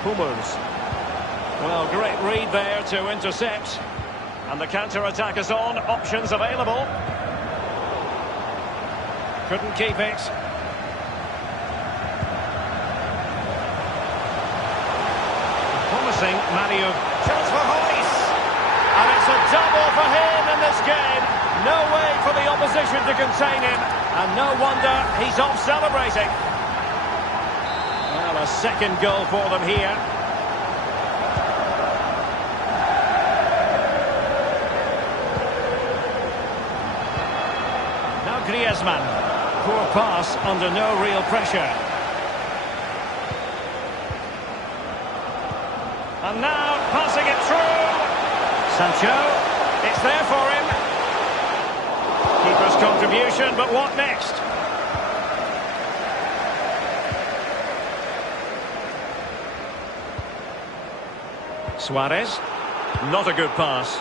Hummels. Well, great read there to intercept. And the counter-attack is on. Options available. Couldn't keep it. Promising Mario. Chance for Reus. And it's a double for him in this game. No way for the opposition to contain him. And no wonder he's off celebrating. Well, a second goal for them here. Now Griezmann. Poor pass under no real pressure. And now passing it through. Sancho. It's there for him. Keeper's contribution, but what next? Suarez. Not a good pass.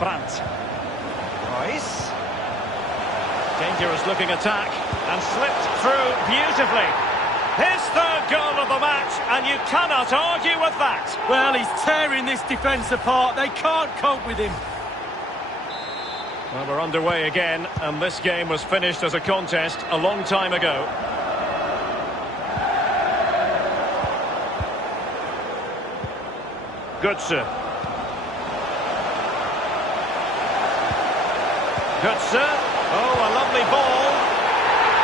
Brandt. Reus. Dangerous looking attack. And slipped through beautifully. His third goal of the match, and you cannot argue with that. Well, he's tearing this defence apart. They can't cope with him. Well, we're underway again, and this game was finished as a contest a long time ago. Götze. Götze. Oh, a lovely ball.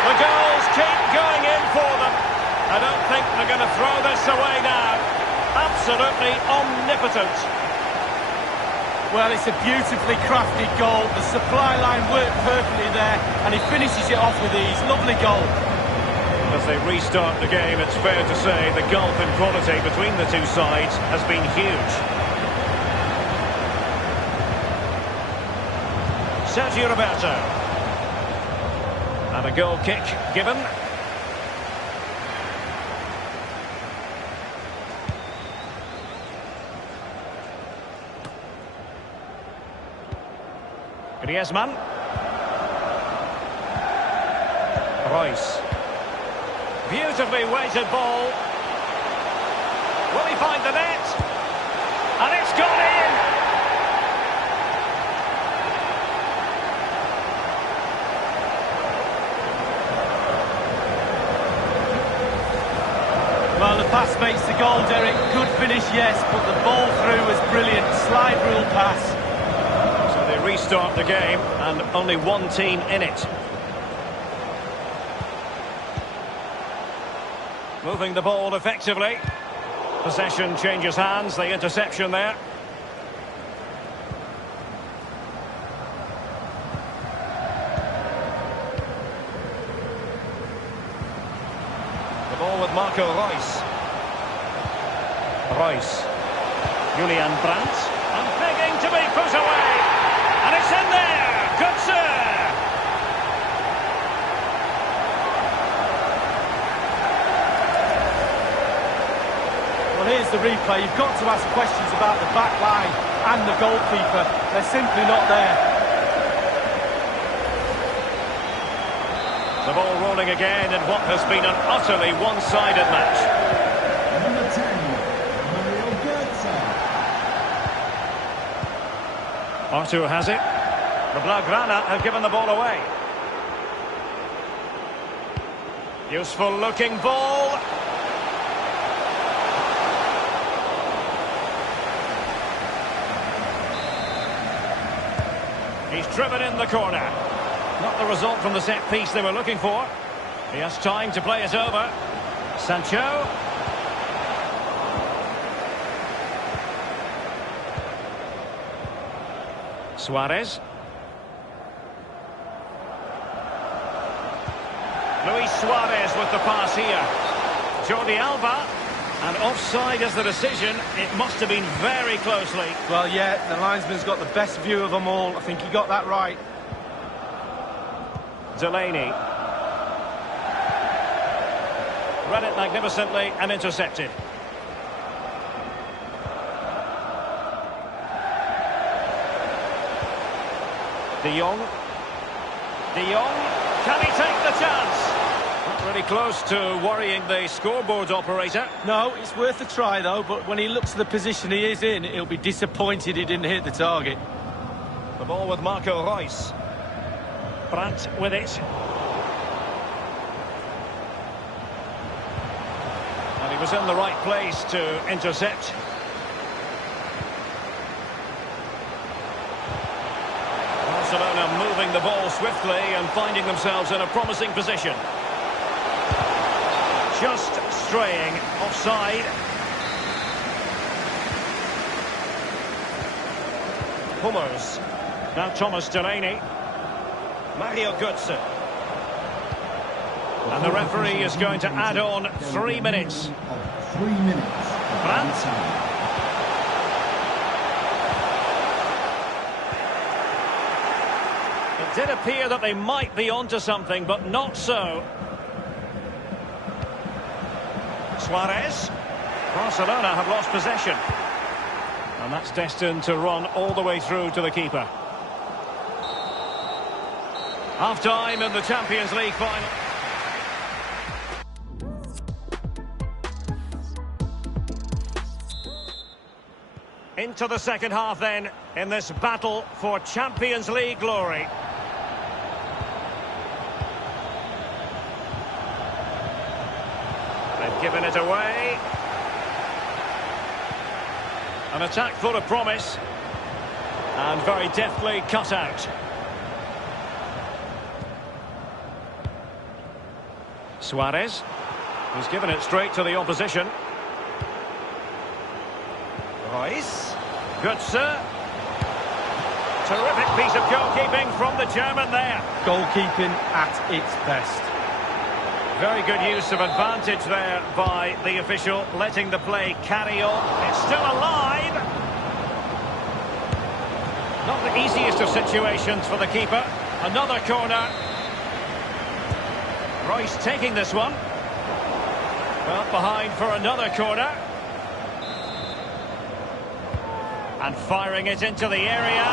The goals keep going in for them. I don't think they're going to throw this away now. Absolutely omnipotent. Well, it's a beautifully crafted goal. The supply line worked perfectly there, and he finishes it off with ease. Lovely goal. As they restart the game, it's fair to say the gulf in quality between the two sides has been huge. Sergio Roberto. And a goal kick given. Griezmann. Reus. Beautifully weighted ball. Will he find the net? And it's gone in! Well, the pass makes the goal, Derek. Good finish, yes, but the ball through was brilliant. Slide rule pass. So they restart the game, and only one team in it. Moving the ball effectively. Possession changes hands, the interception there. The ball with Marco Reus. Reus. Julian Brandt. And begging to be put away. And it's in there. Götze. Well, here's the replay. You've got to ask questions about the back line and the goalkeeper. They're simply not there. The ball rolling again in what has been an utterly one-sided match. Number 10, Mario Götze. Arthur has it. The Blaugrana have given the ball away. Useful looking ball. He's driven in the corner. Not the result from the set piece they were looking for. He has time to play it over. Sancho. Suarez. Luis Suarez with the pass here. Jordi Alba. And offside is the decision. It must have been very closely. Well, yeah, the linesman's got the best view of them all. I think he got that right. Delaney. Read it magnificently and intercepted. De Jong. De Jong. Can he take the chance? Not really close to worrying the scoreboard operator. No, it's worth a try, though, but when he looks at the position he is in, he'll be disappointed he didn't hit the target. The ball with Marco Reus. Brandt with it. And he was in the right place to intercept. Barcelona moving the ball swiftly and finding themselves in a promising position. Just straying offside. Hummers. Now Thomas Delaney. Mario Götze. And the referee is going to add on 3 minutes. 3 minutes. Brandt. It did appear that they might be onto something, but not so. Suarez. Barcelona have lost possession. And that's destined to run all the way through to the keeper. Half-time in the Champions League final. Into the second half then, in this battle for Champions League glory. They've given it away. An attack full of promise. And very deftly cut out. Suarez, who's given it straight to the opposition. Reus. Götze. Terrific piece of goalkeeping from the German there. Goalkeeping at its best. Very good use of advantage there by the official, letting the play carry on. It's still alive. Not the easiest of situations for the keeper. Another corner. Reus taking this one. Well, behind for another corner. And firing it into the area.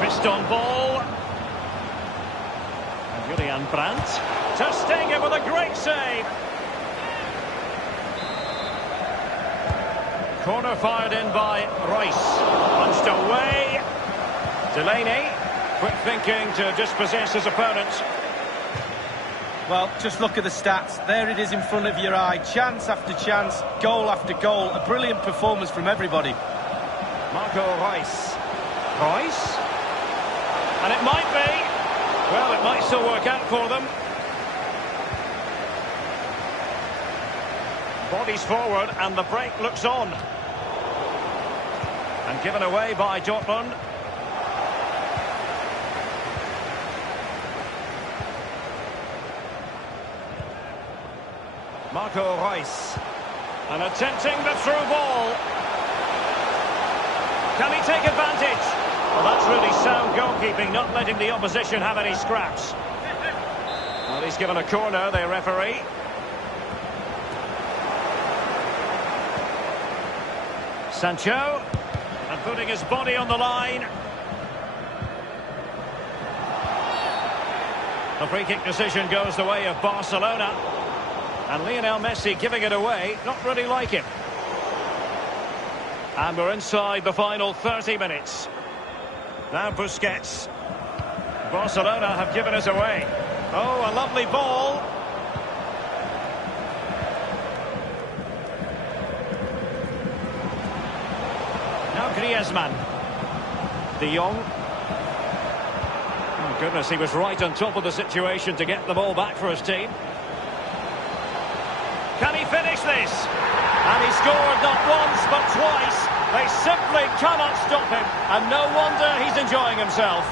Fist on ball. And Julian Brandt. Ter Stegen with a great save. Corner fired in by Reus. Punched away. Delaney. Quick thinking to dispossess his opponent. Well, just look at the stats. There it is in front of your eye. Chance after chance, goal after goal. A brilliant performance from everybody. Marco Reus. Reus. And it might be. Well, it might still work out for them. Bodies forward and the break looks on. And given away by Dortmund. Marco Reus. And attempting the through ball. Can he take advantage? Well, that's really sound goalkeeping, not letting the opposition have any scraps. Well, he's given a corner, the referee. Sancho. And putting his body on the line. The free kick decision goes the way of Barcelona. And Lionel Messi giving it away, not really like him. And we're inside the final 30 minutes. Now Busquets. Barcelona have given us away. Oh, a lovely ball. Now Griezmann. De Jong. Oh, goodness, he was right on top of the situation to get the ball back for his team. Can he finish this? And he scored not once but twice. They simply cannot stop him. And no wonder he's enjoying himself.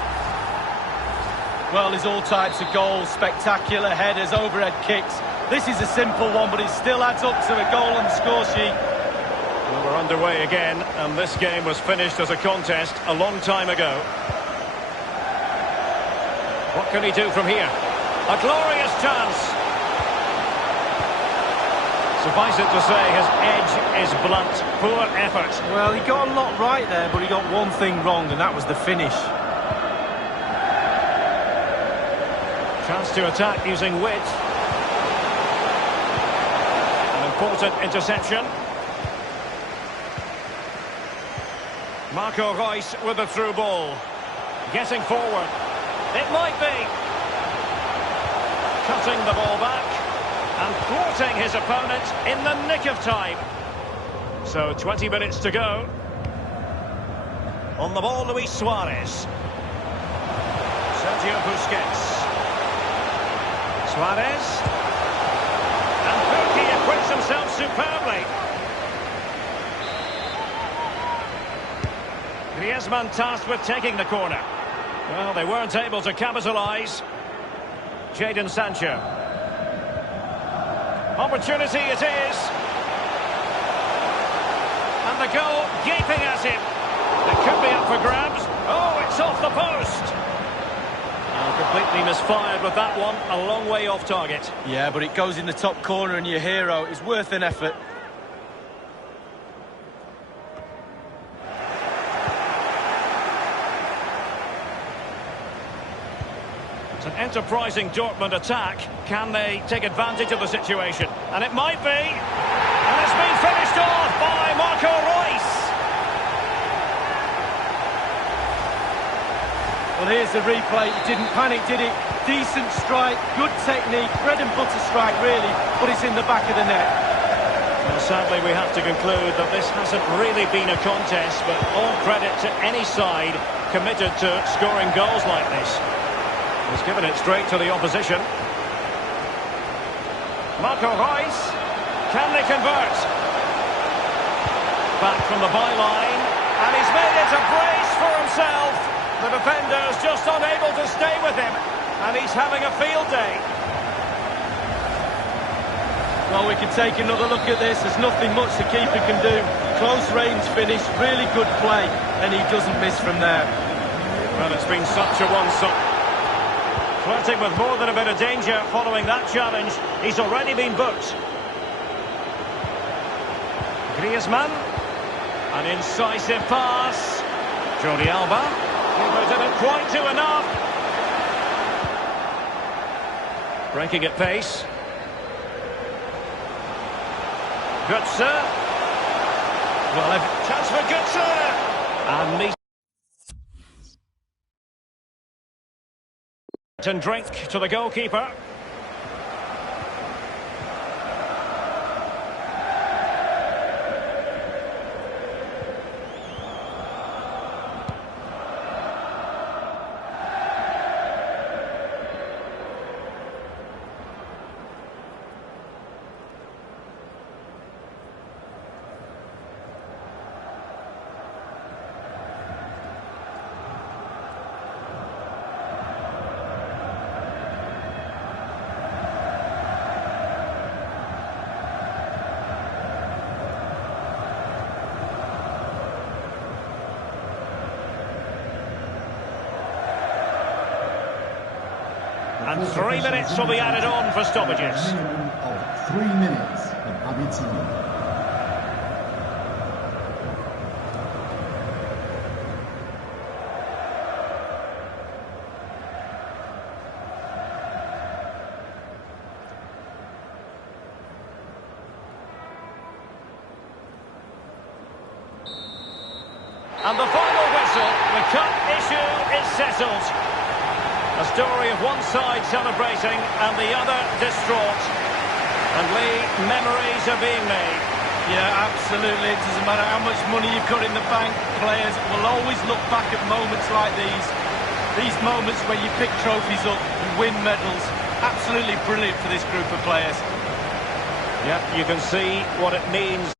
Well, there's all types of goals, spectacular headers, overhead kicks. This is a simple one, but it still adds up to a goal on the score sheet. Well, we're underway again, and this game was finished as a contest a long time ago. What can he do from here? A glorious chance. Suffice it to say, his edge is blunt. Poor effort. Well, he got a lot right there, but he got one thing wrong, and that was the finish. Chance to attack using wit. An important interception. Marco Reus with the through ball. Getting forward. It might be. Cutting the ball back. And thwarting his opponent in the nick of time. So 20 minutes to go. On the ball, Luis Suarez. Sergio Busquets. Suarez. And Pukki acquits himself superbly. Griezmann tasked with taking the corner. Well, they weren't able to capitalise. Jadon Sancho. Opportunity it is. And the goal gaping at him. It could be up for grabs. Oh, it's off the post. Completely misfired with that one. A long way off target. Yeah, but it goes in the top corner and your hero is worth an effort. It's an enterprising Dortmund attack. Can they take advantage of the situation? And it might be. And it's been finished off by Marco Reus. Well, here's the replay. He didn't panic, did it? Decent strike, good technique, bread and butter strike, really, but it's in the back of the net. Well, sadly, we have to conclude that this hasn't really been a contest, but all credit to any side committed to scoring goals like this. He's given it straight to the opposition. Marco Reus. Can they convert? Back from the byline. And he's made it a brace for himself. The defender's just unable to stay with him. And he's having a field day. Well, we can take another look at this. There's nothing much the keeper can do. Close range finish, really good play. And he doesn't miss from there. Well, it's been such a one-sided. Flirting with more than a bit of danger following that challenge. He's already been booked. Griezmann. An incisive pass. Jordi Alba. He didn't quite do enough. Breaking at pace. Götze. Well, chance for Götze. And meet and drink to the goalkeeper. And 3 minutes will be added on for stoppages. A minimum of 3 minutes of added time. And the final whistle, the cup issue is settled. A story of one side celebrating and the other distraught. And Lee, memories are being made. Yeah, absolutely. It doesn't matter how much money you've got in the bank. Players will always look back at moments like these. These moments where you pick trophies up and win medals. Absolutely brilliant for this group of players. Yeah, you can see what it means.